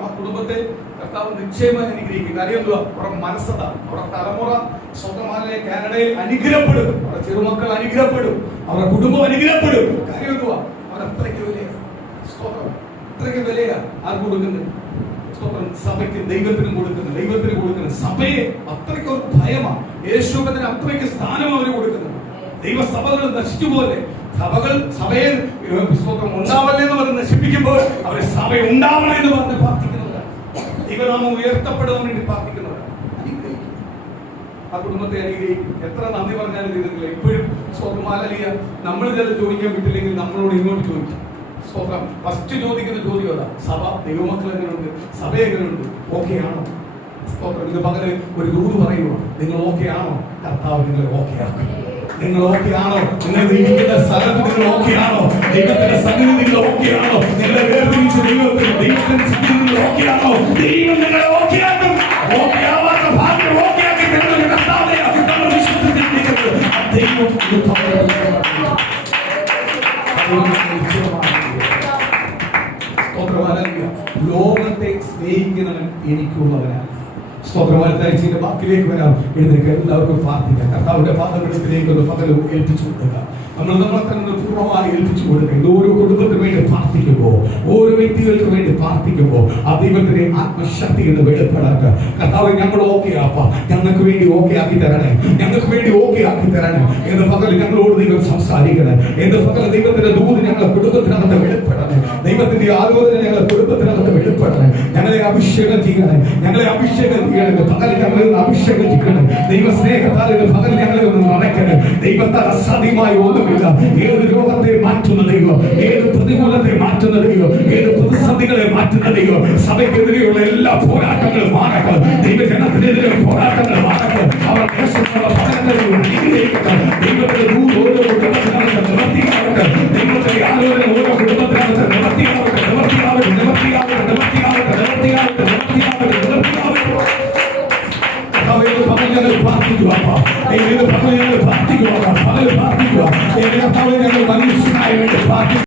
ആ കുടുംബത്തെ കർത്താവ് നിശ്ചയമായി അനുഗ്രഹിക്കും. കാര്യം എന്തുവാ? അവരുടെ മനസ്സത, അവരുടെ തലമുറ സ്വന്തമാലെ കാനഡയിൽ അനുഗ്രഹപ്പെടും. അവരുടെ ചെറുമക്കൾ അനുഗ്രഹപ്പെടും. അവരുടെ കുടുംബം അനുഗ്രഹപ്പെടും. കാര്യം എന്തുവാ? അവർ അത്രയ്ക്ക് വിലയാണ്. സ്തോത്രം. അത്രയ്ക്ക് വിലയാണ് ആർക്ക് കൊടുക്കുന്നത്? സ്തോത്രം. സഭയ്ക്ക് ദൈവത്തിനും കൊടുക്കുന്നത്, ദൈവത്തിന് കൊടുക്കുന്നത്. സഭയെ അത്രയ്ക്ക് ഒരു ഭയമാണ്. യേശുവിന് അത്രയ്ക്ക് സ്ഥാനം അവർ കൊടുക്കുന്നത്. ദൈവസഭകൾ നശിച്ചുപോലെ സഭയെ സ്തോത്രം ഉണ്ടാവല്ലേ എന്ന് പറഞ്ഞ് നശിപ്പിക്കുമ്പോൾ അവരെ സഭ ഉണ്ടാവണം എന്ന് പറഞ്ഞ് പ്രാർത്ഥിക്കുന്നവരാണ്. ദൈവനാമം ഉയർത്തപ്പെടാൻ വേണ്ടി പ്രാർത്ഥിക്കുന്നവരാണ്. ആ കുടുംബത്തെ അനുഗ്രഹിക്കും. എത്ര നന്ദി പറഞ്ഞാലും തീരത്തില്ല. ഇപ്പോഴും സ്തോത്രം. ഹല്ലേലൂയ. നമ്മൾ ചിലത് ചോദിക്കാൻ പറ്റില്ലെങ്കിൽ നമ്മളോട് ഇങ്ങോട്ട് ചോദിക്കും. സ്തോത്രം. ഫസ്റ്റ് ചോദിക്കുന്ന ചോദ്യം അതാ, സഭ ദൈവമക്കൾ എങ്ങനെയുണ്ട്, സഭ എങ്ങനെയുണ്ട്, ഓക്കെ ആണോ? സ്തോത്രം. ഇത് പകല് ഒരു ദൂത് പറയുക, നിങ്ങൾ ഓക്കെ ആണോ? കർത്താവ് നിങ്ങൾ ഓക്കെ ആക്കും. നിങ്ങൾ ഓക്കെ ആണോ? നിങ്ങൾ ഇരിക്കുന്ന സ്ഥലത്ത് നിങ്ങൾ ഓക്കെ ആണോ? ദൈവത്തിന്റെ സന്നിധി നിങ്ങൾ ഓക്കെ ആണോ? നിങ്ങളെ വേർതിരിച്ച് ദൈവത്തിന്റെ സന്നിധി നിങ്ങൾ ഓക്കെ ആണോ? ദൈവം നിങ്ങളെ ഓക്കെ ആക്കും. ഓക്കെ ആവാത്ത ഭാഗ്യം ഓക്കെ ആക്കി നിങ്ങളുടെ കർത്താവിനെ നമ്മൾ വിശ്വസിച്ചിരിക്കുന്നത് ദൈവം. ലോകത്തെ സ്നേഹിക്കുന്നവൻ എനിക്കുള്ളവനാണ്. സ്തോത്രവാഴ്ചയുടെ വാക്കിലേക്ക് വരാം. എഴുന്നേൽക്കുക. എല്ലാവർക്കും പ്രാർത്ഥിക്കാം. കർത്താവിന്റെ പാദങ്ങളിലേക്ക് ഒന്ന് പകലും ഏൽപ്പിച്ചു കൊടുക്കുക. നമ്മളെ തന്നെ പൂർണ്ണമായി ഏൽപ്പിച്ചു കൊടുക്കുക. ഓരോ കുടുംബത്തിന് വേണ്ടി പ്രാർത്ഥിക്കുമ്പോൾ, ഓരോ വ്യക്തികൾക്ക് വേണ്ടി പ്രാർത്ഥിക്കുമ്പോൾ ആ ദൈവത്തിന്റെ ആത്മശക്തി എന്ന് വെളിപ്പെടാത്ത കർത്താവ് ഞങ്ങൾ ഓക്കെ ആപ്പ, ഞങ്ങൾക്ക് വേണ്ടി ഓക്കെ ആക്കി തരണേ, ഞങ്ങൾക്ക് വേണ്ടി ഓക്കെ ആക്കി തരണേ എന്ന് പകൽ ഞങ്ങളോട് ദൈവം സംസാരിക്കണേ. എന്ന് പകൽ ദൈവത്തിന്റെ ദൂത് ഞങ്ങളെ കുടുംബത്തിനകത്ത് വെളിപ്പെടണേ. ദൈവത്തിന്റെ ആലോചന ഞങ്ങളെ കുടുംബത്തിനകത്ത് വെളിപ്പെടണേ. ഞങ്ങളെ അഭിഷേകം ചെയ്യണേ, ഞങ്ങളെ അഭിഷേകം ചെയ്യണേ. പകൽ ഞങ്ങളെ ഒന്ന് അഭിഷേകം ചെയ്യണേ. ദൈവ സ്നേഹത്താൽ പകൽ ഞങ്ങളെ ഒന്ന് നിറയ്ക്കണേ. ദൈവത്താൽ അസാധ്യമായി ഒന്നുമില്ല. ഏത് രോഗത്തെ മാറ്റുന്ന ദൈവം, ഏത് പ്രതികൂലത്തെ മാറ്റുന്ന ദൈവം, ഏത് പ്രതിസന്ധികളെ മാറ്റുന്ന ദൈവം, സഭയ്ക്കെതിരെയുള്ള എല്ലാ പോരാട്ടങ്ങളും മാറട്ടെ. ദൈവജനത്തിനെതിരെ പോരാട്ടങ്ങൾ